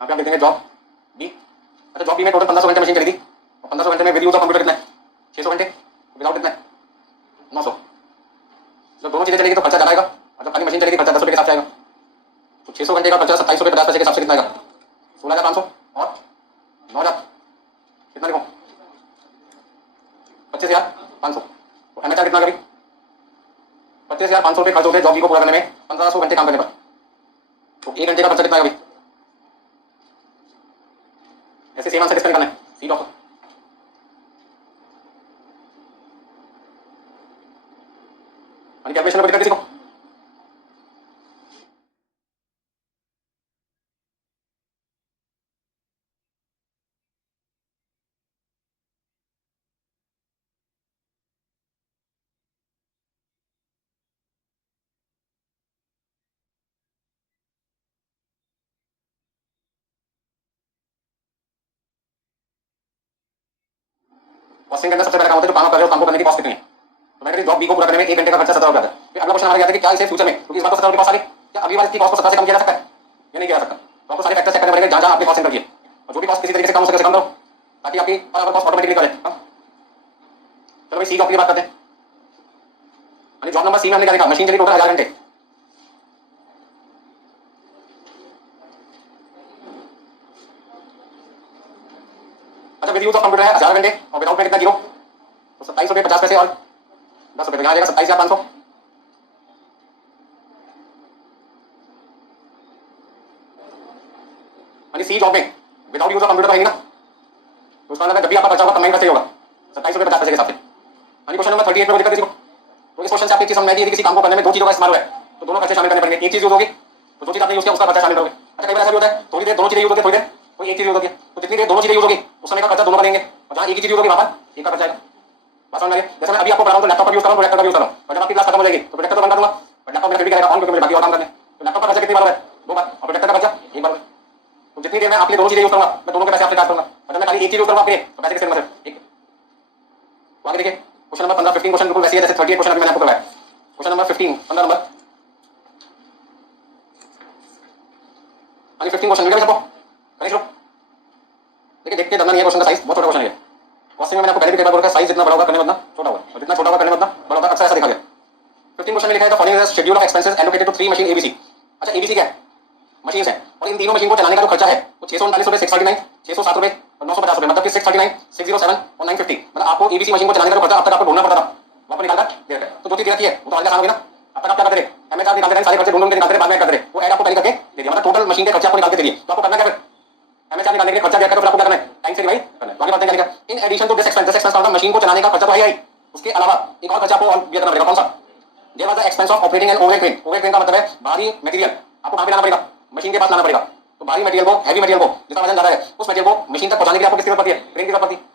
यहाँ पे आप देखेंगे जॉब बी। अच्छा जॉब बी में टोटल 1500 घंटे मशीन चली थी, और 1500 घंटे में विद यूज ऑफ कंप्यूटर कितना है 600 घंटे, विदाउट कितना है 900। जब दोनों चीजें चलेगी तो खर्चा ज्यादा आएगा, और जब खाली मशीन चलेगी खर्चा 10 रुपये के हिसाब से आएगा। तो 600 घंटे का खर्चा 27 रुपये 50 पैसे के हिसाब से कितना आएगा 16,500 और 9,000, कितना लिखो 25,500। तो एमएचआर कितना कभी 25,500 रुपये खर्च होते हैं जॉब बी को पूरा करने में 1500 घंटे काम करने पर। तो 1 घंटे का खर्चा कितना है कभी, ऐसे सेम आंसर किसका निकालना है सी डॉक्टर। कैलकुलेशन में कोई दिक्कत किसी को, कॉस्टिंग के अंदर सबसे पहला काम होता है जो काम आप कर रहे हो काम को करने की कॉस्ट कितनी है। तो मैंने जॉब बी को पूरा करने में 1 घंटे का खर्चा 17 रुपये आता है। फिर अगला क्वेश्चन हमारा आता है कि क्या इसे फ्यूचर में, क्योंकि इस बार तो 17 रुपये कॉस्ट आ गई, क्या अगली बार इसकी कॉस्ट को 17 से कम किया जा सकता है या नहीं किया जा सकता। तो आपको सारे फैक्टर चेक करने पड़ेंगे जहाँ जहाँ आपकी कॉस्ट एंटर की है, और जो भी कॉस्ट किसी तरीके से कम हो सके उसे कम करो, ताकि आपकी पर कॉस्ट ऑटोमेटिकली करें। चलो भाई सी जॉब की बात करते हैं। जॉब नंबर सी में हमने क्या लिखा, मशीन चली टोटल 1000 घंटे। अच्छा विद यूज ऑफ कंप्यूटर है 1000 घंटे और विदाउट में कितना जीरो, तो 27 रुपये 50 पैसे और 10 रुपये, तो यहाँ आ जाएगा 27,500। सी जॉब में विदाउट यूज ऑफ कंप्यूटर तो है ही ना, तो उसका मतलब जब भी आपका खर्चा होगा कंबाइन कैसे होगा 27 रुपये 50 पैसे के हिसाब से। क्वेश्चन नंबर 38 में दिक्कत किसी को, तो इस क्वेश्चन से आपकी चीज समझ में आएगी, किसी काम को करने में दो चीजों का इस्तेमाल हुआ है तो दोनों खर्चे शामिल करने पड़ेंगे। एक चीज यूज होगी तो जो चीज आपने यूज किया उसका खर्चा शामिल करोगे। अच्छा कई बार ऐसा भी होता है थोड़ी देर दोनों चीजें यूज होती है, थोड़ी देर कोई एक चीज यूज होती है, तो जितनी देर दोनों चीजें यूज होगी उस समय का खर्चा दोनों का देंगे, और जहाँ एक ही चीज यूज होगी वहां पर एक का खर्चा आएगा। बात समझ में आ गई? जैसे मैं अभी आपको पढ़ा रहा हूं तो लैपटॉप का यूज कर रहा हूं, प्रोजेक्टर का यूज कर रहा हूं, और जब आपकी क्लास खत्म हो जाएगी तो प्रोजेक्टर तो बंद कर दूंगा, बट लैपटॉप मेरा फिर भी करेगा ऑन, क्योंकि मुझे बाकी और काम करने हैं। तो लैपटॉप का खर्चा कितनी बार है, दो बार, और प्रोजेक्टर का खर्चा एक बार। तो जितनी देर में आपके दोनों चीजें यूज करूंगा मैं दोनों के पैसे आपसे चार्ज करूंगा, अगर मैं खाली एक चीज यूज करूंगा आपके तो पैसे किसके मतलब एक। तो आगे देखिए क्वेश्चन नंबर 15 15 क्वेश्चन बिल्कुल वैसे ही है जैसे 38 क्वेश्चन अभी मैंने आपको करवाया। क्वेश्चन नंबर 15 15 नंबर, हाँ 15 क्वेश्चन मिल गया सबको, करें शुरू। देखिए देखते डरना नहीं है, क्वेश्चन का साइज बहुत छोटा क्वेश्चन है। क्वेश्चन में मैंने आपको पहले भी कई बार बोला साइज जितना बड़ा होगा करने में उतना छोटा होगा, और जितना छोटा होगा करने में उतना बड़ा होगा, अक्सर ऐसा देखा गया। 15 क्वेश्चन में लिखा है the following is schedule of expenses allocated to 3 machine ABC. अच्छा एबीसी क्या है, मशीन है, और इन तीनों मशीन को चलाने का जो खर्चा है वो 639 रुपए 639 607 रुपए और 950 रुपए, मतलब कि 639 607 और 950, मतलब आपको एबीसी मशीन को चलाने का जो खर्चा अब तक आपको ढूंढना पड़ता था वो आपको निकाल कर दे रखा है। तो जो चीज रखी है वो तो आगे आसान होगी ना। अब तक आप क्या करते रहे, एमएचआर निकालते रहे, सारे खर्चे ढूंढ के निकालते रहे, बाद में करते रहे, वो ऐड आपको पहले करके दे दिया, मतलब टोटल मशीन के खर्चे आपको निकाल के दे दिए। तो आपको करना क्या फिर, एमएचआर निकालने के लिए खर्चा दिया, तो आपको क्या करना है, टाइम से डिवाइड करना है। बाकी बातें क्या लिखा, in addition to this expense का मतलब मशीन को चलाने का खर्चा तो है ही, उसके अलावा एक और खर्चा आपको और दिया करना पड़ेगा, कौन सा, there was the expense of operating and overhead crane. Overhead crane का मतलब है भारी मटेरियल आपको कहां पे लाना पड़ेगा, मशीन के पास लाना पड़ेगा। तो भारी मटेरियल को, हैवी मटेरियल को, जिसका वजन ज्यादा है, उस मटेरियल को मशीन तक पहुंचाने के लिए आपको किसकी जरूरत पड़ती है, क्रेन की जरूरत पड़ती है।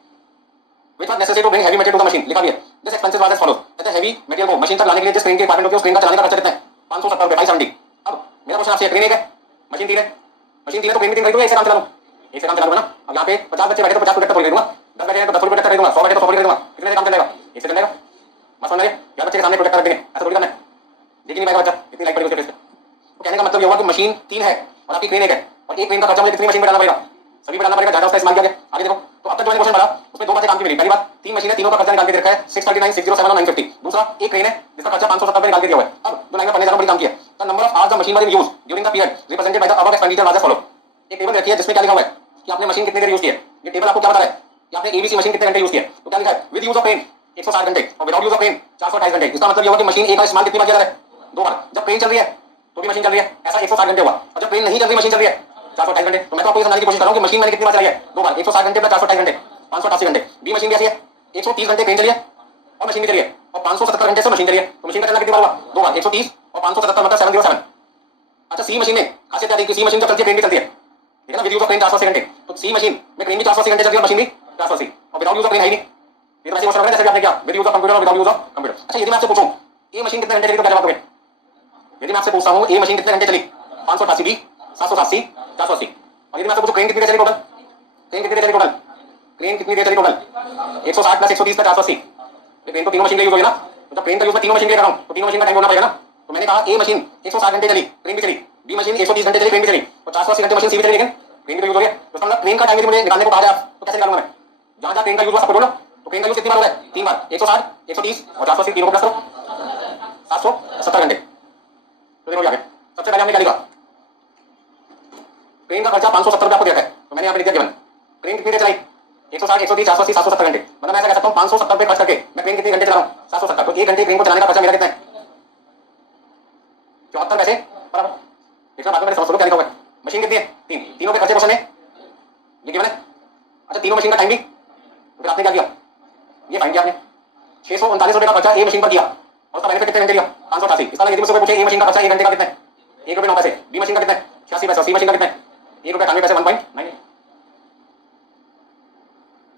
which was necessary to bring heavy material to the machine, लिखा भी है। this expenses was as follows, कहते हैं हेवी मटेरियल को मशीन तक लाने के लिए जिस क्रेन की रिक्वायरमेंट होती है उस क्रेन का चलाने का खर्चा कितना है, 570 रुपए 570। अब मेरा क्वेश्चन आपसे, क्रेन एक है मशीन तीन है, मशीन तीन है तो क्रेन भी तीन खरीदूंगा, एक से काम चला लूं, एक से काम चला लूंगा ना। अब यहाँ पे 50 बच्चे बैठे तो 50 प्रोजेक्ट खोल दूंगा, 10 बैठे तो 10 प्रोजेक्ट खरीदूंगा, 100 बैठे तो 100 खरीदूंगा, कितने से काम चलेगा, एक से चलेगा। बस समझ में आ गया, या बच्चे के सामने प्रोजेक्ट रख देंगे, ऐसा थोड़ी करना है, देख नहीं पाएगा बच्चा, इतनी लाइट पड़ी उसके फेस पे। तो कहने का मतलब ये हुआ कि मशीन तीन है और आपकी क्रेन एक है, और एक क्रेन का खर्चा मुझे कितनी मशीन पे डालना पड़ेगा, सभी पे डालना पड़ेगा, ज्यादा उसका इस्तेमाल किया गया। आगे देखो, तो अब तक जो मैंने क्वेश्चन पढ़ा उसमें दो बातें काम की मिली। पहली बात, तीन मशीन है, तीनों का खर्चा निकाल के दे रखा है 639 607 और 950। दूसरा, एक क्रेन है जिसका खर्चा 570 रुपए निकाल के दिया हुआ है। अब जो लाइन में पढ़ने जा रहा हूं बड़ी काम की है, the number of hours the machine was in use during the period represented by the above expenditure was as follow. एक टेबल रखी है जिसमें क्या लिखा हुआ है कि आपने मशीन कितनी देर यूज की है। ये टेबल आपको क्या बता रहा है कि आपने एबीसी मशीन कितने घंटे यूज किया है। तो क्या लिखा है, विद यूज ऑफ क्रेन 160 घंटे और विदाउट यूज ऑफ क्रेन 428 घंटे। इसका मतलब ये हुआ कि मशीन एक का इस्तेमाल कितनी बार किया जा रहा है, दो बार। जब क्रेन चल रही है तो भी मशीन चल रही है, ऐसा 160 घंटे हुआ, और जब क्रेन नहीं चल रही मशीन चल रही है 428 घंटे। तो मैं तो आपको ये समझाने की कोशिश कर रहा हूं कि मशीन मैंने कितनी बार चलाई है, दो बार, 160 घंटे प्लस 428 घंटे 588 घंटे। बी मशीन भी ऐसी है, 130 घंटे क्रेन चली है और मशीन भी चली है, और 570 घंटे से मशीन चली है। तो मशीन का चलना कितनी बार हुआ, दो बार, 130 और 570 मतलब 707। अच्छा सी मशीन में खासियत क्या थी कि सी मशीन जब चलती है क्रेन भी चलती है, ठीक है ना, विद यूज ऑफ क्रेन 480 घंटे। तो सी मशीन में क्रेन भी 480 घंटे चलती है और मशीन भी 480, और विदाउट यूज ऑफ क्रेन है ही नहीं। ये तो ऐसे क्वेश्चन है जैसे आपने किया विद यूज ऑफ कंप्यूटर और विदाउट यूज ऑफ कंप्यूटर। अच्छा यदि मैं आपसे पूछूं ए मशीन कितने घंटे चली तो क्या जवाब दोगे, यदि मैं आपसे पूछता हूं ए मशीन कितने घंटे चली, 588 बी 780 480। और यदि मैं आपसे पूछूं क्रेन कितनी देर चली टोटल, क्रेन कितनी देर चली टोटल, क्रेन कितनी देर चली टोटल, 160 प्लस 130 प्लस 480। क्रेन तो तीनों मशीन का यूज हो गया ना, तो जब क्रेन का यूज मैं तीनों मशीन के कर रहा हूं तो तीनों मशीन का टाइम होना पड़ेगा ना। तो मैंने कहा ए मशीन 160 घंटे चली क्रेन भी चली, बी मशीन 130 घंटे चली क्रेन भी चली, और 480 घंटे मशीन सी भी चली, लेकिन क्रेन का यूज हो गया। तो मतलब क्रेन का टाइम यदि मुझे निकालने को कहा जाए तो कैसे निकालूंगा मैं, जहां जहां क्रेन का यूज हुआ सबको जोड़ो। तो क्रेन का यूज कितनी बार हो रहा है, तीन बार, 160 130 और 480, तीनों को प्लस करो 770 घंटे। तो देखो आगे सबसे पहले हमने क्या लिखा, क्रेन का खर्चा 570 रुपए आपको दिया है, तो मैंने यहाँ पे लिख दिया गिवन क्रेन कितनी देर चलाई, 160 130 480 770 घंटे। मतलब मैं ऐसा कह सकता हूँ 570 रुपए खर्च करके मैं क्रेन कितने घंटे चला रहा हूँ, 770। तो एक घंटे क्रेन को चलाने का खर्चा मेरा कितना है, 74 पैसे बराबर। देखना बाद में समझ लो क्या लिखा हुआ है, मशीन कितनी है, तीन, तीनों के खर्चे क्वेश्चन है ये गिवन है। अच्छा तीनों मशीन का टाइम भी, तो फिर आपने क्या किया, ये फाइंड किया आपने 639 रुपए का खर्चा ए मशीन पर किया और उसका बेनिफिट कितने घंटे दिया, 588। इसका मतलब यदि मुझसे पूछे ए मशीन का खर्चा एक घंटे का कितना है, 1 रुपए 9 पैसे। बी मशीन का कितना है, 86 पैसे। सी मशीन का कितना है, 1 रुपए 98 पैसे 1.9।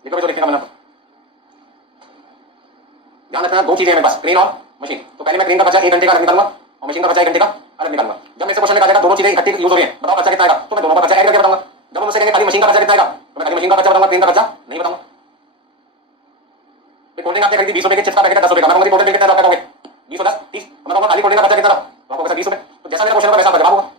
देखो जो लिखने का मतलब ध्यान रखना, दो चीजें हैं मेरे पास, क्रेन और मशीन। तो पहले मैं क्रेन का खर्चा 1 घंटे का अलग निकालूंगा और मशीन का खर्चा 1 घंटे का अलग निकालूंगा। जब मेरे से क्वेश्चन में कहा जाएगा दोनों चीजें इकट्ठी यूज हो रही हैं, बताओ खर्चा कितना आएगा, तो मैं दोनों का खर्चा ऐड करके बताऊंगा। जब मुझसे कहेंगे खाली मशीन का खर्चा कितना आएगा तो मैं खाली मशीन का खर्चा बताऊंगा, क्रेन का खर्चा नहीं बताऊंगा। कोल्ड ड्रिंक आपने खरीदी 20 रुपए के, चिप्स का पैकेट 10 रुपए का, मैं कहूंगा टोटल बिल कितना आपका दोगे, 20 और 10 30। मैं कहूंगा खाली कोल्ड ड्रिंक का खर्चा कितना था, तो आपको 20 रुपए। तो जैसा मेरा क्वेश्चन होगा वैसा आपका जवाब होगा।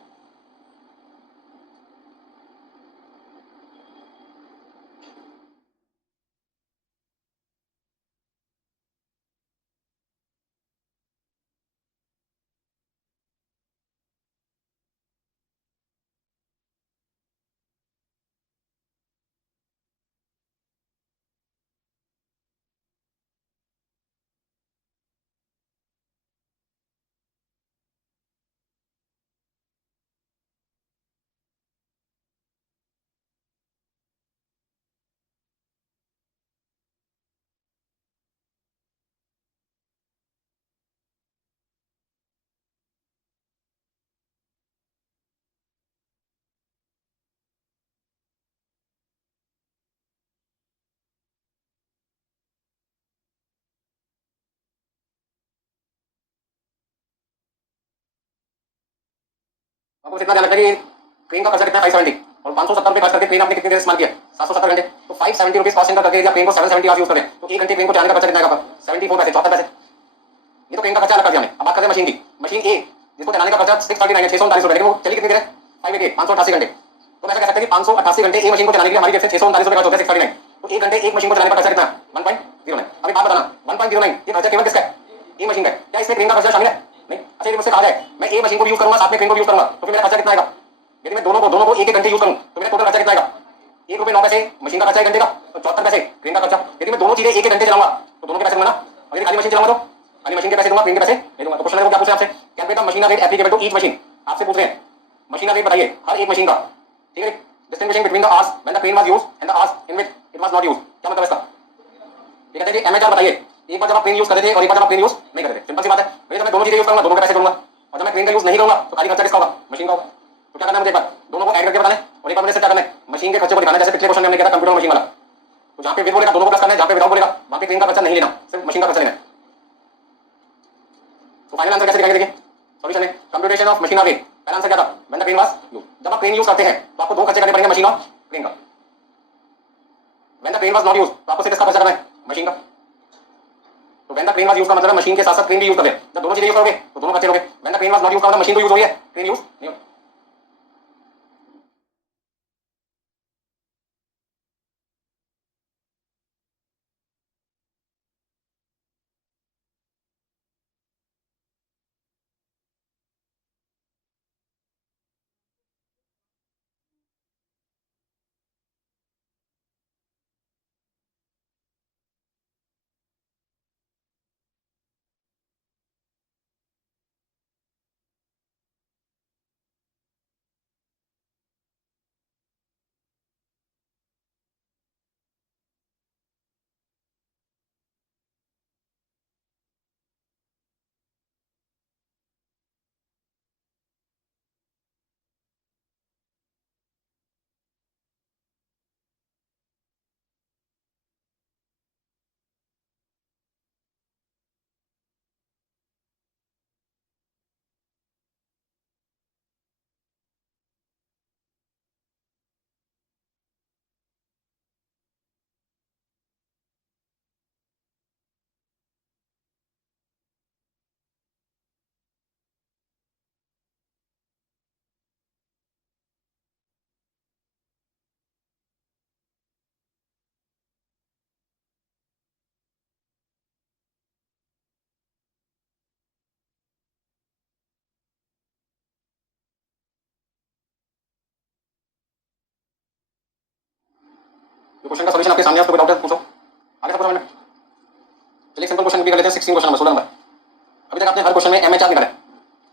आपको बस इतना ध्यान रखना है कि क्रेन का खर्चा कितना है 570 और 570 रुपये खर्च करके क्रेन आपने कितनी देर इस्तेमाल किया 770 घंटे तो 570 रुपीज कॉस्ट इनकर करके यदि आप क्रेन को 770 आवर्स यूज करें तो एक घंटे क्रेन को चलाने का खर्चा कितना है आपका 74 पैसे 74 पैसे। ये तो क्रेन का खर्चा अलग कर दिया हमने। अब बात करते हैं मशीन की। मशीन ए जिसको चलाने का खर्चा 639 है 639 रुपये, लेकिन वो चली कितनी देर है 588 588 घंटे। तो मैं ऐसा कह सकता है कि 588 घंटे एक मशीन को चलाने के लिए हमारी जेब से 639 रुपये खर्च होता है 639। तो एक घंटे एक मशीन को चलाने का खर्चा कितना 1.09। अभी बात बताना 1.09 ये खर्चा केवल किसका है ए मशीन का। क्या इसमें क्रेन का खर्चा शामिल है नहीं। अच्छा यदि मुझसे कहा जाए मैं ए मशीन को यूज करूंगा साथ में क्रेन को यूज करूंगा तो फिर मेरा खर्चा कितना आएगा। यदि मैं दोनों को एक एक घंटे यूज करूं तो मेरा टोटल खर्चा कितना आएगा 1 रुपये 9 पैसे मशीन का खर्चा एक घंटे का तो 74 पैसे क्रेन का खर्चा। यदि मैं दोनों चीजें एक एक घंटे चलाऊंगा तो दोनों के पैसे दूंगा ना। और यदि खाली मशीन चलाऊंगा तो खाली मशीन के पैसे दूंगा क्रेन के पैसे नहीं दूंगा। तो क्वेश्चन क्या पूछे आपसे calculate the machine rate applicable to each machine. आपसे पूछ रहे हैं मशीन रेट बताइए हर एक मशीन का। ठीक है distinguishing between the hours when the crane was used and the hours in which it was not used. क्या मतलब इसका ये कहते हैं कि एमएचआर बताइए एक बार जब आप क्रेन यूज करते थे और एक बार जब आप क्रेन यूज नहीं करते थे। सिंपल सी बात है भैया जब मैं दोनों चीजें यूज करूंगा दोनों के पैसे दूंगा और जब मैं क्रेन का यूज नहीं करूंगा तो खाली खर्चा किसका होगा मशीन का होगा। तो क्या करना है मुझे एक बार दोनों को ऐड करके बताना है और एक बार मुझे क्या करना है मशीन के खर्चे को दिखाना है। जैसे पिछले क्वेश्चन में हमने किया था कंप्यूटर मशीन वाला तो जहां पे विद बोलेगा दोनों को प्लस करना है जहां पे विदाउट बोलेगा वहां पे क्रेन का खर्चा नहीं लेना सिर्फ मशीन का खर्चा लेना है। तो फाइनल आंसर कैसे दिखाएंगे देखिए सॉल्यूशन है कंप्यूटेशन ऑफ मशीन अवे। पहला आंसर क्या था when the crane was used. जब आप क्रेन यूज करते हैं तो आपको दो खर्चे करने पड़ेंगे मशीन और क्रेन का। When the crane was not used तो आपको सिर्फ इसका खर्चा करना है मशीन का। तो when the crane was used का मतलब मशीन के साथ साथ क्रेन भी यूज कर रहे हैं। जब दोनों चीजें यूज करोगे तो दोनों खर्चे लोगे। When the crane was not used का मतलब मशीन तो यूज हो रही है क्रेन यूज नहीं हो। तो क्वेश्चन का सॉल्यूशन आपके सामने है उसको डाउट है पूछो आगे सब पूछो। चलिए सिंपल क्वेश्चन भी कर लेते हैं 16 क्वेश्चन नंबर 16 नंबर। अभी तक आपने हर क्वेश्चन में एमएचआर निकाला है।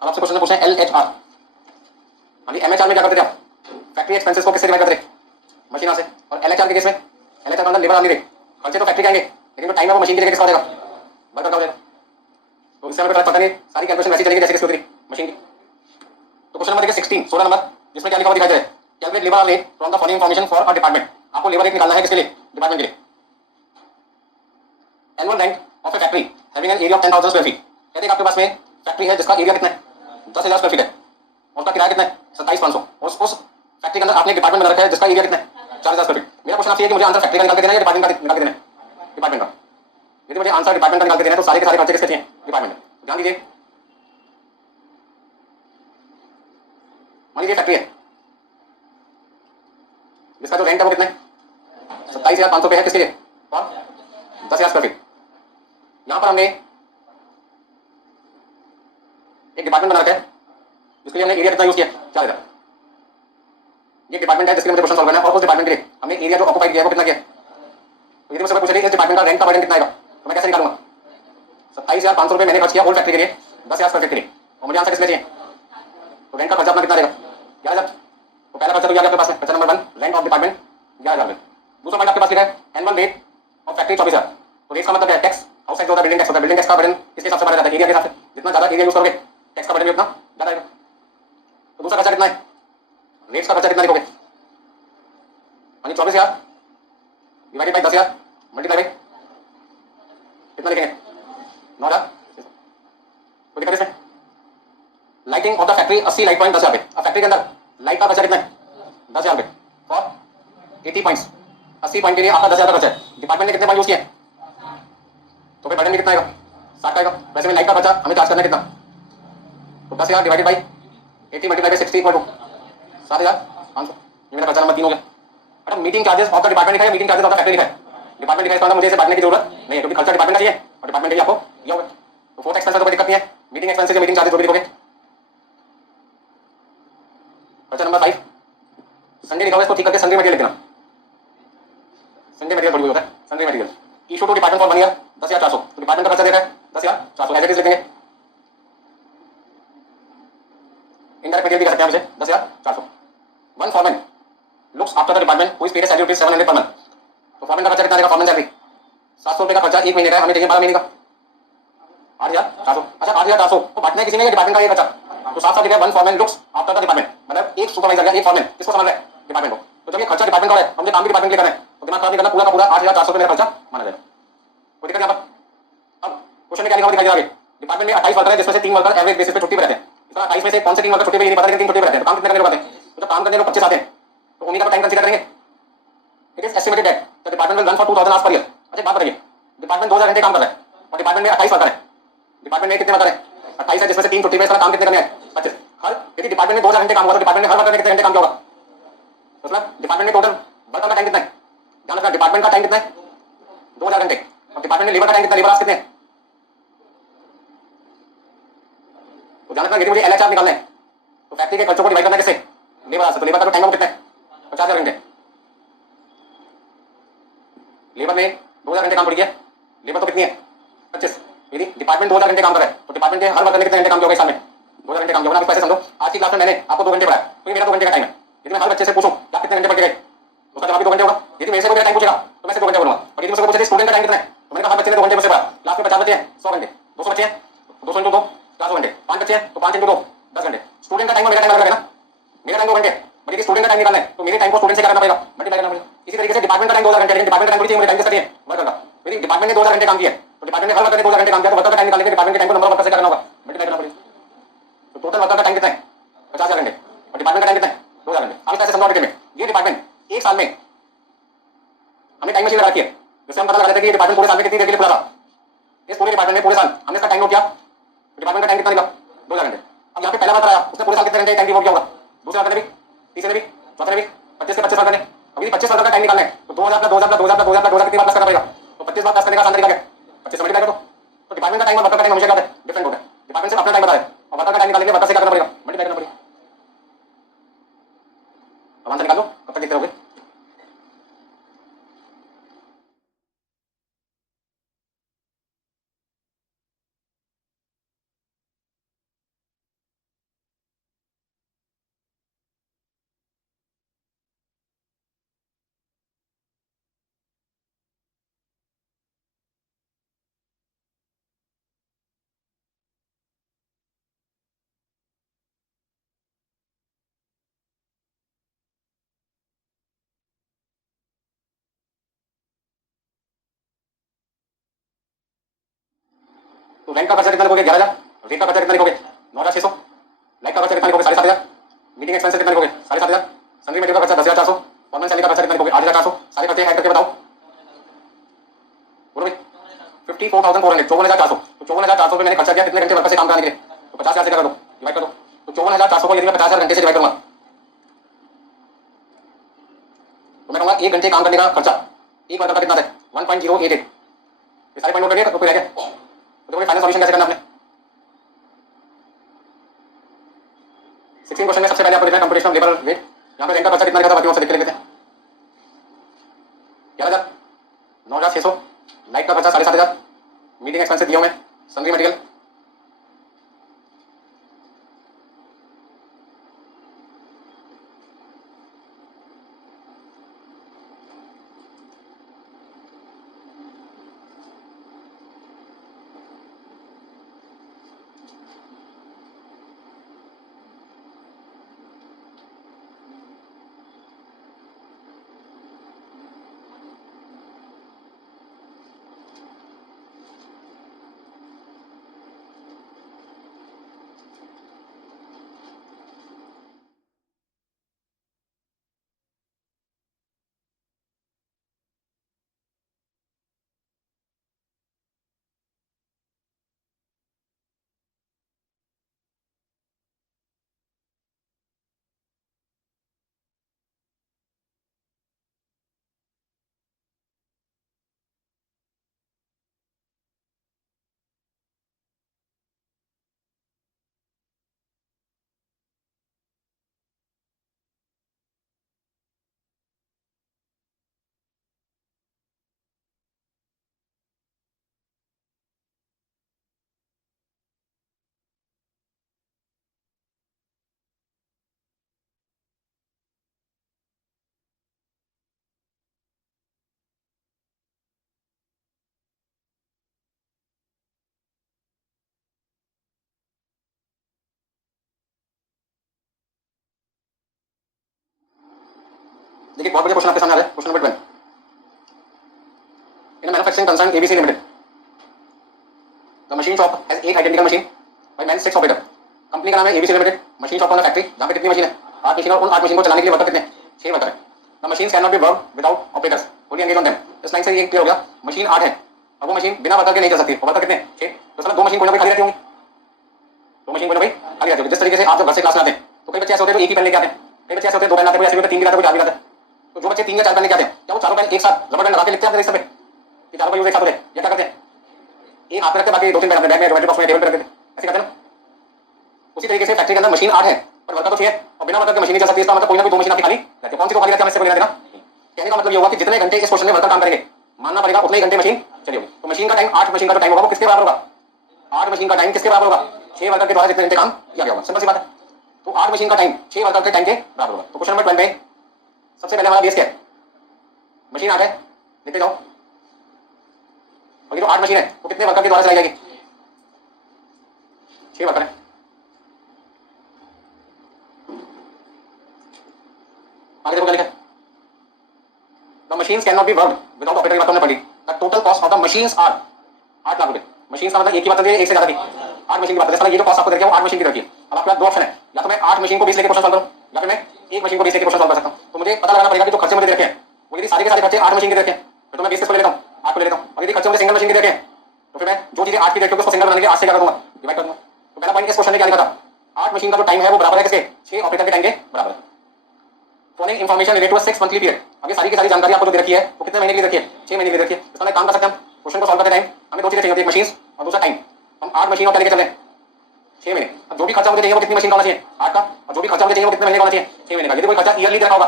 अब आपसे क्वेश्चन पूछे एलएचआर। हाँ जी एमएचआर में क्या करते थे आप फैक्ट्री एक्सपेंसेस को किससे डिवाइड करते थे मशीन से। और एलएचआर के केस में एलएचआर का मतलब लेबर आदमी खर्चे तो फैक्ट्री के आएंगे लेकिन जो टाइम है वो मशीन की जगह किसका हो जाएगा वर्कर का हो जाएगा। तो इससे हमें पता नहीं सारी कैलकुलेशन वैसी चलेगी जैसे किसकी होती थी मशीन की। तो क्वेश्चन नंबर देखिए 16 16 नंबर जिसमें क्या लिखा हुआ दिखाई दे रहा है calculate labour rate from the following information for a department. आपको लेबर रेट निकालना है किसके लिए डिपार्टमेंट के लिए। Annual rent of A factory having an area of 10,000 square feet. कहते हैं आपके पास में फैक्ट्री है जिसका एरिया कितना है 10,000 स्क्वायर फीट है और उसका किराया कितना है 27,500 और उस फैक्ट्री के अंदर आपने डिपार्टमेंट बना रखा है जिसका एरिया कितना है 4,000 स्क्वायर फीट। मेरा क्वेश्चन आपसे है कि मुझे आंसर फैक्ट्री का निकाल के देना है या डिपार्टमेंट का निकाल के देना है डिपार्टमेंट का। यदि मुझे आंसर डिपार्टमेंट का निकाल के देना है तो सारे के सारे खर्चे किसके चाहिए डिपार्टमेंट में। ध्यान दीजिए मान लीजिए फैक्ट्री है जिसका जो रेंट है वो कितना है 27,500 है किसके लिए और 10,000 स्क्वायर फीट। यहां पर हमने एक डिपार्टमेंट बना रखा है जिसके लिए हमने एरिया कितना यूज किया 4,000। ये डिपार्टमेंट है जिसके लिए मुझे क्वेश्चन सॉल्व करना है और उस डिपार्टमेंट के लिए हमने एरिया जो ऑक्यूपाइड किया है वो कितना किया। तो यदि मुझसे पूछ रही है इस डिपार्टमेंट का रेंट का बर्डन कितना आएगा तो मैं कैसे निकालूंगा 27,500 रुपये मैंने खर्च किया होल फैक्ट्री के लिए 10,000 स्क्वायर फीट के लिए और मुझे आंसर किसमें चाहिए। तो रेंट का खर्चा अपना कितना रहेगा 11,000। तो पहला खर्चा तो आपके पास है खर्चा नंबर 1 रेंट ऑफ डिपार्टमेंट 11,000। दूसरा पॉइंट आपके पास लिखा है एनुअल रेट ऑफ फैक्ट्री 24,000। तो रेट का मतलब है टैक्स आउटसाइड जो होता है बिल्डिंग टैक्स होता है। बिल्डिंग टैक्स का बर्डन किसके हिसाब से बढ़ा जाता है एरिया के हिसाब से। जितना ज्यादा एरिया यूज करोगे टैक्स का बर्डन भी उतना ज्यादा आएगा। तो दूसरा खर्चा कितना है रेट्स का खर्चा कितना लिखोगे यानी 24,000 डिवाइडेड बाई 10,000 मल्टीप्लाई बाई कितना लिखेंगे 9,000। कोई दिक्कत इसमें lighting of the factory 80 light point 10,000 पे। अब फैक्ट्री के अंदर लाइट का खर्चा कितना है? 10,000 पे फॉर 80 पॉइंट्स। 80 पॉइंट के लिए आपका 10,000 का खर्चा है। डिपार्टमेंट ने कितने पॉइंट यूज किए? तो फिर बर्डन में कितना आएगा? 60 का आएगा। वैसे में लाइट का खर्चा हमें चार्ज करना है कितना? तो 10,000 divided by 80 multiply by 60 equal to 7,500। ये मेरा खर्चा नंबर 3 हो गया। Madam meeting charges of the department लिखा है, meeting charges of the factory लिखा है? डिपार्टमेंट लिखा है, इसका मतलब मुझे इसे बांटने की जरूरत नहीं है, क्योंकि खर्चा डिपार्टमेंट का चाहिए और डिपार्टमेंट के लिए आपको दिया होगा। तो फोर्थ एक्सपेंस तो कोई दिक्कत नहीं है। मीटिंग एक्सपेंसेस या मीटिंग चार्जेस जो भी लिखोगे। खर्चा नंबर 5 संडे लिखा हुआ है, इसको ठीक करके संडे मटेरियल लिख देना। संडे मटेरियल थोड़ी होता है, sundry material issue to department for 1 year 10,400। तो डिपार्टमेंट का खर्चा देखा है 10,400 एज इट इज लिखेंगे। इनडायरेक्ट मटेरियल भी कह सकते हैं मुझे 10,400। One foreman looks after the department who is paid salary rupees 700 per month. तो फॉरमैन का खर्चा कितना देगा? फॉरमैन सैलरी 700 रुपए का खर्चा एक महीने का है, हमें चाहिए 12 महीने का 8,400। अच्छा 8,400 तो बांटना है किसी ने या डिपार्टमेंट का ये खर्चा? तो साफ साफ लिखा है one foreman looks after the department, मतलब एक सुपरवाइजर या एक फॉरमैन किसको संभाल रहा है? डिपार्टमेंट को। तो जब ये खर्चा डिपार्टमेंट का है, हमने काम भी डिपार्टमेंट के लिए करना है, तो दिमाग खराब नहीं करना, पूरा का पूरा 8,400 रुपए मेरा खर्चा माना जाएगा। कोई दिक्कत यहाँ पर? अब क्वेश्चन में क्या लिखा हुआ दिखाई दे रहा है? डिपार्टमेंट में 28 वर्कर है, जिसमें से 3 वर्कर एवरेज बेसिस पे छुट्टी पे रहते हैं। इस 28 में से कौन से 3 वर्कर छुट्टी पे ये नहीं पता, लेकिन 3 छुट्टी पे रहते हैं। तो काम कितने करने लोग आते हैं? तो जब काम करने लोग 25 आते हैं तो उन्हीं का टाइम कंसीडर करेंगे। It is estimated that the department will run for 2,000 hours per year. अच्छा बात बताइए, डिपार्टमेंट 2,000 घंटे काम कर रहा है और डिपार्टमेंट में 28 वर्कर है। डिपार्टमेंट में कितने वर्कर है? 28 है, जिसमें से 3 छुट्टी पे, इसका काम कितने करने हैं? 25। हर यदि डिपार्टमेंट में 2,000 घंटे काम हुआ तो डिपार्टमेंट में हर वर्कर ने कितने घंटे काम किया होगा? मतलब डिपार्टमेंट में टोटल वर्कर का टाइम कितना है? ध्यान रखना, डिपार्टमेंट का टाइम कितना है? 2,000 घंटे। और डिपार्टमेंट में लेबर का टाइम कितना? लेबर आवर्स कितने हैं? तो ध्यान रखना, यदि मुझे एलएचआर निकालना है तो फैक्ट्री के खर्चों को डिवाइड करना है किससे? लेबर आवर्स से। तो लेबर का जो टाइम है वो कितना है? 50,000 घंटे। लेबर ने 2,000 घंटे काम पड़ी है, लेबर तो कितनी है? 25। यदि डिपार्टमेंट 2,000 घंटे काम कर रहा है तो डिपार्टमेंट के हर वर्कर ने कितने घंटे काम किया होगा इस साल में? 2,000 घंटे काम किया होगा। आप पैसे समझो, आज की क्लास में मैंने आपको 2 घंटे पढ़ाया, तो ये मेरा 2 घंटे का टाइम है। यदि मैं हर बच्चे से पूछूं कि आप कितने घंटे पढ़ के गए, उसका जवाब भी 2 घंटे होगा। यदि मेरे से कोई मेरा टाइम पूछेगा तो मैं से 2 घंटे बोलूंगा। और यदि मुझसे पूछे स्टूडेंट का टाइम कितना है, तो मैंने कहा हर बच्चे ने 2 घंटे मुझसे पढ़ा। क्लास में 50 बच्चे हैं, 100 घंटे। 200 बच्चे हैं, 200 इंटू 2 400 घंटे। 5 बच्चे हैं तो 5 इंटू 2 10 घंटे। स्टूडेंट का टाइम और मेरा टाइम अलग है ना? मेरा टाइम 2 घंटे, बट यदि स्टूडेंट का टाइम निकालना है तो मेरे टाइम को स्टूडेंट से क्या करना पड़ेगा? मल्टीप्लाई करना पड़ेगा। इसी तरीके से डिपार्टमेंट का टाइम 2,000 घंटे, लेकिन डिपार्टमेंट का टाइम चाहिए मुझे टाइम किसका चाहिए? वर्कर का। यदि डिपार्टमेंट ने 2,000 घंटे काम किया तो डिपार्टमेंट में हर वर्कर ने 2,000 घंटे काम किया, तो वर्कर का टाइम निकालने के डिपार्टमेंट के टाइम को नंबर ऑफ वर्कर से क्या करना होगा? मल्टीप्लाई करना पड़ेगा। तो टोटल वर्कर का टाइम कितना है? 50,000 घंटे। और डिपार्टमेंट का टाइम कितना है? 2,000 घंटे। अब कैसे समझाओ डिटेल में? ये डिपार्टमेंट एक साल में हमने टाइम मशीन लगा रखी है, जिससे हम पता लगा देते हैं कि ये डिपार्टमेंट पूरे साल में कितनी देर के लिए खुला था। इस पूरे डिपार्टमेंट में पूरे साल हमने इसका टाइम नोट किया, डिपार्टमेंट का टाइम कितना निकला? 2,000 घंटे। अब यहाँ पे पहला वर्कर आया, उसने पूरे साल कितने घंटे टाइम डिवोट किया होगा? दूसरे वर्कर ने भी, तीसरे ने भी, चौथे ने भी, 25 से 25 वर्कर ने। अभी 25 वर्कर का टाइम निकालना है तो 2,000 का 2,000 का 2,000 का 2,000 का 2,000 कितनी बार प्लस करना पड़ेगा? तो 25 बार प्लस करने का आसान तरीका क्या है? 25 से मल्टीप्लाई कर दो। तो डिपार्टमेंट का टाइम और वर्कर का टाइम हमेशा क्या है? डिफरेंट होता है। डिपार्टमेंट से अपना टाइम बता है और वर्कर का टाइम निकालने के लिए वर्कर से क्या करना पड़ेगा? मल्टीप्लाई करना पड़ेगा। अब आंसर निकाल लो, कब तक देखते रहोगे? तो रैंक का खर्चा कितना लिखोगे? 11,000। रेट का खर्चा कितना लिखोगे? 9,600। लाइट का खर्चा कितना लिखोगे? 7,500। मीटिंग एक्सपेंसेस कितना लिखोगे? 7,500। सैलरी मेटेरियल का खर्चा 10,400। फॉर्मल सैलरी का खर्चा कितना लिखोगे? 8,400। सारे खर्चे ऐड करके बताओ, बोलो भाई। 54,400, 54,400। तो 54,400 पे मैंने खर्चा किया कितने घंटे वर्कर से काम कराने के लिए? तो 50,000 से कर दो, डिवाइड कर दो। तो 54,400 को यदि मैं 50,000 घंटे से डिवाइड करूंगा तो मैं कहूंगा 1 घंटे काम करने का खर्चा एक वर्कर का कितना है? 1.088। ये सारे पॉइंट नोट करिए, तो कोई रह गया तो देखो फाइनल सॉल्यूशन कैसे करना है आपने। 16 क्वेश्चन में सबसे पहले आपको लिखना है कंप्यूटेशन ऑफ लेबर वेट। यहाँ पे रेंट का खर्चा कितना लिखा था बाकी से देख लेते हैं। 11,000, 9,600। लाइट का खर्चा 7,500। मीटिंग एक्सपेंसेस दिया हूं मैं, सन्नी मटेरियल। देखिए बहुत बढ़िया क्वेश्चन आपके सामने आ रहा है, question number 12। In manufacturing concern ABC limited, the machine shop has 8 identical machine by man 6 operator. Company का नाम है एबीसी लिमिटेड। मशीन शॉप का फैक्ट्री जहां पे कितनी मशीन है? 8 मशीन, और उन 8 मशीन को चलाने के लिए वर्कर कितने? 6 वर्कर है। The machine can not B work without operators, fully engage on them. इस लाइन से ये क्लियर हो गया, मशीन 8 है, अब वो मशीन बिना वर्कर के नहीं चल सकती। वर्कर कितने? 6। तो सर 2 मशीन कोई ना कोई खाली रहती होंगी, 2 मशीन कोई ना कोई खाली रहती होगी। जिस तरीके से आप जब घर से क्लास में आते हैं तो कई बच्चे ऐसे होते हैं जो एक ही पेन लेके आते हैं, कई बच्चे ऐसे होते हैं 2 पेन लाते हैं, कोई ऐसे होते हैं 3 भी लाते हैं, कोई 4 भी लाता है। तो जो बच्चे 3 या 4 पेन लेके आते हैं, क्या वो चारों पेन एक साथ रबर बैंड लगा के लिखते हैं अपने रजिस्टर पे कि चारों का यूज एक साथ होते हैं, या क्या करते हैं? एक हाथ में रखते हैं, बाकी 2-3 पेन अपने बैग में, ज्योमेट्री बॉक्स में, टेबल पे रखते हैं, ऐसे करते हैं ना। उसी तरीके से फैक्ट्री के अंदर मशीन 8 है पर वर्कर तो 6 है, और बिना वर्कर के मशीन नहीं चल सकती। इसका मतलब कोई ना कोई 2 मशीन आपकी खाली रहती है। कौन सी तो खाली रहती है, हमें इससे कोई लेना देना। कहने का मतलब ये होगा कि जितने घंटे इस क्वेश्चन में वर्कर काम करेंगे, मानना पड़ेगा उतने ही घंटे मशीन चलेगी। तो मशीन का टाइम 8 मशीन का जो टाइम होगा वो किसके बराबर होगा? 8 मशीन का टाइम किसके बराबर होगा? 6 वर्कर के द्वारा जितने घंटे काम किया गया होगा। सिंपल सी बात है। तो 8 मशीन का टाइम 6 वर्कर के टाइम के बराबर होगा। तो क्वेश्चन नंबर 12 में सबसे पहले हमारा बेस क्या है? मशीन 8 है, लिखते जाओ। और ये जो 8 मशीन है वो कितने वर्कर के द्वारा चलाई जाएगी? 6 वर्कर है। आगे देखो क्या लिखा है, the machines can not be worked without operator की बात हमने पढ़ी। The total cost of the machines are 8 lakh रुपए। मशीन का मतलब एक ही बात है, एक से ज्यादा की 8 मशीन की बात है। ये जो कॉस्ट आपको देखिए वो 8 मशीन की रखी है। अब आपके पास 2 ऑप्शन है, या तो मैं 8 मशीन को 20 लेके क्वेश्चन सॉल्व करूं, या फिर मैं एक मशीन को 20 लेके क्वेश्चन सॉल्व कर सकता हूं। तो मुझे पता लगाना पड़ेगा कि जो खर्चे मुझे दे रखे हैं वो यदि सारे के सारे खर्चे 8 मशीन के दे रखे हैं तो मैं 20 को ले लेता हूं, 8 को ले लेता हूं। और यदि खर्चे मुझे सिंगल मशीन के दे रखे हैं तो फिर मैं जो चीजें 8 की दे रखी है उसको सिंगल बनाने के 8 से क्या कर दूंगा, डिवाइड कर दूंगा। तो पहला पॉइंट इस क्वेश्चन में क्या लिखा था? 8 मशीन का जो टाइम है वो बराबर है किसके? 6 ऑपरेटर के टाइम के बराबर है। Following information related to 6 monthly period. अब ये सारी की सारी जानकारी आपको जो दे रखी है वो कितने महीने के लिए रखी है? 6 महीने के लिए रखी है। इसका काम कर सकते हैं हम क्वेश्चन को सॉल्व करते टाइम हमें 2 चीजें चाहिए होती है, एक मशीन और दूसरा टाइम। हम 8 मशीन और क्या लेके चले? 6 महीने। अब जो भी खर्चा मुझे चाहिए वो कितनी मशीन का होना चाहिए? 8 का। और जो भी खर्चा मुझे चाहिए वो कितने महीने का होना चाहिए? 6 महीने का। यदि कोई खर्चा ईयरली रखा होगा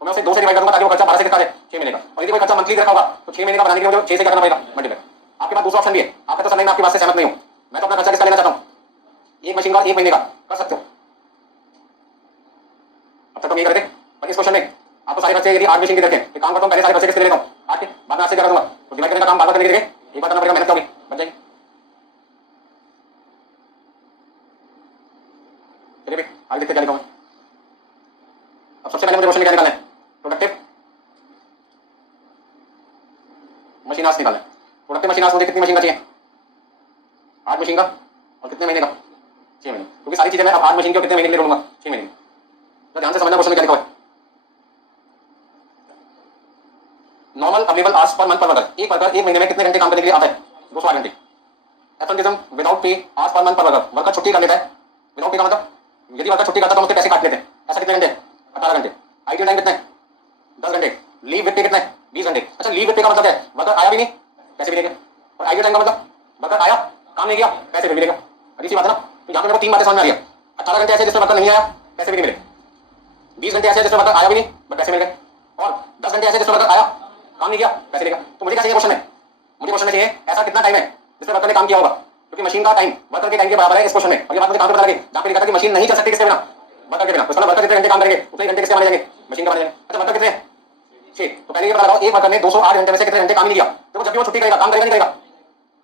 तो मैं उसे 2 से डिवाइड करूंगा ताकि वो खर्चा 12 से कितना है? 6 महीने का। और यदि कोई खर्चा मंथली रखा होगा तो 6 महीने का बनाने के लिए मुझे 6 से क्या करना पड़ेगा? मल्टीप्लाई। आपके पास दूसरा ऑप्शन भी है, आपका तो समझ में आपकी बात से सहमत नहीं हूं, मैं तो अपना खर्चा किसका लेना चाहता हूं? एक मशीन का, 1 महीने का कर सकते हो। अब तक तो ये कर दे, पर इस क्वेश्चन में आपको सारे खर्चे यदि 8 मशीन के देते हैं, एक काम करता हूं, पहले सारे खर्चे किसके ले लेता हूं? 8 के, बाद में 8 से क्या करूंगा? तो डिवाइड करने का काम बार-बार करने के लिए एक बार करना पड़ेगा, मेहनत होगी, बच जाएगी। चलिए भाई आगे देखते क्या लिखा हूं। अब सबसे पहले मुझे क्वेश्चन क्या निकालना है? प्रोडक्टिव मशीन आवर्स निकालना है। प्रोडक्टिव मशीन आवर्स मुझे कितनी मशीन का चाहिए? 8 मशीन का। और कितने महीने का? 6 महीने। क्योंकि सारी चीजें मैं अब 8 मशीन के कितने महीने के लिए लूंगा? 6 महीने। तो ध्यान से समझना क्वेश्चन में क्या लिखा हुआ है। Normal available hours per month पर वर्कर। एक वर्कर 1 महीने में कितने घंटे काम करने के लिए आता है? 208 घंटे। Absenteeism without pay hours per month पर वर्कर। वर्कर छुट्टी कर लेता है, विदाउट पे का मतलब यदि वर्कर छुट्टी करता है तो उसके पैसे काट लेते हैं। ऐसा कितने घंटे? 18 घंटे। आइडियल टाइम कितना है? 10 घंटे। लीव विद पे कितना है? 20 घंटे। अच्छा लीव विद पे का मतलब क्या है? वर्कर आया भी नहीं, पैसे भी देगा। और आइडियल टाइम का मतलब वर्कर आया, काम नहीं किया, पैसे भी मिलेगा। अजीब सी बात है ना। तो यहाँ पे मेरे को 3 बातें समझ में आ रही है। 18 घंटे ऐसे जिसमें वर्कर नहीं आया, पैसे भी नहीं मिले। 20 घंटे ऐसे जिसमें वर्कर आया भी नहीं बट पैसे मिल गए। और 10 घंटे ऐसे जिसमें वर्कर आया, काम नहीं किया, पैसे लेगा। तो मुझे क्या चाहिए क्वेश्चन में? मुझे क्वेश्चन में चाहिए ऐसा कितना टाइम है जिसमें वर्कर ने काम किया होगा, क्योंकि मशीन का टाइम वर्कर के टाइम के बराबर है इस क्वेश्चन में। और ये बात मुझे कहां पे पता लगी? जहां पे लिखा था कि मशीन नहीं चल सकती किसके बिना? वर्कर के बिना। तो मतलब वर्कर कितने घंटे काम करेंगे उतने घंटे किसके माने जाएंगे? मशीन का माने जाएंगे। अच्छा वर्कर कितने हैं? 6। तो पहले ये पता लगाओ एक वर्कर ने 208 घंटे में से कितने घंटे काम नहीं किया। तो जब भी वो छुट्टी करेगा काम करेगा नहीं करेगा?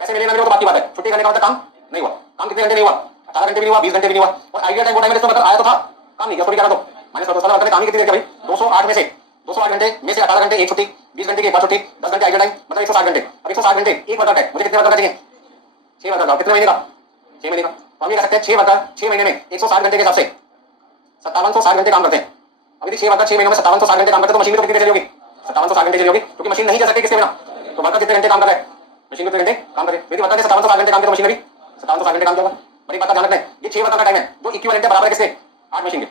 पैसे मिलेगा नहीं, वो तो बाकी बात है। छुट्टी करने का मतलब काम नहीं हुआ। काम कितने घंटे नहीं हुआ? 18 घंटे भी नहीं हुआ, 20 घंटे भी नहीं हुआ। और आइडियल टाइम वो टाइम में वर्कर आया तो था, काम नहीं किया, तो क्या करो माइनस कर दो। वर्कर ने काम ही कितनी देर किया भाई? 208 में से 208 घंटे में से 18 घंटे एक छुट्टी, 20 घंटे की एक बार छुट्टी, 10 घंटे आइडियल टाइम मतलब 160 घंटे। अब 160 घंटे एक वर्कर है, मुझे कितने वर्कर चाहिए? 6 वर्कर का। कितने महीने का? 6 महीने का। तो हम ये कह सकते हैं 6 वर्कर 6 महीने में 160 घंटे के हिसाब से 5760 घंटे काम करते हैं। अब यदि 6 वर्कर 6 महीनों में 5760 घंटे काम करते हैं तो मशीन तो कितनी देर चली होगी? 5760 घंटे चली होगी, क्योंकि मशीन नहीं चल सकती किसके बिना। तो वर्कर कितने घंटे काम कर रहे हैं? मशीन कितने घंटे काम करे? यदि वर्कर ने 5760 घंटे काम किया तो मशीन भी 5760 घंटे काम किया होगा। बड़ी बात का ध्यान रखना है, ये 6 वर्कर का टाइम है जो इक्विवेलेंट है, बराबर है किसके? 8 मशीन के।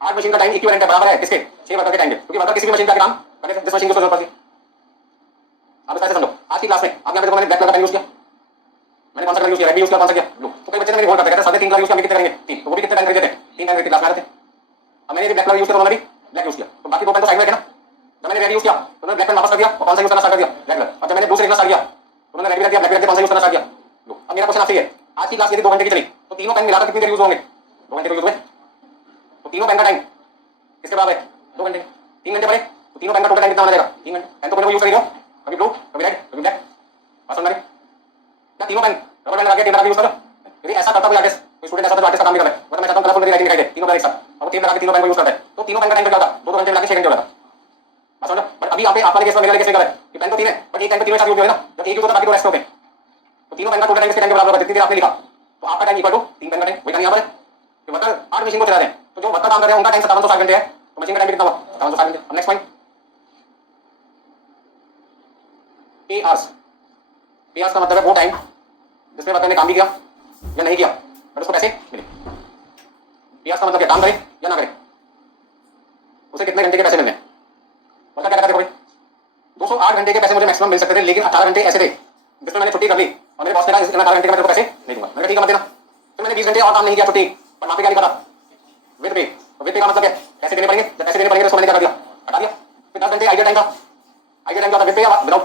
8 मशीन का टाइम इक्विवेलेंट है, बराबर है किसके? 6 वर्कर के टाइम के। क्योंकि वर्कर किसी भी मशीन का काम करे जिस मशीन की जरूरत पड़ती है। आप ऐसे समझो, आज की क्लास में आप यहां पे मैंने ब्लैक कलर का यूज किया, मैंने कौन सा कलर यूज किया? रेड यूज किया, कौन सा किया? ब्लू। तो कई बच्चे ने मेरी बोल करते हैं साढ़े 3 कलर यूज किया, हम कितने करेंगे? 3। तो वो भी कितने टाइम कर देते हैं? 3 टाइम की क्लास में आते हैं। अब मैंने ब्लैक कलर यूज किया तो उन्होंने भी ब्लैक यूज किया, तो बाकी 2 पेन तो साइड में रखे ना। जब मैंने रेड यूज किया तो उन्होंने ब्लैक पेन वापस कर दिया और कौन सा यूज करना स्टार्ट कर दिया? Black colour. और जब मैंने ब्लू से लिखना स्टार्ट किया तो उन्होंने रेड भी कर दिया, ब्लैक भी कर दिया, कौन सा यूज करना स्टार्ट किया? ब्लू। अब मेरा क्वेश्चन आपसे है, आज की क्लास यदि 2 घंटे की चली तो तीनों पेन मिलाकर कितनी देर यूज होंगे? 2 घंटे यूज हुए। तो तीनों पेन का टाइम किसके बराबर है? 2 घंटे। 3 घंटे पड़े तो तीनों पेन का टोटल टाइम कितना होना जाएगा? 3 घंटे। पेन तो कोई यूज कर रही हो, कभी ब्लू कभी रेड कभी ब्लैक, बात समझ में आ रही? क्या तीनों पेन रबर बैंड लगा के टेप लगा के यूज करो? यदि ऐसा करता कोई आर्टिस्ट, कोई स्टूडेंट ऐसा तो आर्टिस्ट का काम नहीं कर रहा है, मतलब मैं चाहता हूं कलरफुल मेरी राइटिंग दिखाई दे, तीनों पेन एक साथ, अब टेप लगा के तीनों पेन को यूज करता है तो तीनों पेन का टाइम क्या होता है? 2 घंटे मिला के 6 घंटे हो जाता है। बात समझो। बट अभी यहाँ पे आप वाले केस में, मेरे वाले केस में क्या है कि पेन तो तीन है, बट एक टाइम पे तीनों चाबी उपयोग है ना, जब एक यूज होता है बाकी दो रेस्ट होते हैं, तो तीनों पेन का टोटल टाइम इसके टाइम के बराबर होगा जितनी देर आपने लिखा, तो आपका टाइम इक्वल टू 3 पेन का टाइम। वही कहानी यहाँ पर है कि वर्कर 8 मशीन को चला रहे हैं, तो जो वर्कर काम कर रहे हैं उनका टाइम 5760 घंटे है, तो मशीन का टाइम कितना हुआ 5760 घंटे। अब नेक्स्ट पॉइंट पे आवर्स। पे आवर्स का मतलब है वो टाइम जिसमें वर्कर ने काम भी किया या नहीं किया बट उसको पैसे मिले। पे आवर्स का मतलब क्या, काम करे या ना करे उसे कितने घंटे के पैसे मिलने हैं। वर्कर क्या कहता है 208 घंटे के पैसे मुझे मैक्सिमम मिल सकते थे, लेकिन 18 घंटे ऐसे थे जिसमें मैंने छुट्टी कर ली और मेरे बॉस ने कहा इन 18 घंटे का मैं तेरे को पैसे नहीं दूंगा। मैंने ठीक है मत देना, तो मैंने 20 घंटे और काम नहीं किया छुट्टी, पर वहां पे क्या लिखा था विद पे। तो विद पे का मतलब क्या, पैसे देने पड़ेंगे, जब पैसे देने पड़ेंगे तो उसको मैंने क्या कर दिया, हटा दिया। फिर 10 घंटे आइडिया टाइम था, आइडिया टाइम क्या था विद पे या विदाउट,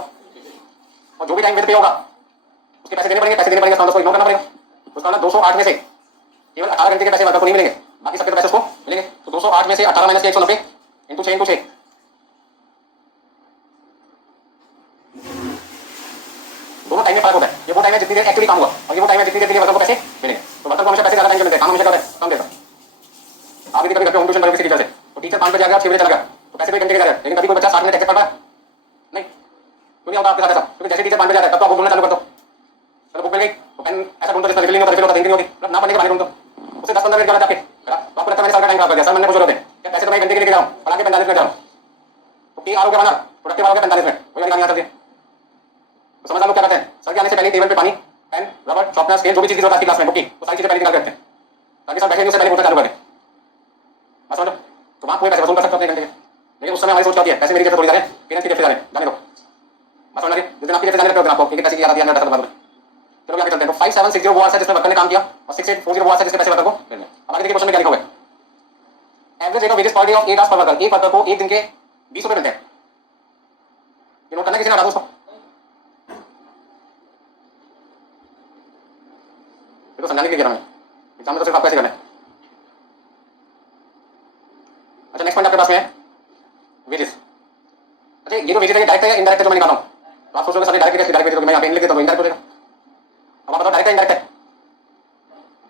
और जो भी टाइम विद पे होगा उसके पैसे देने पड़ेंगे, पैसे देने पड़ेंगे, उसको इग्नोर करना पड़ेगा। उसका मतलब 208 में से केवल 18 घंटे के पैसे वर्कर को नहीं मिलेंगे, बाकी सबके पैसे उसको मिलेंगे। तो 208 में से 18 माइनस 190 इंटू 6 इंटू 6, दोनों टाइम में फर्क होता है। ये वो टाइम है जितनी देर एक्चुअली काम हुआ, और ये वो टाइम है जितनी देर के लिए वर्कर को पैसे मिलेंगे। तो वर्कर को हमेशा पैसे ज्यादा टाइम मिलते हैं, काम हमेशा कम देता है। आप यदि कभी घर पे होम ट्यूशन करोगे किसी टीचर से, तो टीचर 5 बजे आ गया, 6 बजे चला गया, तो पैसे तो 1 घंटे के जा रहे हैं, लेकिन कभी कोई बच्चा 60 मिनट एक्सेप्ट कर रहा है नहीं, क्यों नहीं होता आपके साथ ऐसा, क्योंकि जैसे टीचर 5 बजे आ रहा है तब तो आप बोलना चालू कर दो, चलो बुक मिल गई तो पेन ऐसा ढूंढो जिसमें रिफिलिंग होता है, रिफिल होता है, थिंकिंग होती है, ना पढ़ने के बारे ढूंढो, उसे 10-15 मिनट गलत आपके, तो आपको लगता है मैंने सारा टाइम खराब कर दिया, सर मैंने कुछ होते हैं क्या, पैसे तो मैं घंटे के लेके जा रहा हूँ, पढ़ा के 45 मिनट जा रहा हूँ, तो पी आर हो गया बना, प्रोडक्टिव हो गया 45 मिनट, वही वाली कहानी आ सकती है। तो समझ लोग क्या करते हैं, सर के आने से पहले टेबल पे पानी, पेन, रबर, शॉर्पनर, स्केल, जो भी चीज की जरूरत है क्लास में, बुक की, वो सारी चीजें पहले निकाल के रखते हैं ताकि सब बैठे नहीं उससे पहले बोलना चालू कर दें। बस समझो, तो वहां कोई पैसे वसूल कर सकते हो अपने घंटे के, लेकिन उस समय हमारी सोच क्या होती है, पैसे मेरी जेब से थोड़ी जा रहे हैं, पेरेंट्स की जेब से जा रहे हैं, जाने दो। बस समझ लगे, जिस दिन आपकी जेब से जाने लगते हो आपको एक पैसे की याद आती है, पैसा बता दो। चलो आगे चलते हैं। तो 5760 वो आवर्स है जिसमें वर्कर ने काम किया, और 6840 वो आवर्स है जिसके पैसे वर्कर को मिल गए। अब आगे देखिए क्वेश्चन में क्या लिखा हुआ है, average rate of wages per day of 8 hours per worker, एक वर्कर को एक दिन के 20 रुपए मिलते हैं। ये नोट करना, किसी ने हटा दो उसको, ये तो समझाने के लिए कह रहा हूं, एग्जाम में तो सिर्फ आपको ऐसे करना है। अच्छा नेक्स्ट पॉइंट आपके पास में है वेजेस। अच्छा ये जो वेजेस है डायरेक्ट है या इनडायरेक्ट है जो मैं निकाला हूं, तो आप सोचोगे सर डायरेक्ट है, डायरेक्ट मैं यहां पे इन लिख देता हूं, इनडायरेक्ट हो जाएगा। अब आप बताओ डायरेक्ट है इनडायरेक्ट है,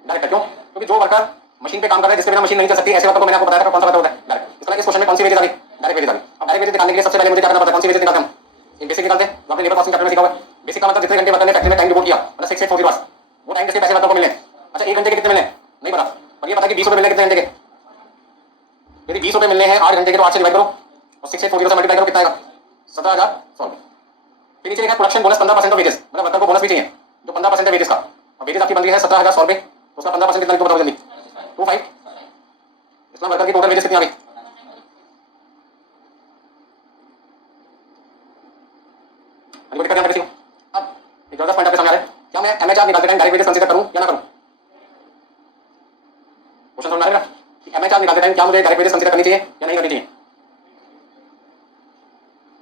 डायरेक्ट है क्यों, क्योंकि जो वर्कर मशीन पे काम कर रहा है जिसके बिना मशीन नहीं चल सकती, ऐसे वर्कर को मैंने आपको बताया था कौन सा वर्कर होता है डायरेक्ट। इसका इस क्वेश्चन में कौन सी वेजेस आ गई, डायरेक्ट वेजेस आ गई। अब डायरेक्ट वेजेस निकालने के लिए सबसे पहले मुझे क्या करना पड़ता है, कौन सी वेजेस निकालते हैं हम, एक बेसिक निकालते हैं जो आपने लेबर कॉस्टिंग चैप्टर में सीखा हुआ है। बेसिक का मतलब जितने घंटे वर्कर ने फैक्ट्री में टाइम डिवोट किया, मतलब 6840 आवर्स, वो टाइम जिसके पैसे वर्कर को मिले। अच्छा एक घंटे के कितने मिले नहीं पता, पर ये पता कि 20 रुपए मिले कितने घंटे के, यदि 20 रुपए मिलने हैं 8 घंटे के तो 8 से डिवाइड करो और 6840 से मल्टीप्लाई करो, कितना आएगा 17,100 रुपए। फिर नीचे लिखा प्रोडक्शन बोनस 15% ऑफ वेजेस, मतलब वर्कर को बोनस भी चाहिए जो 15% है वेजेस का, और वेजेस आपकी बन रही है 17,100 रुपए, तो उसका 15% कितना लिखो बताओ जल्दी, 25। इसमें वर्कर की टोटल वेजेस कितनी आ गई, कोई दिक्कत किसी को। अब एक जबरदस्त पॉइंट आपके सामने आ रहा है, क्या मैं एमएचआर निकालते टाइम डायरेक्ट वेजेस कंसीडर करूं या ना करूं, क्वेश्चन समझ में आ रहा है कि एमएचआर निकालते टाइम क्या मुझे डायरेक्ट वेजेस कंसीडर करनी चाहिए या नहीं करनी चाहिए।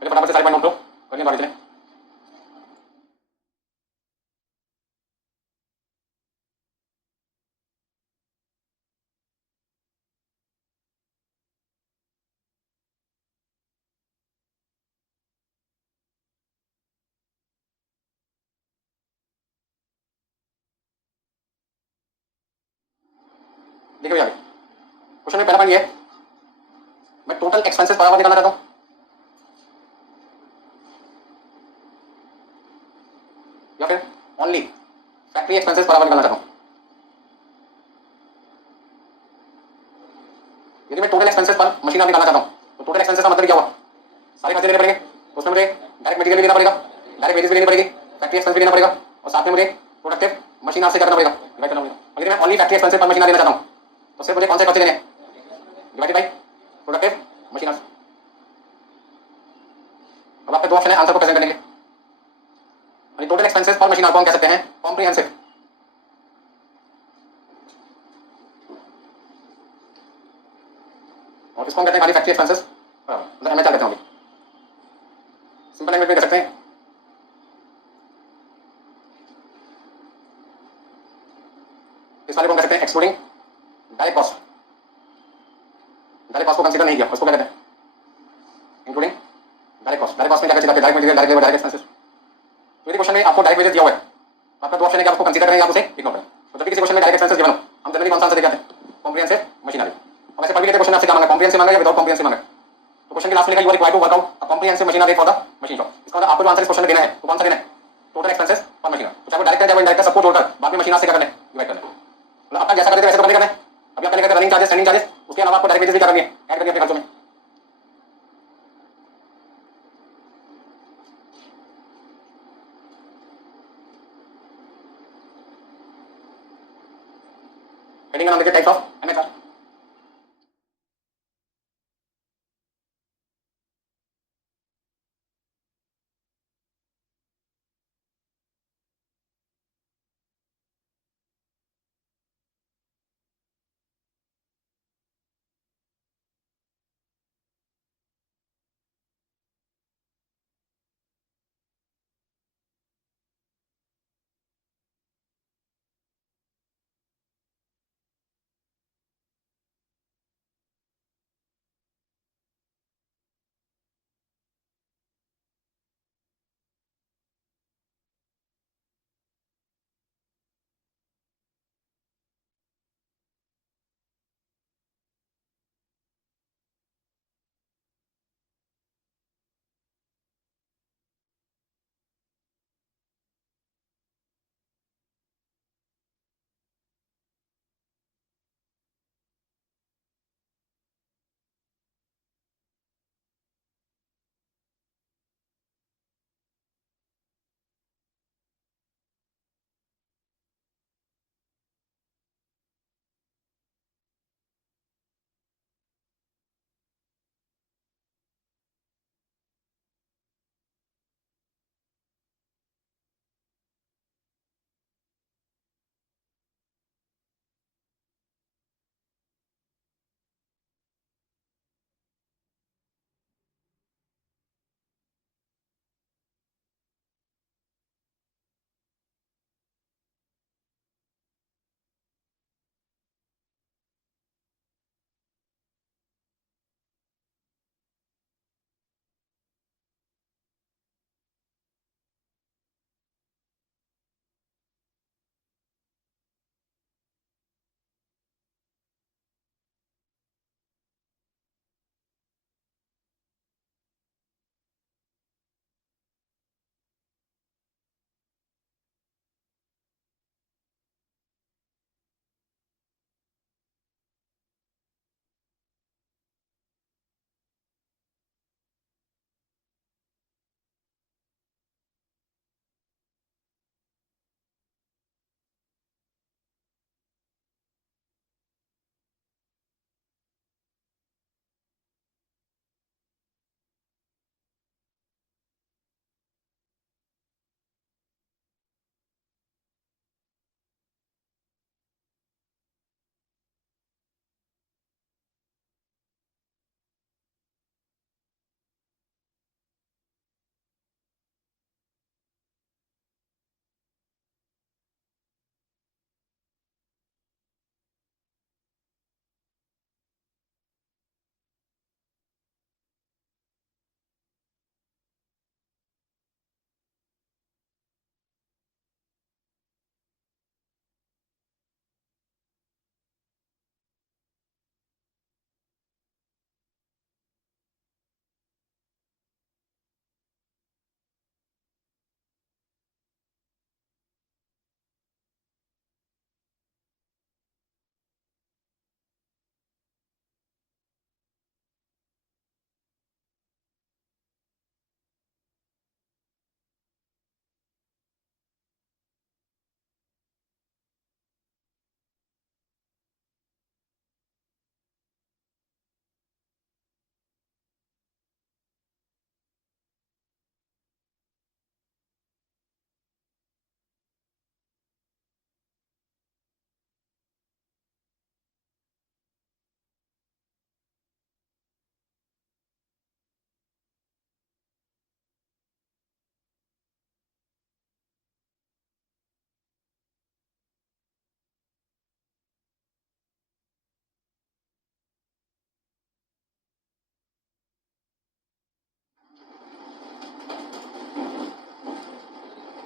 पहले फटाफट से सारे पॉइंट नोट करो, करिए बाकी चलें। देखिए भैया क्वेश्चन में पहला पॉइंट ये है, मैं टोटल एक्सपेंसेस बराबर निकालना चाहता हूं या फिर ओनली फैक्ट्री एक्सपेंसेस बराबर निकालना चाहता हूं। यदि मैं टोटल एक्सपेंसेस पर मशीन निकालना चाहता हूं, तो टोटल एक्सपेंसेस का मतलब क्या हुआ, सारे खर्चे देने पड़ेंगे, तो उसमें मुझे डायरेक्ट मटेरियल भी देना पड़ेगा, डायरेक्ट वेजेस भी देनी पड़ेगी, फैक्ट्री एक्सपेंस भी देना पड़ेगा, और साथ में मुझे प्रोडक्टिव मशीन आपसे करना पड़ेगा, डिवाइड करना पड़ेगा। अगर मैं ओनली फैक्ट्री एक्सपेंसेस पर मशीन देना चाहता हूं, तो सिर्फ मुझे कौन से खर्चे देने, डिवाइडेड बाय प्रोडक्टिव मशीन। अब आपके दो ऑप्शन है आंसर को प्रेजेंट करने के लिए। टोटल एक्सपेंसेस पर मशीन आपको हम कह सकते हैं कॉम्प्रिहेंसिव, और इसको हम कहते हैं खाली फैक्ट्री एक्सपेंसेस, मतलब एमएचआर कहते हैं। सिंपल लैंग्वेज में कह सकते हैं इस वाले को हम कह सकते हैं excluding direct cost, direct cost को कंसीडर नहीं किया, उसको क्या कहते हैं including direct cost. Direct cost में क्या क्या direct material, direct labour, direct expenses. तो यदि क्वेश्चन में आपको डायरेक्ट वेजेस दिया हुआ है, आपका दो ऑप्शन है कि आपको कंसीडर करें या आप उसे इग्नोर करें। तो जब भी किसी क्वेश्चन में डायरेक्ट एक्सपेंसेस गिवन हो, हम जनरली कौन सा आंसर देते हैं, कॉम्प्रिहेंसिव मशीनरी। अब ऐसे पढ़ भी लेते क्वेश्चन आपसे क्या मांगा, कॉम्प्रिहेंसिव मांगा या विदाउट कॉम्प्रिहेंसिव मांगा, तो क्वेश्चन के लास्ट में लिखा you are required to work out a comprehensive machine rate for the machine shop. इसका मतलब आपको जो आंसर इस क्वेश्चन में देना है तो कौन सा देना है, टोटल एक्सपेंसेस फॉर मशीन। तो चाहे वो डायरेक्ट है चाहे वो इनडायरेक्ट, सबको जोड़कर बाद में मशीन से क्या करना है, डिवाइड करना है। मतलब अब तक जैसा करते थे वैसे तो करना है। अभी आप करने रनिंग चार्जेस, रनिंग चार्जेस, उसके अलावा आपको डायरेक्ट वेजेस भी क्या करनी है, ऐड करनी है अपने खर्चों में। हेडिंग का नाम देखिए टाइप्स ऑफ एमएचआर।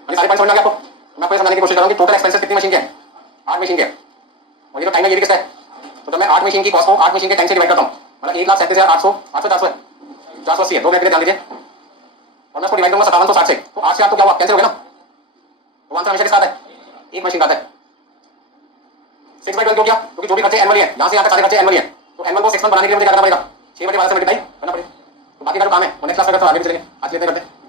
ये सारे पॉइंट समझ में आ गया आपको। मैं आपको ये समझाने की कोशिश कर रहा हूँ कि टोटल एक्सपेंसेस कितनी मशीन के हैं, 8 मशीन के हैं। और ये जो टाइम है ये भी किसका है, तो जब मैं 8 मशीन की कॉस्ट को 8 मशीन के टाइम से डिवाइड करता हूँ, मतलब 1,37,800, 800 400 है। 50 80 है, 2 मिनट के लिए ध्यान दीजिए। और मैं उसको डिवाइड करूंगा 5760 से, तो 8 से 8 तो क्या हुआ, कैंसिल हो गया ना। तो आंसर हमेशा किसका आता है, एक मशीन का आता है। 6/12 क्यों किया, क्योंकि जो भी खर्चे एनुअली है, यहां से यहां तक सारे खर्चे एनुअली है, तो एनुअल को 6 मंथ बनाने के लिए मुझे क्या करना पड़ेगा, 6 बटे 12 से मल्टीप्लाई करना पड़ेगा। तो बाकी का जो काम है वो नेक्स्ट क्लास में करते हैं, आगे भी चलेंगे, आज के लिए इतना करते हैं।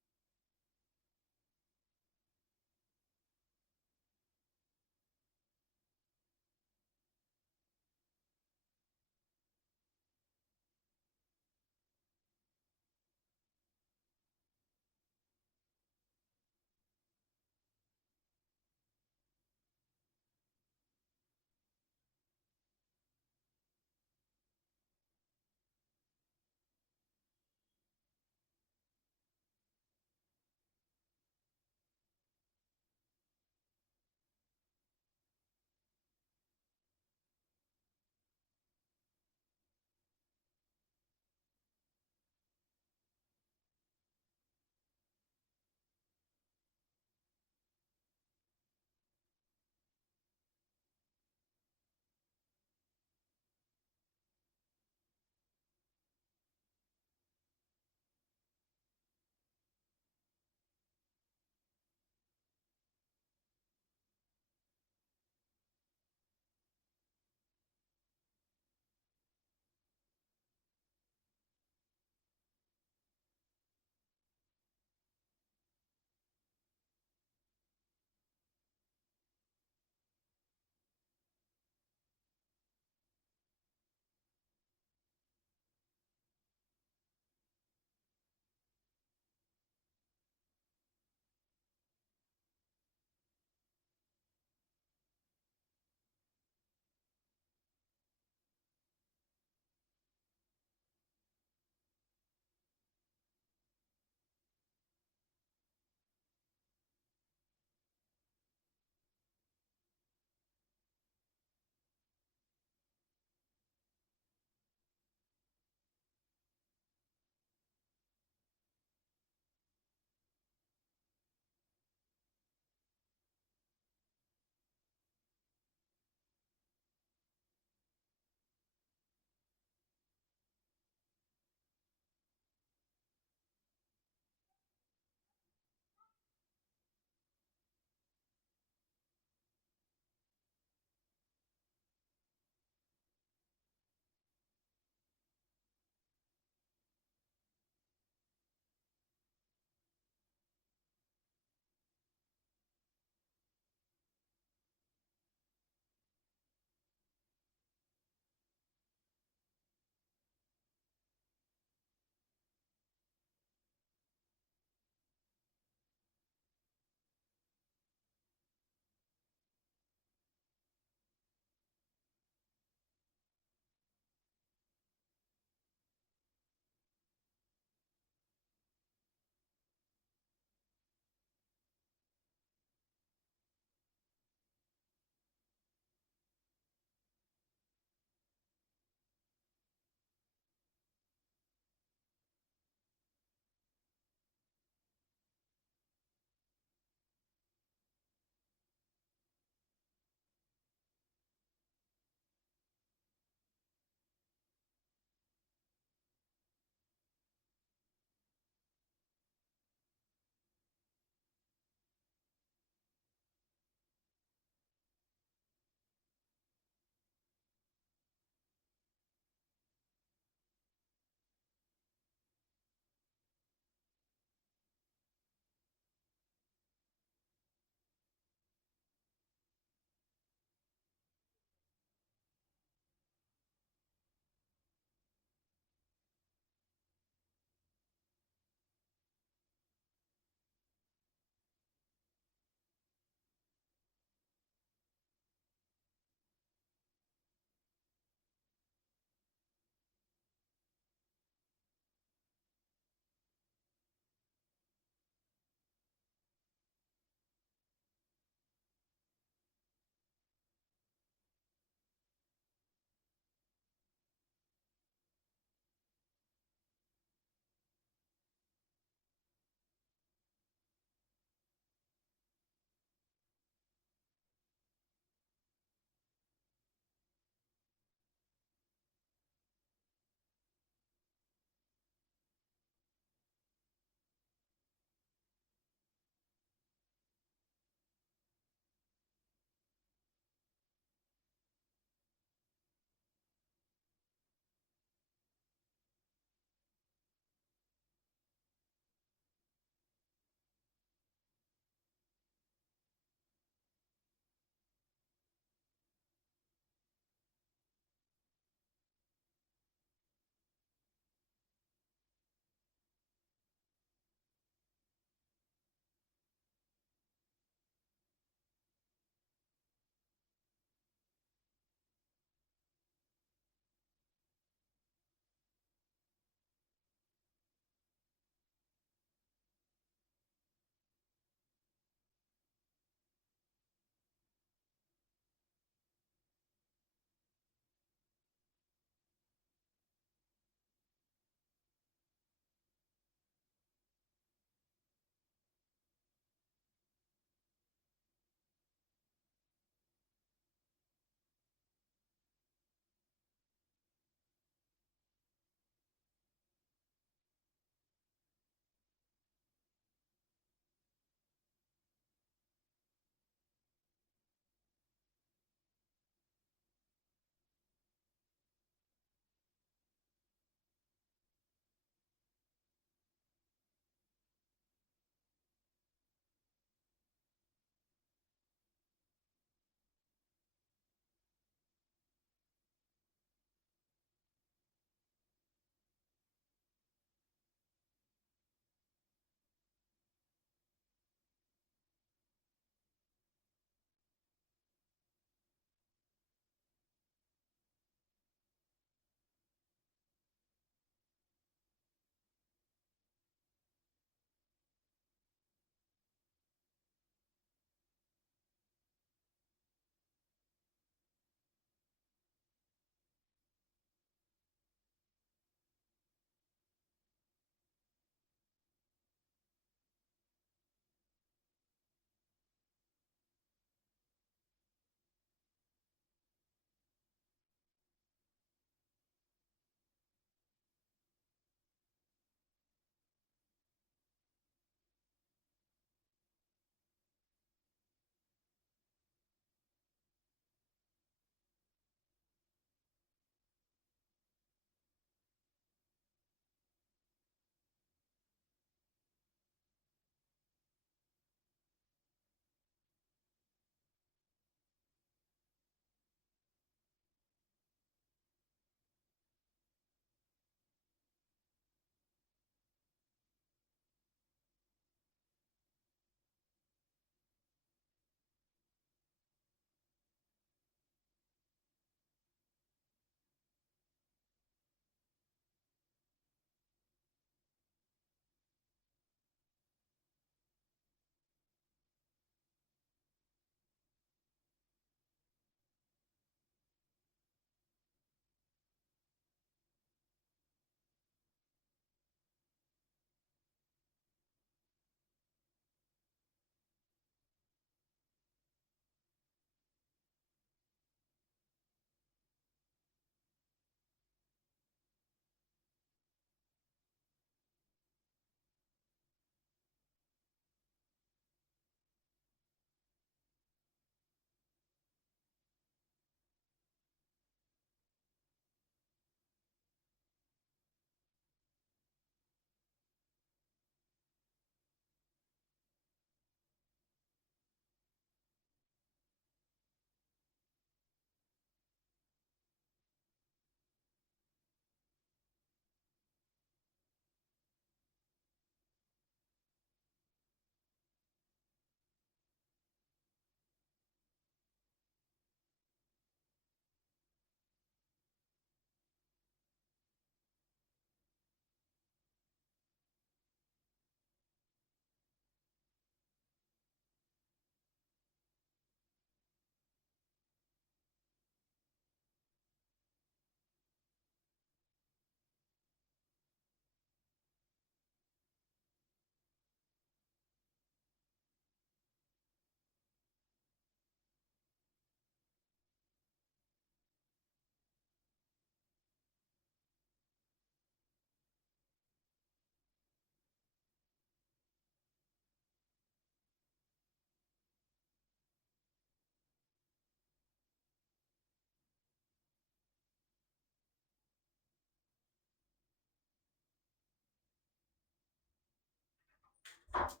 है।